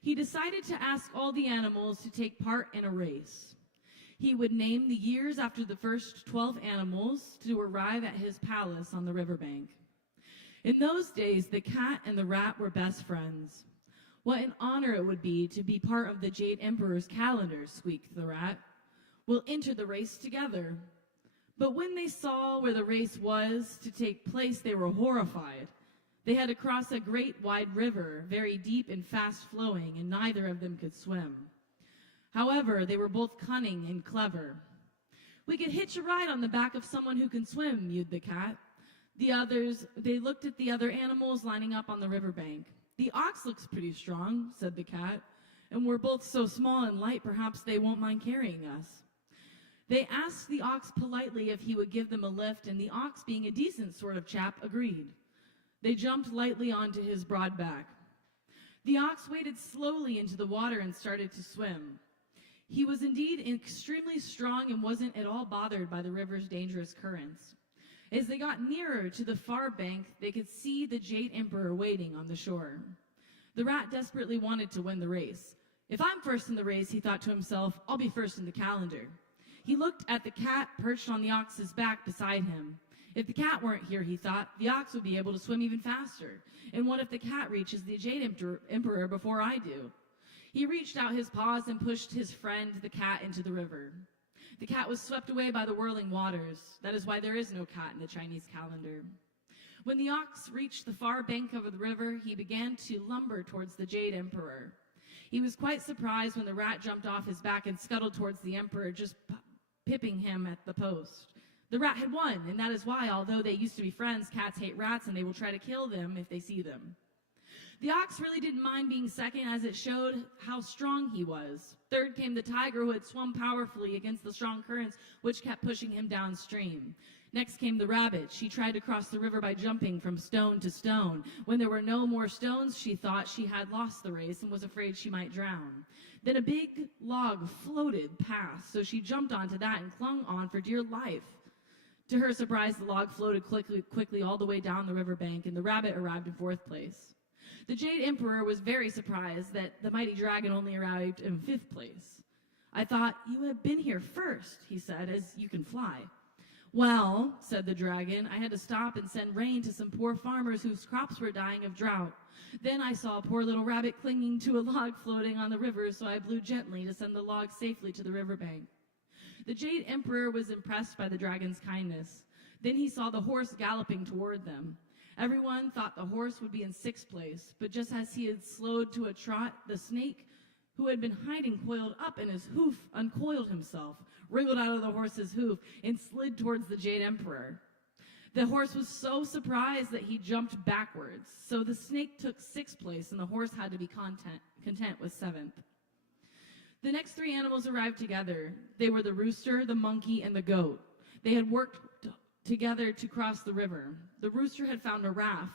He decided to ask all the animals to take part in a race. He would name the years after the first 12 animals to arrive at his palace on the riverbank. In those days, the cat and the rat were best friends. What an honor it would be to be part of the Jade Emperor's calendar, squeaked the rat. We'll enter the race together. But when they saw where the race was to take place, they were horrified. They had to cross a great wide river, very deep and fast-flowing, and neither of them could swim. However, they were both cunning and clever. We could hitch a ride on the back of someone who can swim, mewed the cat. They looked at the other animals lining up on the riverbank. The ox looks pretty strong, said the cat, and we're both so small and light, perhaps they won't mind carrying us. They asked the ox politely if he would give them a lift, and the ox, being a decent sort of chap, agreed. They jumped lightly onto his broad back. The ox waded slowly into the water and started to swim. He was indeed extremely strong and wasn't at all bothered by the river's dangerous currents. As they got nearer to the far bank, they could see the Jade Emperor waiting on the shore. The rat desperately wanted to win the race. If I'm first in the race, he thought to himself, I'll be first in the calendar. He looked at the cat perched on the ox's back beside him. If the cat weren't here, he thought, the ox would be able to swim even faster. And what if the cat reaches the Jade Emperor before I do? He reached out his paws and pushed his friend, the cat, into the river. The cat was swept away by the whirling waters. That is why there is no cat in the Chinese calendar. When the ox reached the far bank of the river, he began to lumber towards the Jade Emperor. He was quite surprised when the rat jumped off his back and scuttled towards the emperor, just pipping him at the post. The rat had won, and that is why, although they used to be friends, cats hate rats and they will try to kill them if they see them. The ox really didn't mind being second, as it showed how strong he was. Third came the tiger, who had swum powerfully against the strong currents, which kept pushing him downstream. Next came the rabbit. She tried to cross the river by jumping from stone to stone. When there were no more stones, she thought she had lost the race and was afraid she might drown. Then a big log floated past, so she jumped onto that and clung on for dear life. To her surprise, the log floated quickly all the way down the riverbank, and the rabbit arrived in fourth place. The Jade Emperor was very surprised that the mighty dragon only arrived in fifth place. I thought, you have been here first, he said, as you can fly. Well, said the dragon, I had to stop and send rain to some poor farmers whose crops were dying of drought. Then I saw a poor little rabbit clinging to a log floating on the river, so I blew gently to send the log safely to the riverbank. The Jade Emperor was impressed by the dragon's kindness. Then he saw the horse galloping toward them. Everyone thought the horse would be in sixth place, but just as he had slowed to a trot, the snake, who had been hiding coiled up in his hoof, uncoiled himself, wriggled out of the horse's hoof, and slid towards the Jade Emperor. The horse was so surprised that he jumped backwards, so the snake took sixth place, and the horse had to be content with seventh. The next three animals arrived together. They were the rooster, the monkey, and the goat. They had worked together to cross the river. The rooster had found a raft.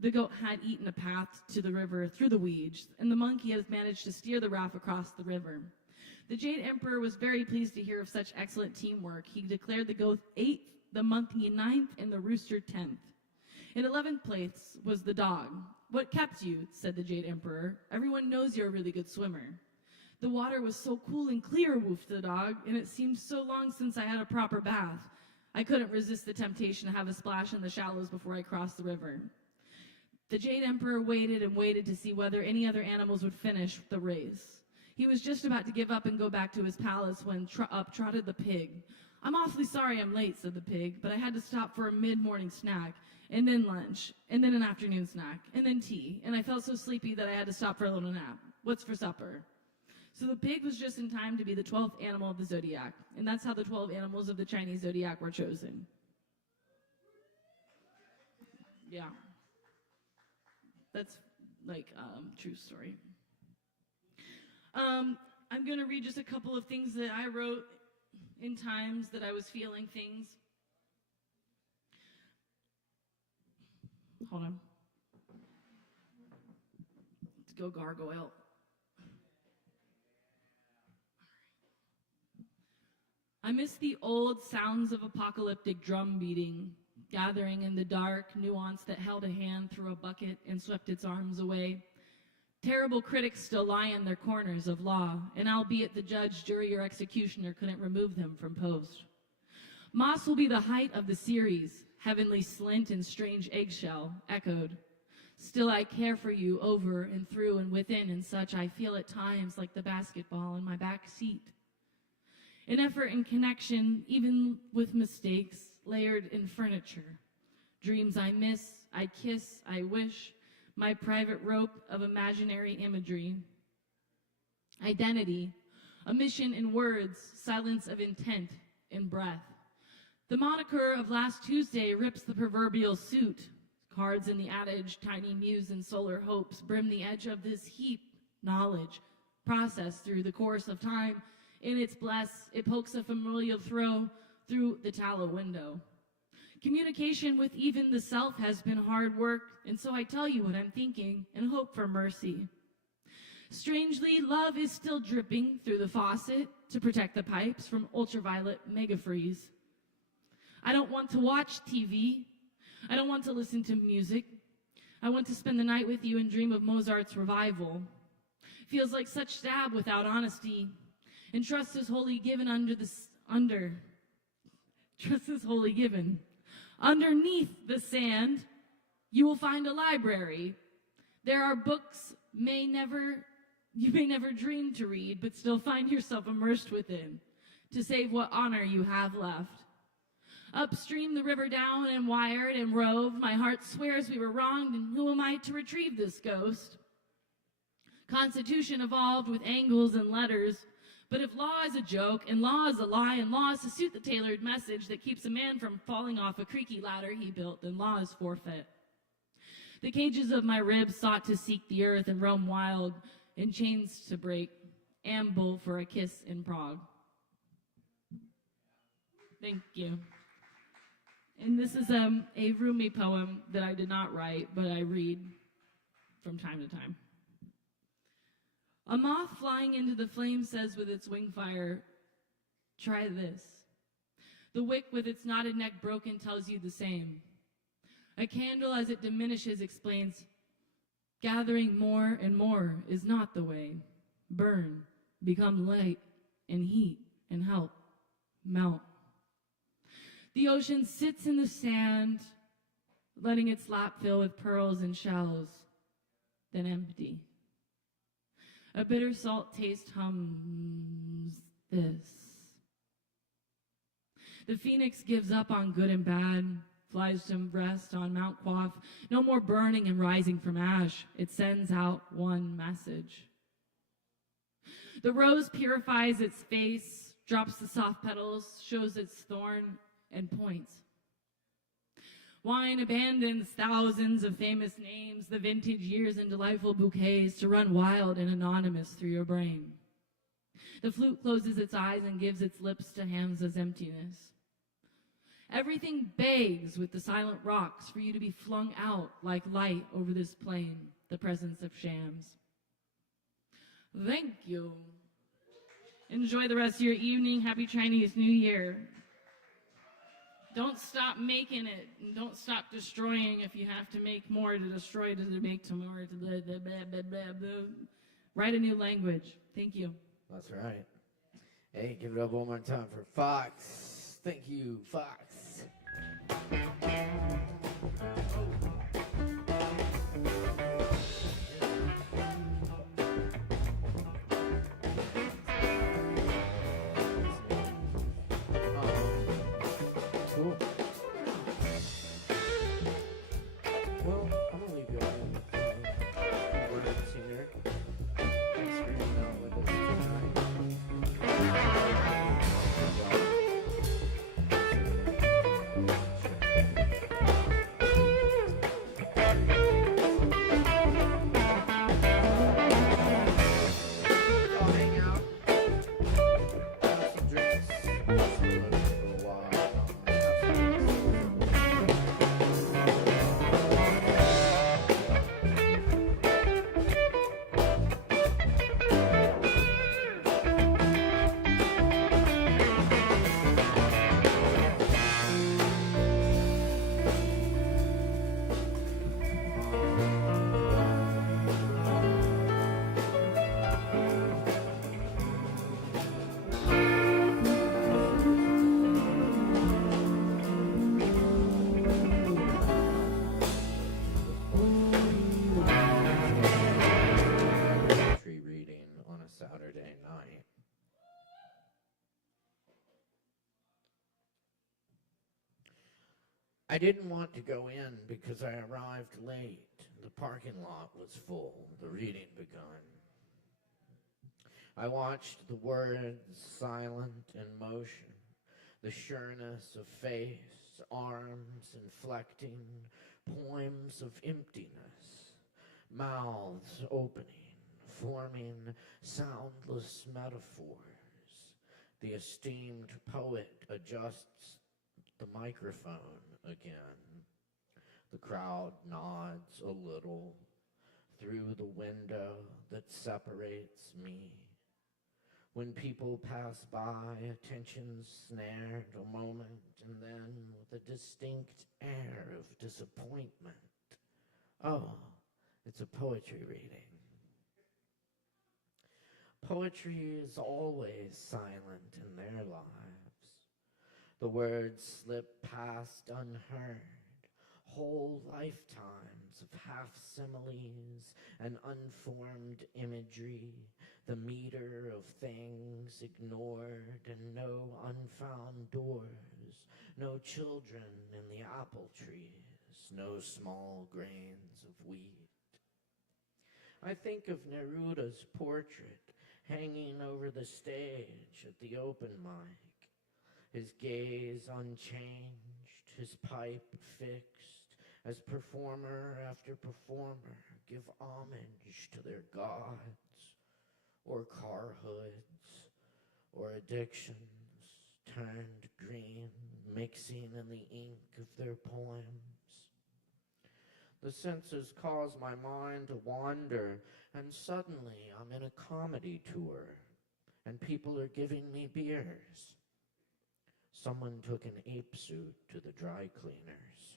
The goat had eaten a path to the river through the weeds, and the monkey had managed to steer the raft across the river. The Jade Emperor was very pleased to hear of such excellent teamwork. He declared the goat 8th, the monkey 9th, and the rooster 10th. In 11th place was the dog. "What kept you?" said the Jade Emperor. "Everyone knows you're a really good swimmer." "The water was so cool and clear," woofed the dog, "and it seemed so long since I had a proper bath. I couldn't resist the temptation to have a splash in the shallows before I crossed the river." The Jade Emperor waited and waited to see whether any other animals would finish the race. He was just about to give up and go back to his palace when up trotted the pig. "I'm awfully sorry I'm late," said the pig, "but I had to stop for a mid-morning snack, and then lunch, and then an afternoon snack, and then tea, and I felt so sleepy that I had to stop for a little nap. What's for supper?" So the pig was just in time to be the 12th animal of the zodiac, and that's how the 12 animals of the Chinese zodiac were chosen. Yeah. That's like true story. I'm going to read just a couple of things that I wrote in times that I was feeling things. Hold on. Let's go gargoyle. I miss the old sounds of apocalyptic drum beating, gathering in the dark nuance that held a hand through a bucket and swept its arms away. Terrible critics still lie in their corners of law, and albeit the judge, jury, or executioner couldn't remove them from post. Moss will be the height of the series, heavenly slint and strange eggshell, echoed. Still I care for you over and through and within and such I feel at times like the basketball in my back seat. An effort and connection, even with mistakes, layered in furniture. Dreams I miss, I kiss, I wish, my private rope of imaginary imagery. Identity, a mission in words, silence of intent in breath. The moniker of last Tuesday rips the proverbial suit. Cards in the adage, tiny muse and solar hopes brim the edge of this heap, knowledge, processed through the course of time. In its bless, it pokes a familial throw through the tallow window. Communication with even the self has been hard work, and so I tell you what I'm thinking and hope for mercy. Strangely, love is still dripping through the faucet to protect the pipes from ultraviolet megafreeze. I don't want to watch TV. I don't want to listen to music. I want to spend the night with you and dream of Mozart's revival. Feels like such stab without honesty. And trust is wholly given trust is wholly given. Underneath the sand, you will find a library. There are books you may never dream to read, but still find yourself immersed within, to save what honor you have left. Upstream the river down and wired and rove, my heart swears we were wronged, and who am I to retrieve this ghost? Constitution evolved with angles and letters, but if law is a joke, and law is a lie, and law is to suit the tailored message that keeps a man from falling off a creaky ladder he built, then law is forfeit. The cages of my ribs sought to seek the earth and roam wild, in chains to break, amble for a kiss in Prague. Thank you. And this is a Rumi poem that I did not write, but I read from time to time. A moth flying into the flame says with its wing fire, try this. The wick with its knotted neck broken tells you the same. A candle as it diminishes explains, gathering more and more is not the way. Burn, become light and heat and help, melt. The ocean sits in the sand, letting its lap fill with pearls and shells, then empty. A bitter salt taste hums this. The phoenix gives up on good and bad, flies to rest on Mount Quaff. No more burning and rising from ash. It sends out one message. The rose purifies its face, drops the soft petals, shows its thorn, and points. Wine abandons thousands of famous names, the vintage years and delightful bouquets to run wild and anonymous through your brain. The flute closes its eyes and gives its lips to Hamza's emptiness. Everything begs with the silent rocks for you to be flung out like light over this plain, the presence of shams. Thank you. Enjoy the rest of your evening. Happy Chinese New Year. Don't stop making it. And don't stop destroying if you have to make more to destroy to make tomorrow. Write a new language. Thank you. That's right. Hey, give it up one more time for Fox. Thank you, Fox. Cool. Well, I'm gonna leave you all with words here. Thanks for hanging out with us tonight. Y'all hang out. Have some drinks. Just for a while. Have some drinks. Poetry reading on a Saturday night. I didn't want to go in because I arrived late. The parking lot was full. The reading begun. I watched the words silent in motion, the sureness of face, arms inflecting, poems of emptiness, mouths opening, forming soundless metaphors. The esteemed poet adjusts the microphone again. The crowd nods a little through the window that separates me. When people pass by, attention snared a moment, and then with a distinct air of disappointment. Oh, it's a poetry reading. Poetry is always silent in their lives. The words slip past unheard. Whole lifetimes of half-similes and unformed imagery, the meter of things ignored and no unfound doors, no children in the apple trees, no small grains of wheat. I think of Neruda's portrait hanging over the stage at the open mic, his gaze unchanged, his pipe fixed, as performer after performer give homage to their gods, or car hoods, or addictions turned green, mixing in the ink of their poems. The senses cause my mind to wander, and suddenly I'm in a comedy tour, and people are giving me beers. Someone took an ape suit to the dry cleaners.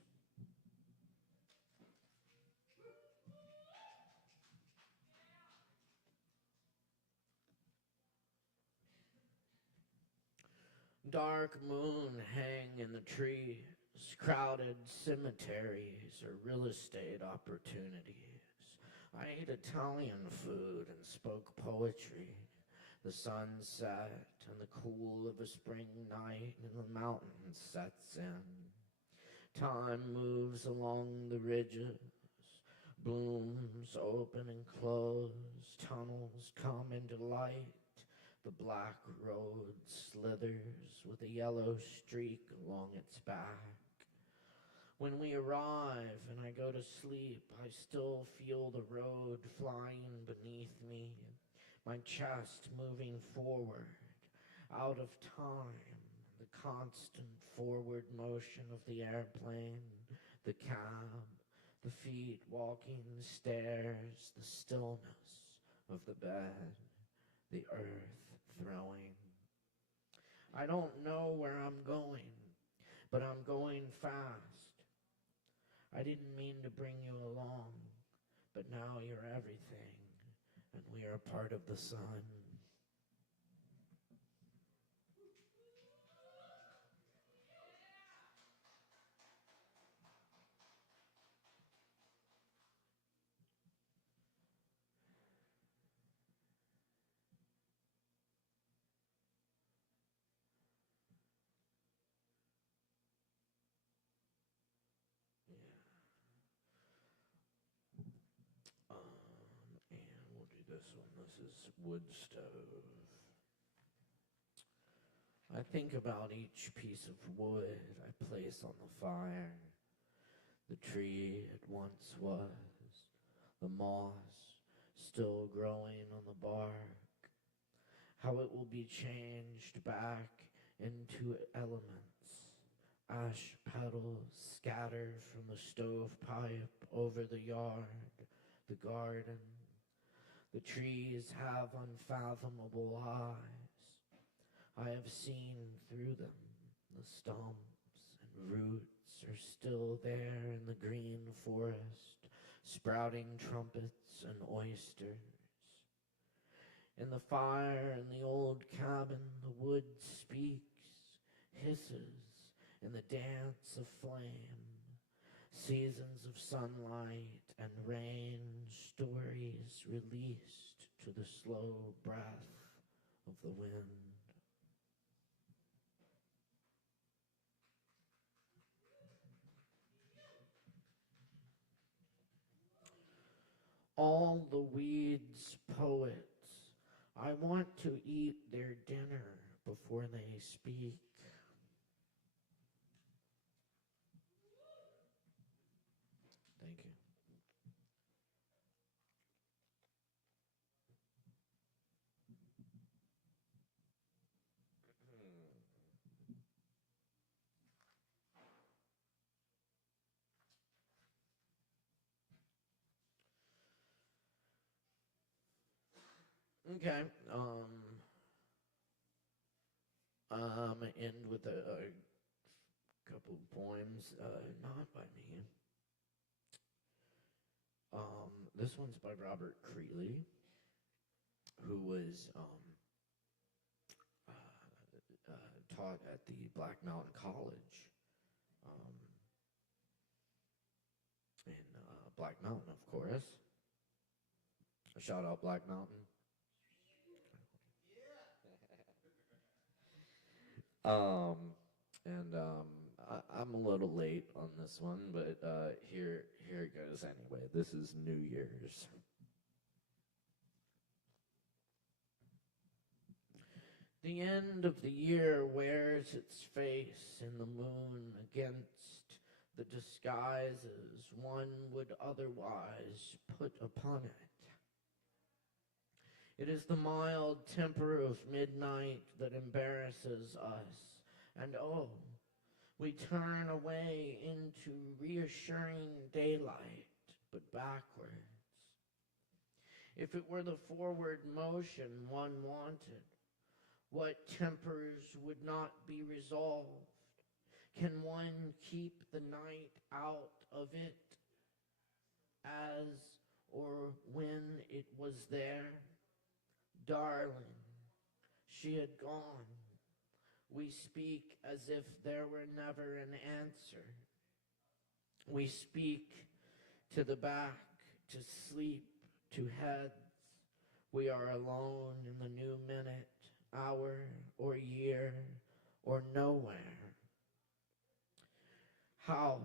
Dark moon hang in the trees, crowded cemeteries are real estate opportunities. I ate Italian food and spoke poetry. The sun set and the cool of a spring night in the mountains sets in. Time moves along the ridges, blooms open and close, tunnels come into light. The black road slithers with a yellow streak along its back. When we arrive and I go to sleep, I still feel the road flying beneath me, my chest moving forward, out of time, the constant forward motion of the airplane, the cab, the feet walking the stairs, the stillness of the bed, the earth throwing. I don't know where I'm going, but I'm going fast. I didn't mean to bring you along, but now you're everything, and we are part of the sun. And we'll do this one. This is wood stove. I think about each piece of wood I place on the fire, the tree it once was, the moss still growing on the bark, how it will be changed back into elements. Ash petals scattered from the stovepipe over the yard, the garden. The trees have unfathomable eyes. I have seen through them. The stumps and roots are still there in the green forest, sprouting trumpets and oysters. In the fire in the old cabin, the wood speaks, hisses in the dance of flame. Seasons of sunlight and rain, stories released to the slow breath of the wind. All the weeds poets, I want to eat their dinner before they speak. Thank you. Okay. I'm gonna end with a couple of poems, not by me. This one's by Robert Creeley, who was taught at the Black Mountain College in Black Mountain, of course. Shout out Black Mountain. I'm a little late on this one, but here it goes anyway. This is New Year's. The end of the year wears its face in the moon against the disguises one would otherwise put upon it. It is the mild temper of midnight that embarrasses us, and oh, we turn away into reassuring daylight, but backwards. If it were the forward motion one wanted, what tempers would not be resolved? Can one keep the night out of it as or when it was there? Darling, she had gone. We speak as if there were never an answer. We speak to the back, to sleep, to heads. We are alone in the new minute, hour, or year, or nowhere. House,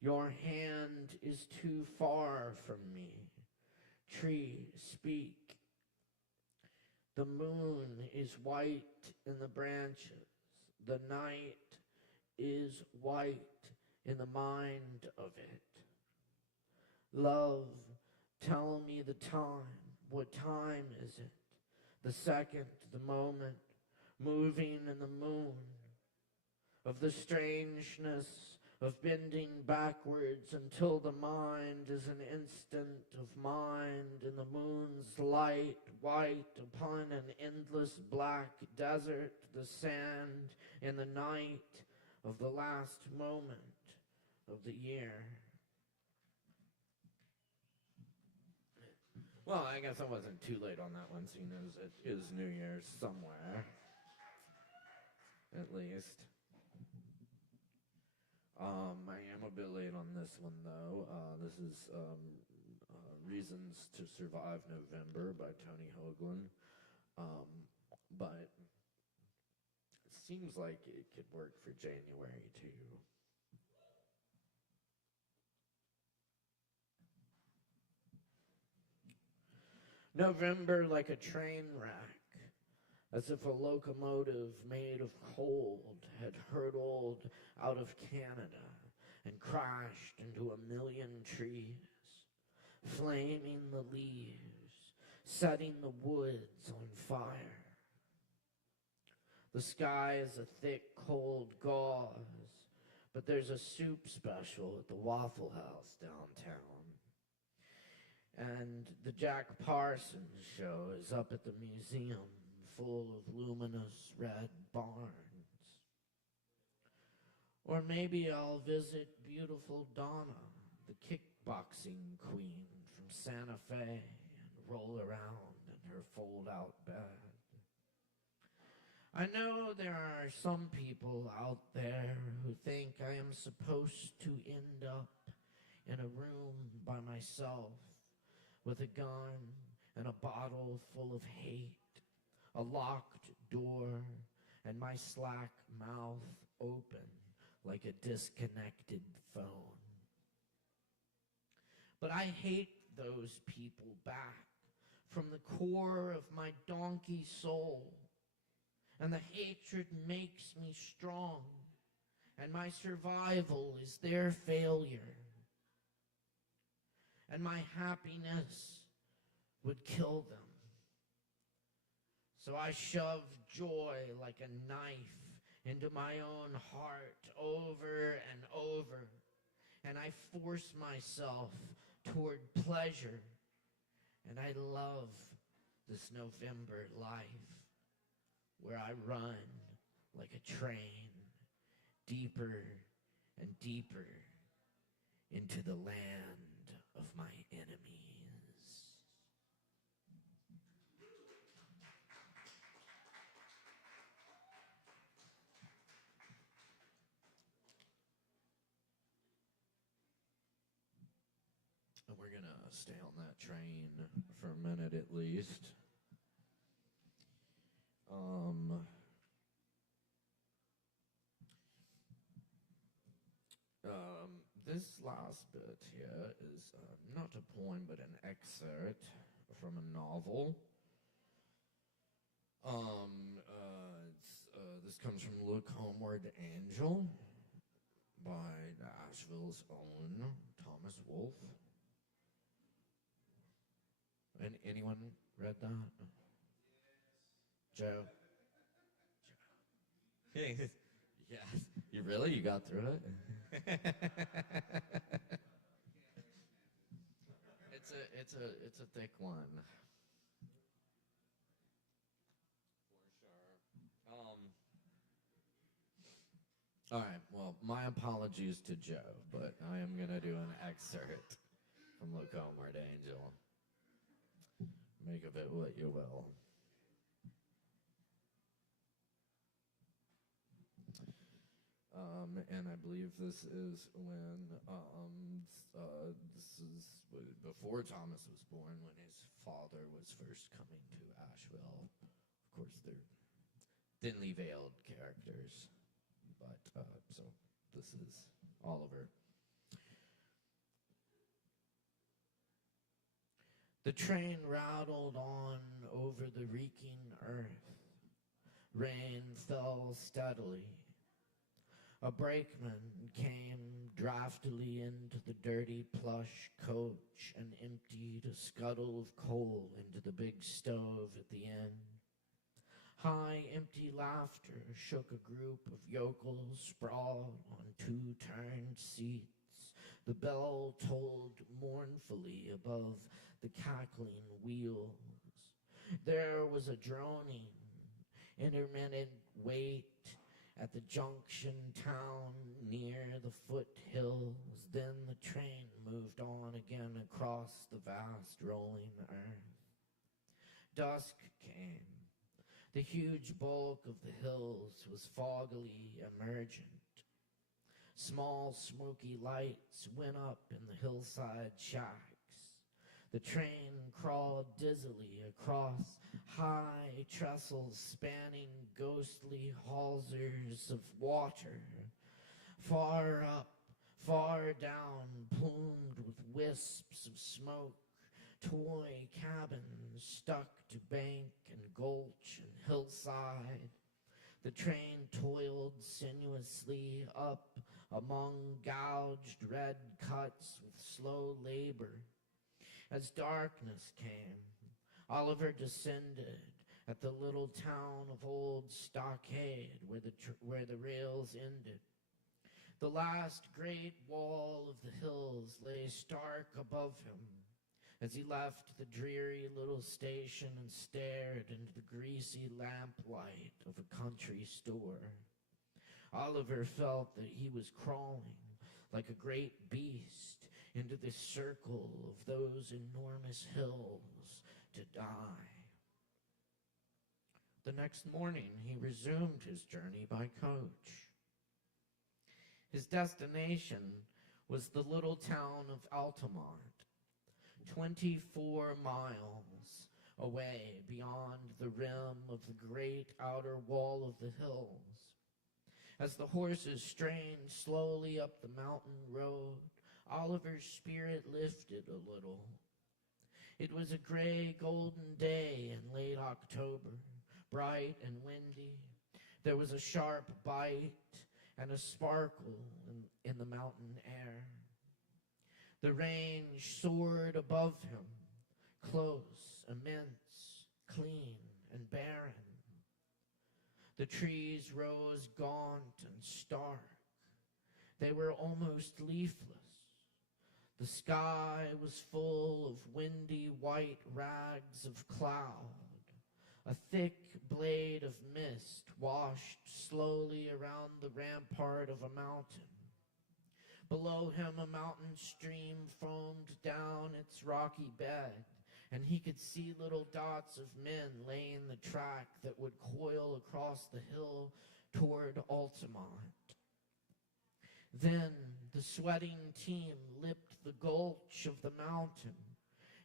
your hand is too far from me. Tree, speak. The moon is white in the branches. The night is white in the mind of it. Love, tell me the time. What time is it? The second, the moment, moving in the moon. Of the strangeness of bending backwards until the mind is an instant of mind in the moon's light, white upon an endless black desert, the sand in the night of the last moment of the year. Well, I guess I wasn't too late on that one, seeing as it is New Year's somewhere. At least. I am a bit late on this one, though. This is Reasons to Survive November by Tony Hoagland. But it seems like it could work for January, too. November like a train wreck, as if a locomotive made of cold had hurtled out of Canada and crashed into a million trees, flaming the leaves, setting the woods on fire. The sky is a thick, cold gauze, but there's a soup special at the Waffle House downtown. And the Jack Parsons show is up at the museum, full of luminous red barns. Or maybe I'll visit beautiful Donna, the kickboxing queen from Santa Fe, and roll around in her fold-out bed. I know there are some people out there who think I am supposed to end up in a room by myself with a gun and a bottle full of hate, a locked door, and my slack mouth open like a disconnected phone. But I hate those people back from the core of my donkey soul, and the hatred makes me strong, and my survival is their failure. And my happiness would kill them. So I shove joy like a knife into my own heart over and over, and I force myself toward pleasure, and I love this November life, where I run like a train, deeper and deeper into the land of my enemies. And we're gonna stay on that train for a minute at least. This last bit here is not a poem, but an excerpt from a novel. This comes from Look Homeward, Angel by Asheville's own Thomas Wolfe. And anyone read that? Joe? Yes. You really? You got through it? It's a thick one. For sure. All right. Well, my apologies to Joe, but I am gonna do an excerpt from Look Homeward, Angel. Make of it what you will. And I believe this is when, this is before Thomas was born, when his father was first coming to Asheville. Of course, they're thinly veiled characters, but, so this is Oliver. The train rattled on over the reeking earth. Rain fell steadily. A brakeman came draftily into the dirty plush coach and emptied a scuttle of coal into the big stove at the end. High, empty laughter shook a group of yokels sprawled on two-turned seats. The bell tolled mournfully above the cackling wheels. There was a droning, intermittent wait at the junction town near the foothills. Then the train moved on again across the vast rolling earth. Dusk came. The huge bulk of the hills was foggily emergent. Small smoky lights went up in the hillside shacks. The train crawled dizzily across high trestles spanning ghostly hawsers of water. Far up, far down, plumed with wisps of smoke, toy cabins stuck to bank and gulch and hillside. The train toiled sinuously up among gouged red cuts with slow labor. As darkness came, Oliver descended at the little town of Old Stockade where the rails ended. The last great wall of the hills lay stark above him as he left the dreary little station and stared into the greasy lamplight of a country store. Oliver felt that he was crawling like a great beast into this circle of those enormous hills to die. The next morning, he resumed his journey by coach. His destination was the little town of Altamont, 24 miles away beyond the rim of the great outer wall of the hills. As the horses strained slowly up the mountain road, Oliver's spirit lifted a little. It was a gray, golden day in late October, bright and windy. There was a sharp bite and a sparkle in the mountain air. The range soared above him, close, immense, clean, and barren. The trees rose gaunt and stark. They were almost leafless. The sky was full of windy white rags of cloud. A thick blade of mist washed slowly around the rampart of a mountain. Below him, a mountain stream foamed down its rocky bed, and he could see little dots of men laying the track that would coil across the hill toward Altamont. Then the sweating team lipped the gulch of the mountain,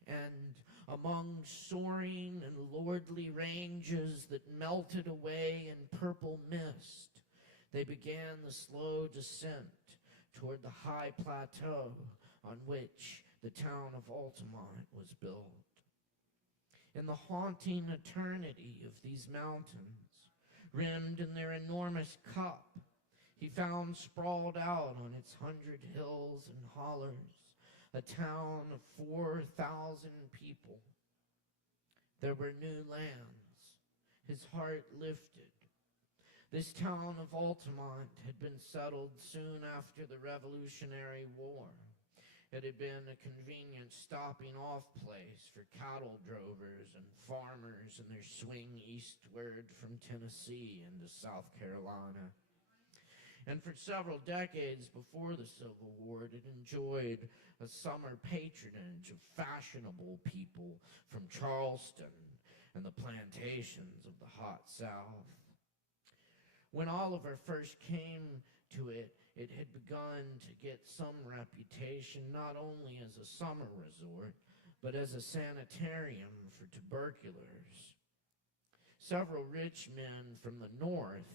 and among soaring and lordly ranges that melted away in purple mist, they began the slow descent toward the high plateau on which the town of Altamont was built. In the haunting eternity of these mountains, rimmed in their enormous cup, he found sprawled out on its 100 hills and hollers a town of 4,000 people. There were new lands. His heart lifted. This town of Altamont had been settled soon after the Revolutionary War. It had been a convenient stopping-off place for cattle drovers and farmers in their swing eastward from Tennessee into South Carolina. And for several decades before the Civil War, it had enjoyed a summer patronage of fashionable people from Charleston and the plantations of the hot South. When Oliver first came to it, it had begun to get some reputation not only as a summer resort, but as a sanitarium for tuberculars. Several rich men from the north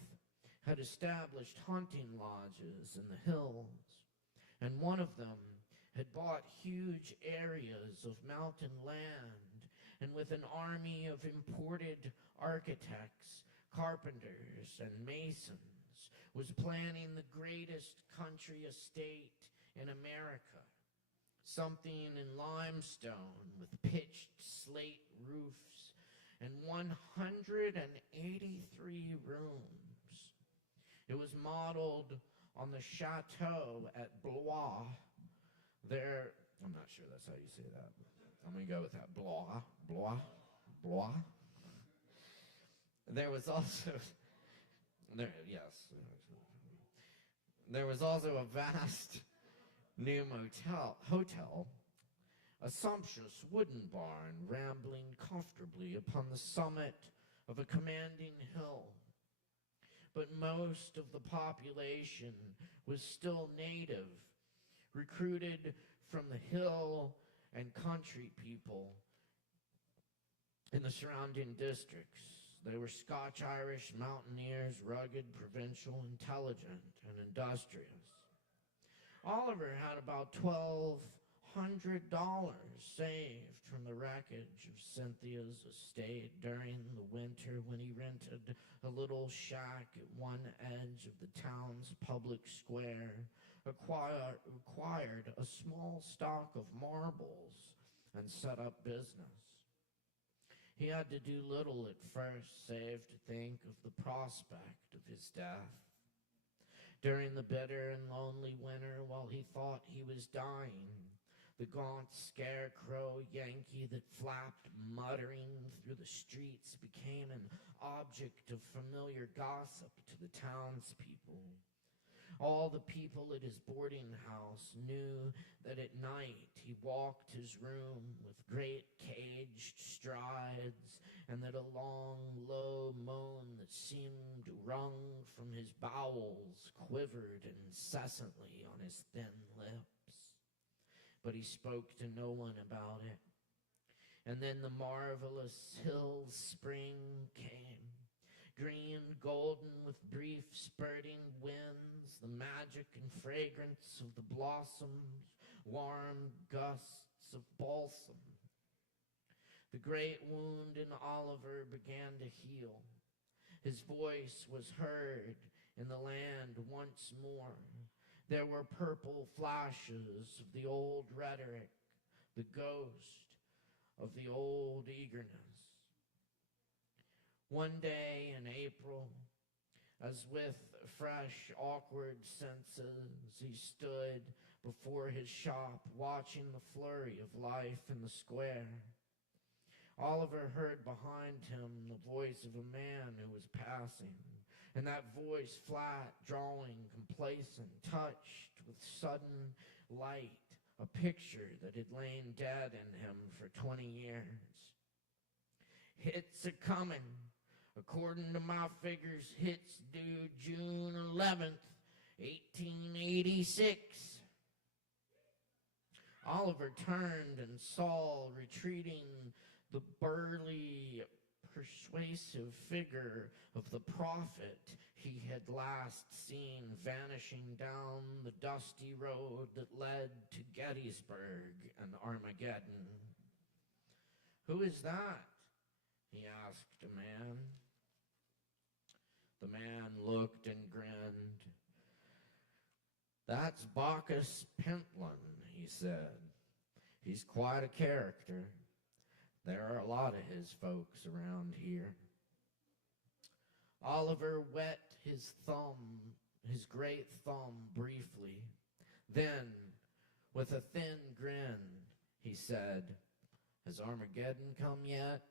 had established hunting lodges in the hills, and one of them had bought huge areas of mountain land, and with an army of imported architects, carpenters, and masons, was planning the greatest country estate in America, something in limestone with pitched slate roofs and 183 rooms. It was modeled on the chateau at Blois. There, I'm not sure that's how you say that. I'm going to go with that. Blois. Blois. Blois. There was also, there was also a vast new hotel, a sumptuous wooden barn rambling comfortably upon the summit of a commanding hill. But most of the population was still native, recruited from the hill and country people in the surrounding districts. They were Scotch-Irish mountaineers, rugged, provincial, intelligent, and industrious. Oliver had about $1,200 saved from the wreckage of Cynthia's estate during the winter when he rented a little shack at one edge of the town's public square, acquired a small stock of marbles, and set up business. He had to do little at first, save to think of the prospect of his death. During the bitter and lonely winter, while he thought he was dying, the gaunt scarecrow Yankee that flapped muttering through the streets became an object of familiar gossip to the townspeople. All the people at his boarding house knew that at night he walked his room with great caged strides, and that a long, low moan that seemed wrung from his bowels quivered incessantly on his thin lips. But he spoke to no one about it. And then the marvelous hill spring came, green, golden, with brief spurting winds, the magic and fragrance of the blossoms, warm gusts of balsam. The great wound in Oliver began to heal. His voice was heard in the land once more. There were purple flashes of the old rhetoric, the ghost of the old eagerness. One day in April, as with fresh, awkward senses, he stood before his shop, watching the flurry of life in the square. Oliver heard behind him the voice of a man who was passing, and that voice flat, drawling, complacent, touched with sudden light, a picture that had lain dead in him for 20 years. Hits a-comin'. According to my figures, hits due June 11th, 1886. Oliver turned and saw retreating the burly, persuasive figure of the prophet he had last seen vanishing down the dusty road that led to Gettysburg and Armageddon. "Who is that?" he asked a man. The man looked and grinned. "That's Bacchus Pentland," he said. "He's quite a character. There are a lot of his folks around here." Oliver wet his great thumb briefly. Then, with a thin grin, he said, "Has Armageddon come yet?"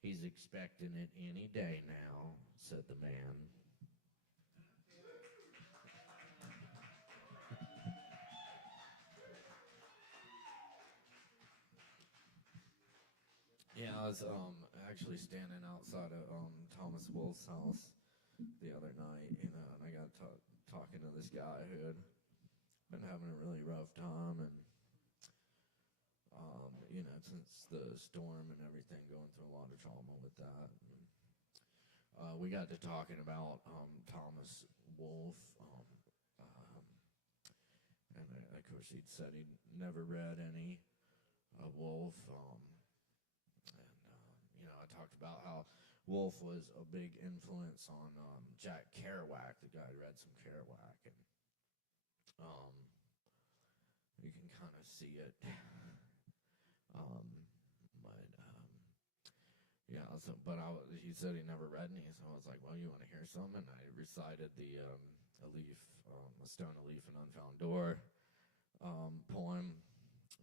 "He's expecting it any day now," said the man. Yeah, I was actually standing outside of Thomas Wolfe's house the other night, and I got talking to this guy who had been having a really rough time, and since the storm and everything, going through a lot of trauma with that. And, we got to talking about Thomas Wolfe, and of course he'd said he'd never read any Wolfe. I talked about how Wolfe was a big influence on Jack Kerouac, the guy who read some Kerouac, and you can kind of see it. Yeah, so, but he said he never read any, so I was like, well, you want to hear some? And I recited the A Stone, a Leaf, an Unfound Door poem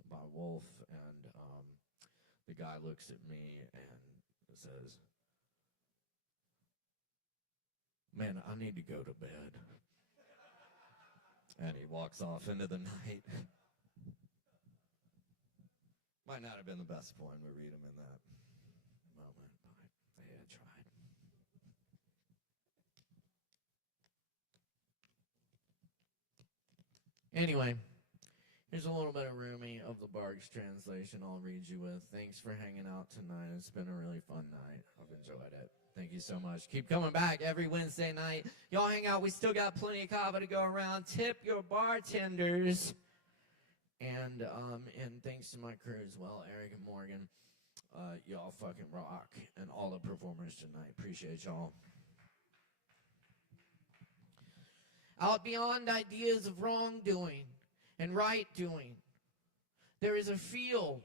by Wolf, and the guy looks at me and says, man, I need to go to bed. And he walks off into the night. Might not have been the best poem to read him in that moment, but I tried. Anyway, here's a little bit of Rumi of the Barks translation I'll read you with. Thanks for hanging out tonight. It's been a really fun night. I've enjoyed it. Thank you so much. Keep coming back every Wednesday night. Y'all hang out. We still got plenty of kava to go around. Tip your bartenders. And thanks to my crew as well, Eric and Morgan. Y'all fucking rock. And all the performers tonight. Appreciate y'all. Out beyond ideas of wrongdoing and right doing, there is a field.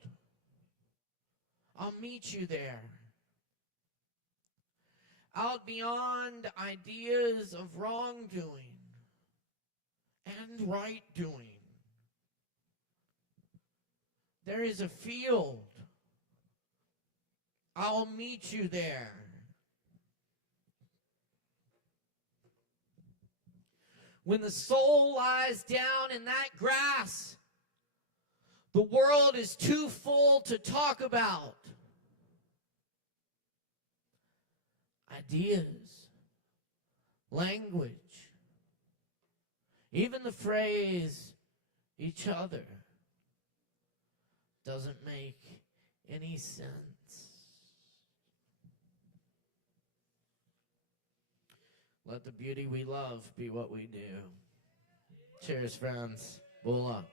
I'll meet you there. Out beyond ideas of wrongdoing and right doing, there is a field. I'll meet you there. When the soul lies down in that grass, the world is too full to talk about. Ideas, language, even the phrase each other doesn't make any sense. Let the beauty we love be what we do. Cheers, friends. Bula.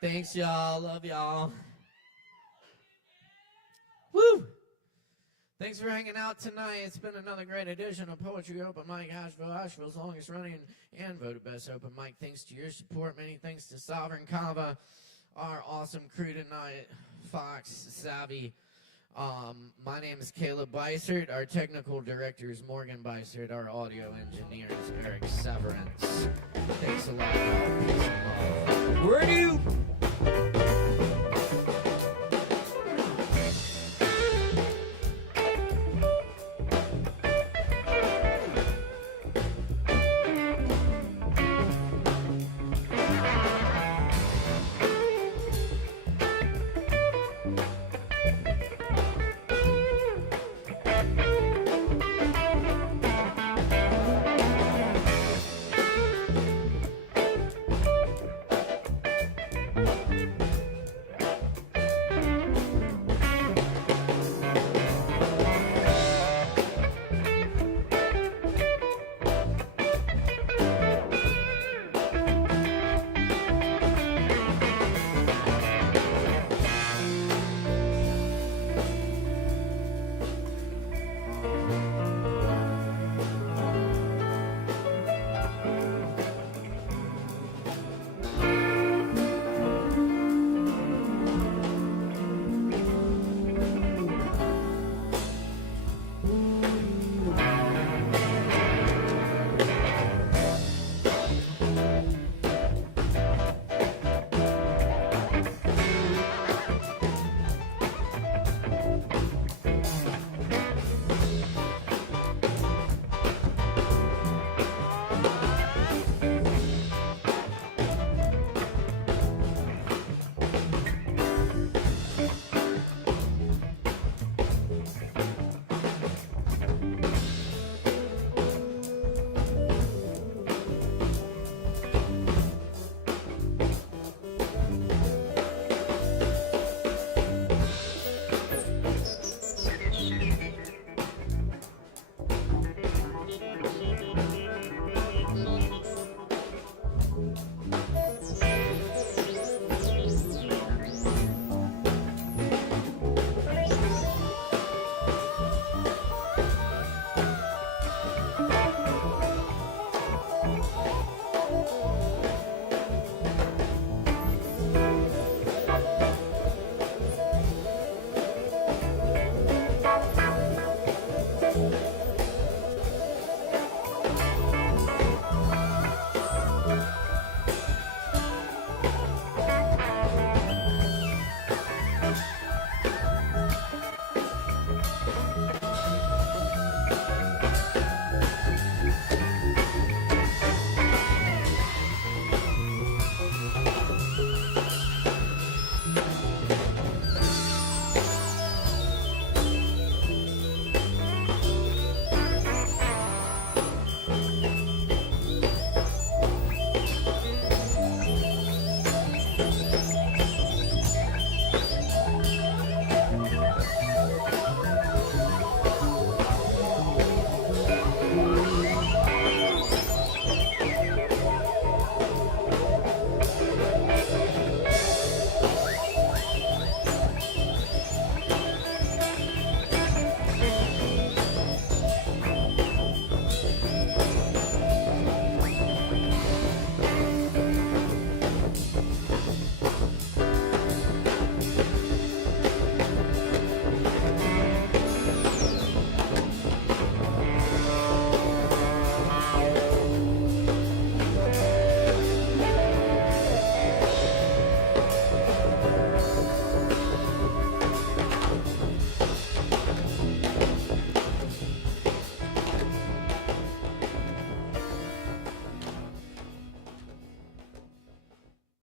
Thanks, y'all. Love y'all. Woo! Thanks for hanging out tonight. It's been another great edition of Poetry Open Mic Asheville, Asheville's longest running and voted best open mic. Thanks to your support. Many thanks to Sovereign Kava, our awesome crew tonight, Fox, Savvy. My name is Caleb Beissert. Our technical director is Morgan Beissert. Our audio engineer is Eric Severance. Thanks a lot, y'all. Peace and love. Where do you...